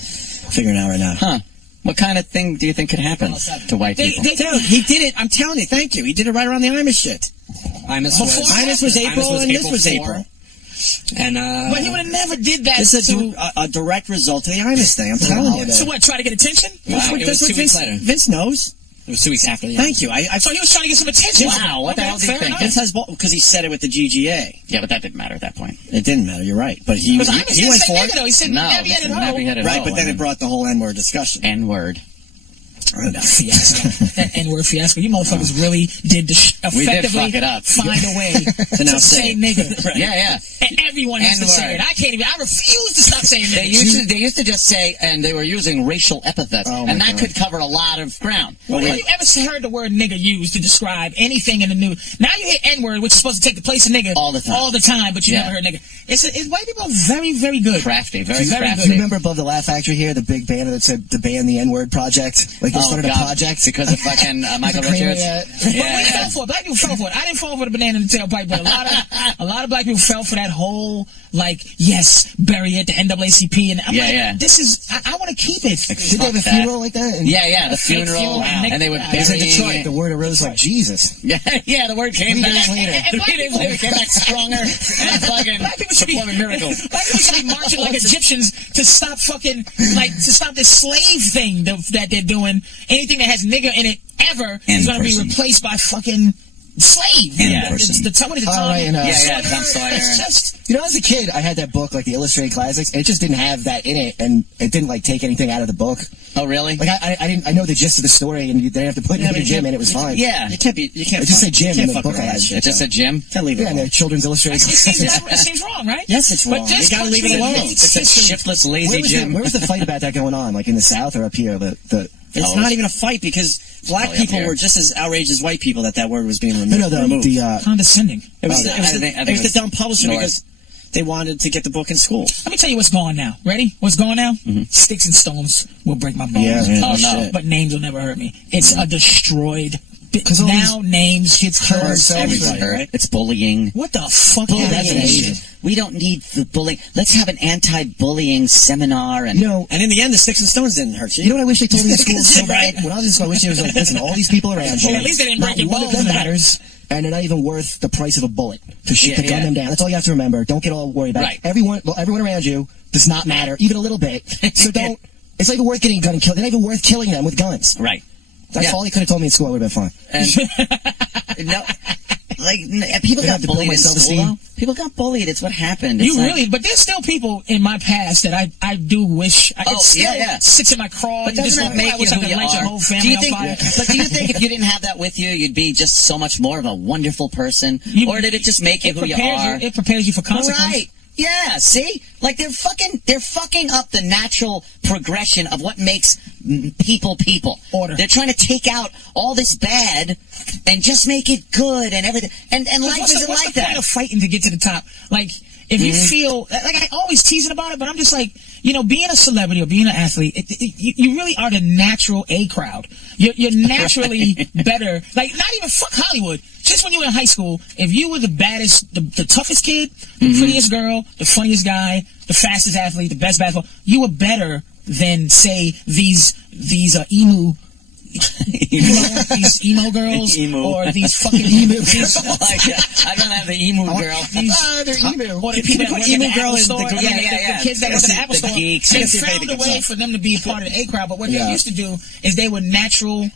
figuring out right now. Huh. What kind of thing do you think could happen to white people? Dude, he did it. I'm telling you. Thank you. He did it right around the Imus shit. Imus Imus was April, and this was April. And But he would have never did that. This is a direct result of the Imus thing. I'm telling you. So what? Try to get attention? That's what, it was 2 weeks later. Vince knows. It was 2 weeks after. Yeah. Thank you. So he was trying to get some attention. Wow, what the hell do you fair think? enough. Vince has because he said it with the GGA. Yeah, but that didn't matter at that point. It didn't matter. You're right. But he Because Imus he didn't went say for nigga, though. it. He said No, nappy-headed hoe. nappy-headed Right, hoe, but then I it brought the whole N-word discussion. N-word. Fiasco. That N-word fiasco. You motherfuckers really did effectively find a way to say nigga. Right. Yeah. And everyone has to say it. I can't even. I refuse to stop saying nigga. They used to just say, and they were using racial epithets, and that could cover a lot of ground. Well, have you ever heard the word nigga used to describe anything in the news? Now you hear N-word, which is supposed to take the place of nigga all the time, but you never heard nigga. It's white people are very, very good. Crafty, very crafty. Do you remember above the Laugh Factory here, the big banner that said to ban the N-word project? Like they started a project because of fucking Michael Richards. But we fell for it. Black people fell for it. I didn't fall for the banana in the tailpipe, but a lot of black people fell for that whole yes, bury it, the NAACP, and I'm like, this is I want to keep it. Did they have a funeral like that? The funeral, and they would bury it. In Detroit, the word arose like Jesus. Yeah, the word came back. 3 days later, came back stronger and fucking performing miracles. Black people should be marching like Egyptians to stop to stop this slave thing that they're doing. Anything that has nigger in it ever is going to be replaced by fucking slave. Tom Sawyer. It's just... You know, as a kid, I had that book, like the Illustrated Classics, and it just didn't have that in it, and it didn't, take anything out of the book. Oh, really? Like, I know the gist of the story, and they didn't have to put another Jim in, it was fine. Yeah. You can't. It just said Jim in the book I had. It just said Jim? Can't leave it alone. Yeah, and the Children's Illustrated Classics. It seems wrong, right? Yes, it's wrong. You gotta leave it alone. It's a shiftless, lazy Jim. Where was the fight about that going on? Like, in the South or up here? It's not even a fight because black people were just as outraged as white people that word was being removed. Condescending. It was the dumb publisher because they wanted to get the book in school. Let me tell you what's going now. Ready? What's going now? Sticks and stones will break my bones. But names will never hurt me. It's a destroyed... Because now names, kids hurt everybody, right? It's bullying. What the fuck? We don't need the bullying. Let's have an anti-bullying seminar. And and in the end, the sticks and stones didn't hurt you. You know what I wish they told me in school so bad? When I was in school, I wish it was like, listen, all these people around you. Well, at least they didn't break your bones. One of them matters, and they're not even worth the price of a bullet to gun them down. That's all you have to remember. Don't get all worried about it. Everyone around you does not matter, even a little bit. So don't. It's not even worth getting a gun and killing. They're not even worth killing them with guns. Right. That's all he could have told me in school. I would have been fine. People got bullied in school, though. People got bullied. It's what happened. But there's still people in my past that I do wish. It still sits in my craw. But doesn't that make you who you are? Do you think if you didn't have that with you, you'd be just so much more of a wonderful person? Or did it just make you who you are? It prepares you for consequences. Right. Yeah, see? Like, they're fucking up the natural progression of what makes people. Order. They're trying to take out all this bad and just make it good and everything. And life isn't like that. What's the point of fighting to get to the top? Like, if you feel... Like, I always teasing about it, but I'm just like, being a celebrity or being an athlete, you really are the natural A crowd. You're naturally better. Like, not even fuck Hollywood. Just when you were in high school, if you were the baddest, the toughest kid, the prettiest girl, the funniest guy, the fastest athlete, the best basketball, you were better than, say, these emo these emo girls or these fucking emo girls. I don't have the emo girl. They're emo. Or the people that work in the Apple store. The kids that work in the Apple store. They found a way for them to be part of the A crowd, but what they used to do is they were natural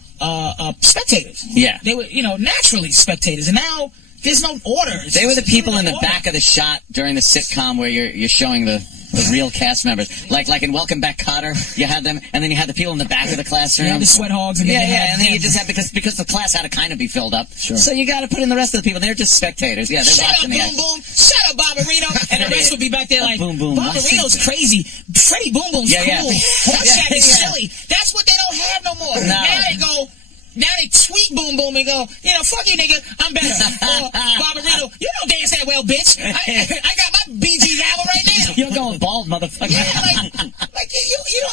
spectators. Yeah. They were, naturally spectators. And now there's no orders. They were the people in the back of the shot during the sitcom where you're showing the real cast members. Like in Welcome Back, Kotter, you had them, and then you had the people in the back of the classroom. Yeah, the sweat hogs. And and then you just had, because the class had to kind of be filled up. Sure. So you got to put in the rest of the people. They're just spectators. Yeah, they're watching the action. Boom, boom. Shut up, Barbarino. And the rest will be back there like, boom, boom. Barbarino's crazy. Freddie Boom Boom's cool. Horseshack is silly. That's what they don't have no more. No. Now they tweet Boom Boom and go, fuck you, nigga, I'm better. Or Barbarino, you don't dance that well, bitch. I got my BG's album right now. You're going bald, motherfucker. Yeah,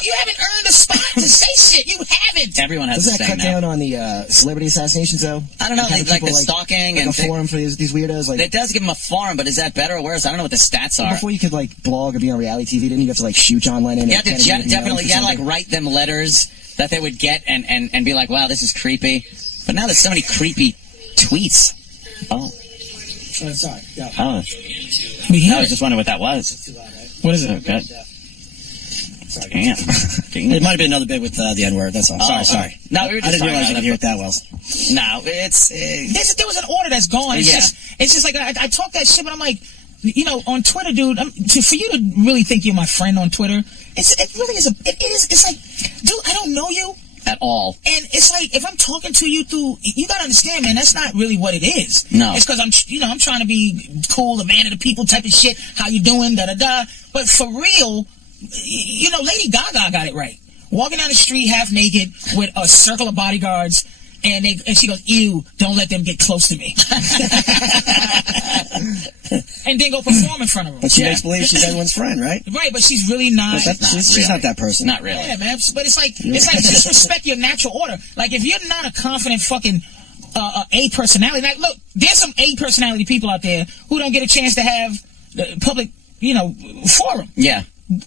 you haven't earned a spot to say shit. You haven't. Everyone has to say that. Does that cut down on the celebrity assassinations, though? I don't know, like the stalking and a forum for these weirdos. Like, it does give them a forum, but is that better or worse? I don't know what the stats are. Before you could blog or be on reality TV, didn't you have to shoot John Lennon? You have to definitely, write them letters that they would get and be like, wow, this is creepy. But now there's so many creepy tweets. Oh. Sorry. Yeah. Oh. I was just wondering what that was. What is it? Okay. Sorry. Damn. It might have been another bit with the N-word, that's all. Sorry. No, I didn't realize I could hear it that well. No, it's... there was an order that's gone. It's just like, I talk that shit, but I'm like, on Twitter, dude, for you to really think you're my friend on Twitter, it really is it's like, dude, I don't know you. at all. And it's like, if I'm talking to you through, you gotta understand, man, that's not really what it is. No. It's because I'm trying to be cool, a man of the people type of shit. How you doing? Da da da. But for real, Lady Gaga got it right. Walking down the street half naked with a circle of bodyguards, and she goes, "Ew, don't let them get close to me." And then go perform in front of them. But she makes believe she's everyone's friend, right? Right, but she's really not. She's not that person. Not really. Yeah, man. But it's like just respect your natural order. Like, if you're not a confident fucking A personality, like, look, there's some A personality people out there who don't get a chance to have the public, forum. Yeah.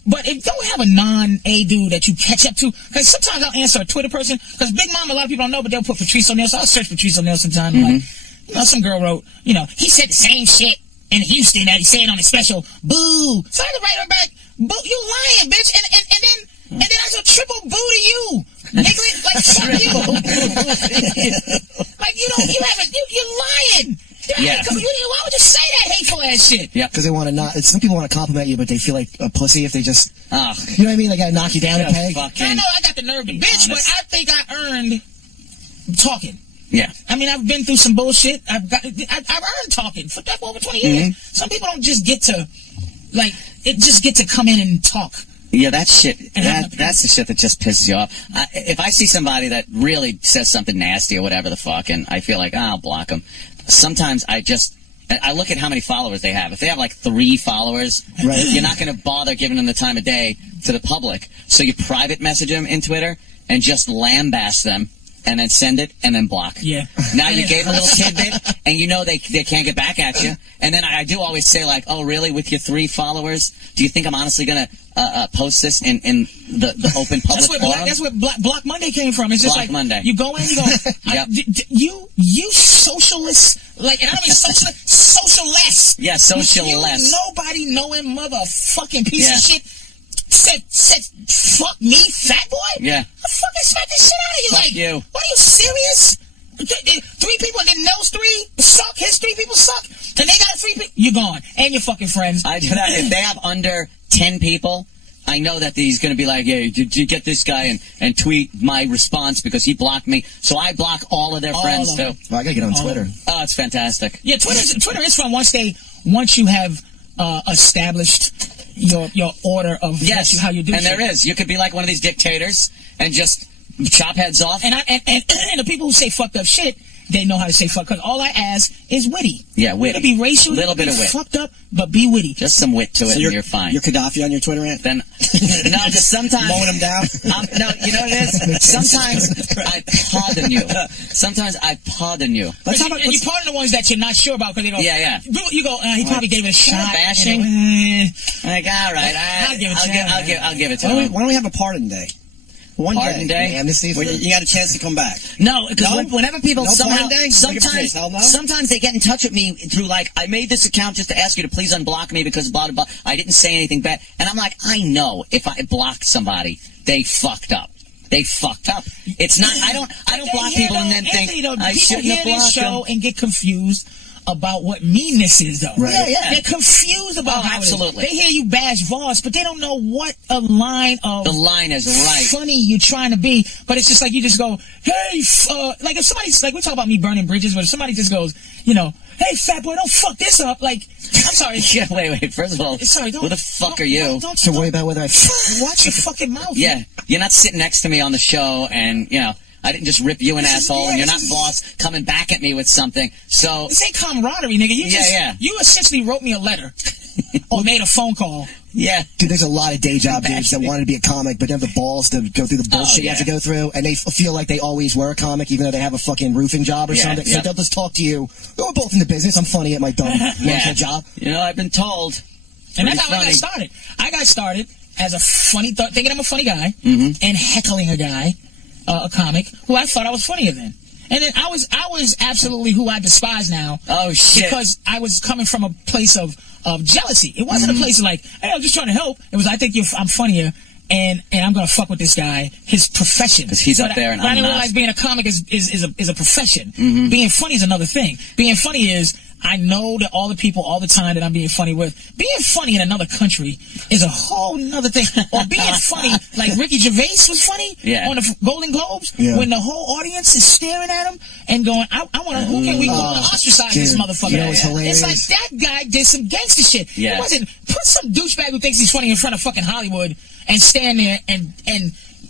But don't have a non-A dude that you catch up to. Because sometimes I'll answer a Twitter person. Because Big Mom, a lot of people don't know, but they'll put Patrice O'Neal. So I'll search Patrice O'Neal sometime. Like, some girl wrote, he said the same shit in Houston that he said on his special. Boo. So I had to write her back, boo, you lying, bitch. And then I said, triple boo to you. Nigga, like, fuck you. Like, you're lying. Yeah. Why would you say that hateful ass shit? Yeah. Because they want to some people want to compliment you, but they feel like a pussy if they just, you know what I mean? They got to knock you down a peg. I know I got the nerve to bitch, but I think I earned talking. Yeah. I mean, I've been through some bullshit. I've earned talking for over 20 years. Some people don't just get to come in and talk. Yeah, that shit, that's the shit that just pisses you off. If I see somebody that really says something nasty or whatever the fuck, and I feel like, I'll block them. Sometimes I look at how many followers they have. If they have like 3 followers, right, you're not going to bother giving them the time of day to the public. So you private message them in Twitter and just lambast them, and then send it, and then block. Yeah. Now you gave a little tidbit, and they can't get back at you. And then I do always say, like, oh, really? With your 3 followers? Do you think I'm honestly going to post this in the open public forum? That's where Block Monday came from. It's just Block like, Monday. you go in, you go, Yep. you socialist, like, and I don't mean socialist. Yeah, socialist. You nobody knowing motherfucking piece of shit said, fuck me, fat boy? Yeah. I fucking smack the shit out of you. Fuck like, you. What are you serious? 3 people, and then those 3 suck. His 3 people suck. And they got 3 people. You're gone. And your fucking friends. I do that. If they have under 10 people, I know that he's going to be like, yeah, did you get this guy and tweet my response because he blocked me. So I block all of their friends, too. Well, I got to get on Twitter. Oh, it's fantastic. Yeah, Twitter is fun once you have established your order of how you do and shit. there is. You could be like one of these dictators and just chop heads off. And the people who say fucked up shit, they know how to say fuck. Because all I ask is witty. Yeah, witty. It'll be racial. Little bit of wit. Fucked up, but be witty. Just some wit to it, and you're fine. You're Gaddafi on your Twitter rant? Then, no, because sometimes mowing them down. No, you know what it is. Sometimes I pardon you. Let's talk about, and you pardon the ones that you're not sure about because they go. Yeah. You go. He probably gave it a shot. Bashing. Like, all right, I'll give it to him. Why don't we have a pardon day? One Pardon day? Amnesty for... You got a chance to come back. No, because whenever people somehow... Sometimes they get in touch with me through, like, I made this account just to ask you to please unblock me because blah, blah, blah. I didn't say anything bad. And I'm like, I know if I blocked somebody, they fucked up. It's not... I don't block people and then think, I shouldn't have blocked them. And get confused about what meanness is, though. Right. Yeah. They're confused about how absolutely. It is. They hear you bash Voss, but they don't know what a line of... The line is right. Funny you're trying to be, but it's just like you just go, hey, like if somebody's... Like, we talk about me burning bridges, but if somebody just goes, hey, fat boy, don't fuck this up. Like, I'm sorry. Yeah, wait. First of all, who the fuck are you? Don't worry about whether I... Watch your fucking mouth. Yeah, you're not sitting next to me on the show and, I didn't just rip you an asshole, and you're not boss coming back at me with something. So this ain't camaraderie, nigga. You essentially wrote me a letter or made a phone call. Yeah. Dude, there's a lot of day job dudes that wanted to be a comic, but they have the balls to go through the bullshit you have to go through, and they feel like they always were a comic, even though they have a fucking roofing job or something. So they'll just talk to you. We're both in the business. I'm funny at my dumb job. I've been told. And that's how I got started. I got started as a funny, thinking I'm a funny guy, and heckling a guy. A comic who I thought I was funnier than. And then I was absolutely who I despise now. Oh, shit. Because I was coming from a place of jealousy. It wasn't a place of like, hey, I'm just trying to help. It was, I think I'm funnier, and I'm going to fuck with this guy, his profession. Because he's up there and I'm not. I didn't realize being a comic is a profession. Being funny is another thing. Being funny is, I know that all the people all the time that I'm being funny with, being funny in another country is a whole nother thing. Or being funny, like Ricky Gervais was funny on the Golden Globes, when the whole audience is staring at him and going, I want to, who can we ostracize this motherfucker? You know what's hilarious? It's like, that guy did some gangster shit. It wasn't, put some douchebag who thinks he's funny in front of fucking Hollywood and stand there and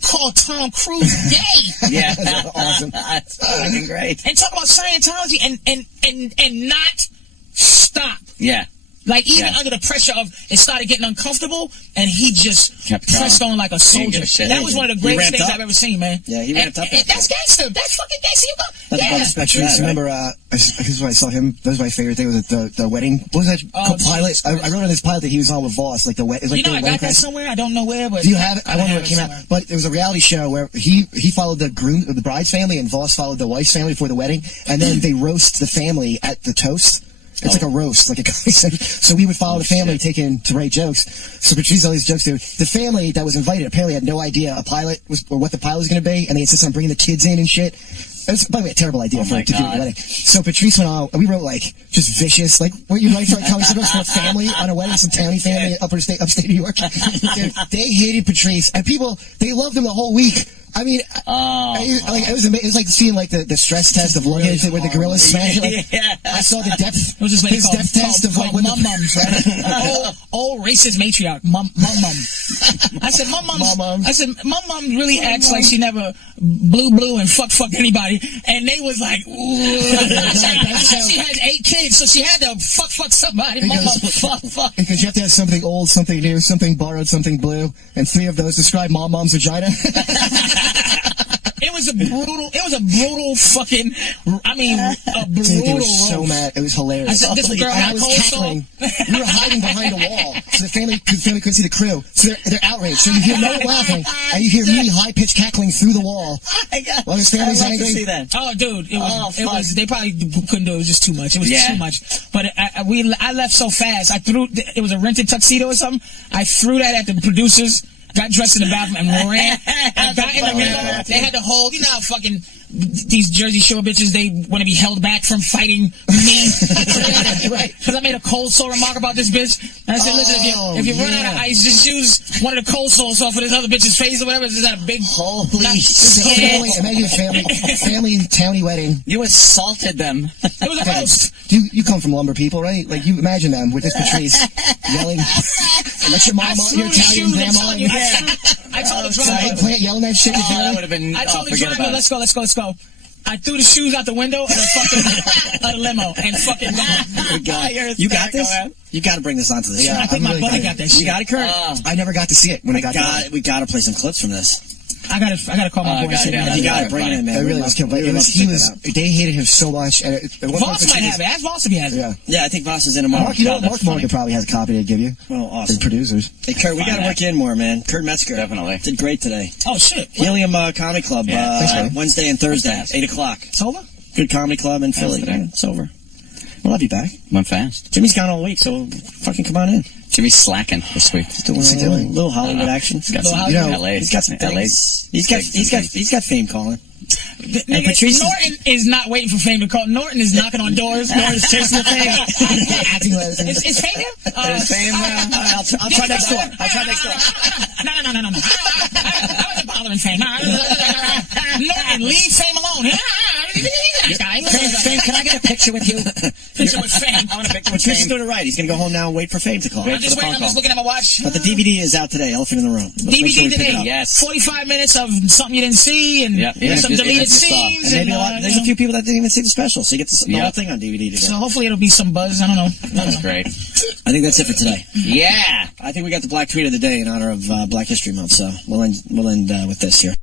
call Tom Cruise gay. Yeah, that's awesome. That's fucking great. And talk about Scientology and not stop. Yeah. Like, even under the pressure of it started getting uncomfortable, and he just kept pressed on like a soldier. That was one of the greatest things up. I've ever seen, man. Yeah, he ramped up. That's gangster. That's fucking gangster. Patrice, remember, this is when I saw him, that was my favorite thing, was the wedding. What was that pilot? I wrote on this pilot that he was on with Voss, like the wedding. You know, I got that somewhere. I don't know where, but do you have it? I wonder where it came out. But it was a reality show where he followed the bride's family, and Voss followed the wife's family before the wedding, and then they roast the family at the toast. It's like a roast, like a guy said. So we would follow the family taking to write jokes. So Patrice all these jokes to the family that was invited. Apparently had no idea a pilot was, or what the pilot was going to be, and they insisted on bringing the kids in and shit. It was, by the way, a terrible idea to do a wedding. So Patrice went on. We wrote like just vicious, like what you write for a comedy jokes for a family on a wedding, some townie family upstate New York. Dude, they hated Patrice, and people they loved him the whole week. I mean, it was like seeing like the stress test of luggage where the gorillas smash it. Like, I saw the depth. It was just his depth test of like mum mums, right? old racist matriarch, mum. I said mum mums. I said mum really acts like she never blew and fuck anybody, and they was like, ooh. She had 8 kids, so she had to fuck somebody. Mum fuck. Because you have to have something old, something new, something borrowed, something blue, and 3 of those describe mom's vagina. It was a brutal fucking, I mean, a brutal Dude, they were so mad. It was hilarious. I said, this girl I was cackling. We were hiding behind a wall, so the family couldn't see the crew. So they're outraged. So you hear no one laughing, and you hear me high-pitched cackling through the wall. While his family's angry. See that. Oh, dude, it was, they probably couldn't do it. It was just too much. It was too much. But I left so fast. It was a rented tuxedo or something. I threw that at the producers. Got dressed in the bathroom and ran. I got in the middle. They had to hold, you know how fucking these Jersey Shore bitches, they want to be held back from fighting me. Because I made a cold sore remark about this bitch. And I said, listen, if you run out of ice, just use one of the cold sores off of this other bitch's face or whatever. This is a big... Holy shit. Imagine a family townie wedding. You assaulted them. It was a roast. You come from lumber people, right? Like, you imagine them with this Patrice yelling. Let your mama, your Italian grandma. I told the driver. Plant yelling that shit. That would have been... I told the driver, let's go. I threw the shoes out the window of the limo and fucking gone. You got this? You got to bring this onto the show. I think my buddy got that shit. You got it, Kurt? I never got to see it when I got there. We got to play some clips from this. I gotta call my boy. You gotta bring it in, man. It really was killed. But they hated him so much. And Voss might have it. Ask Voss if he has it. Yeah, I think Voss is in tomorrow. Mark Morgan probably has a copy to give you. Well, awesome. The producers. Hey, Kurt, we gotta work in more, man. Kurt Metzger. Definitely. Did great today. Oh, shit. Helium Comedy Club, Wednesday and Thursday, 8 o'clock. It's over? Good comedy club in Philly. It's over. We'll have you back. Went fast. Jimmy's gone all week, so fucking come on in. Jimmy's slacking this week. He's doing a little Hollywood action. He's got some LA. He's got some things. He's got fame calling. And Patrice Norton is not waiting for fame to call. Norton is knocking on doors. Norton's chasing the fame. Is fame here? Is fame? I'll try next door. No. I wasn't bothering fame. Norton, leave fame alone. He's a nice guy. Fame, can I get a picture with you? Picture with fame. I want a picture with fame. Patrice is doing it right. He's going to go home now and wait for fame to call. I'm just looking at my watch. But the DVD is out today. Elephant in the Room. DVD today. Yes. 45 minutes of something you didn't see and some deleted scenes. And maybe there's a few people that didn't even see the special, so you get the whole thing on DVD today. So hopefully it'll be some buzz. I don't know. That's great. I think that's it for today. Yeah. I think we got the Black Tweet of the Day in honor of Black History Month, so we'll end with this here.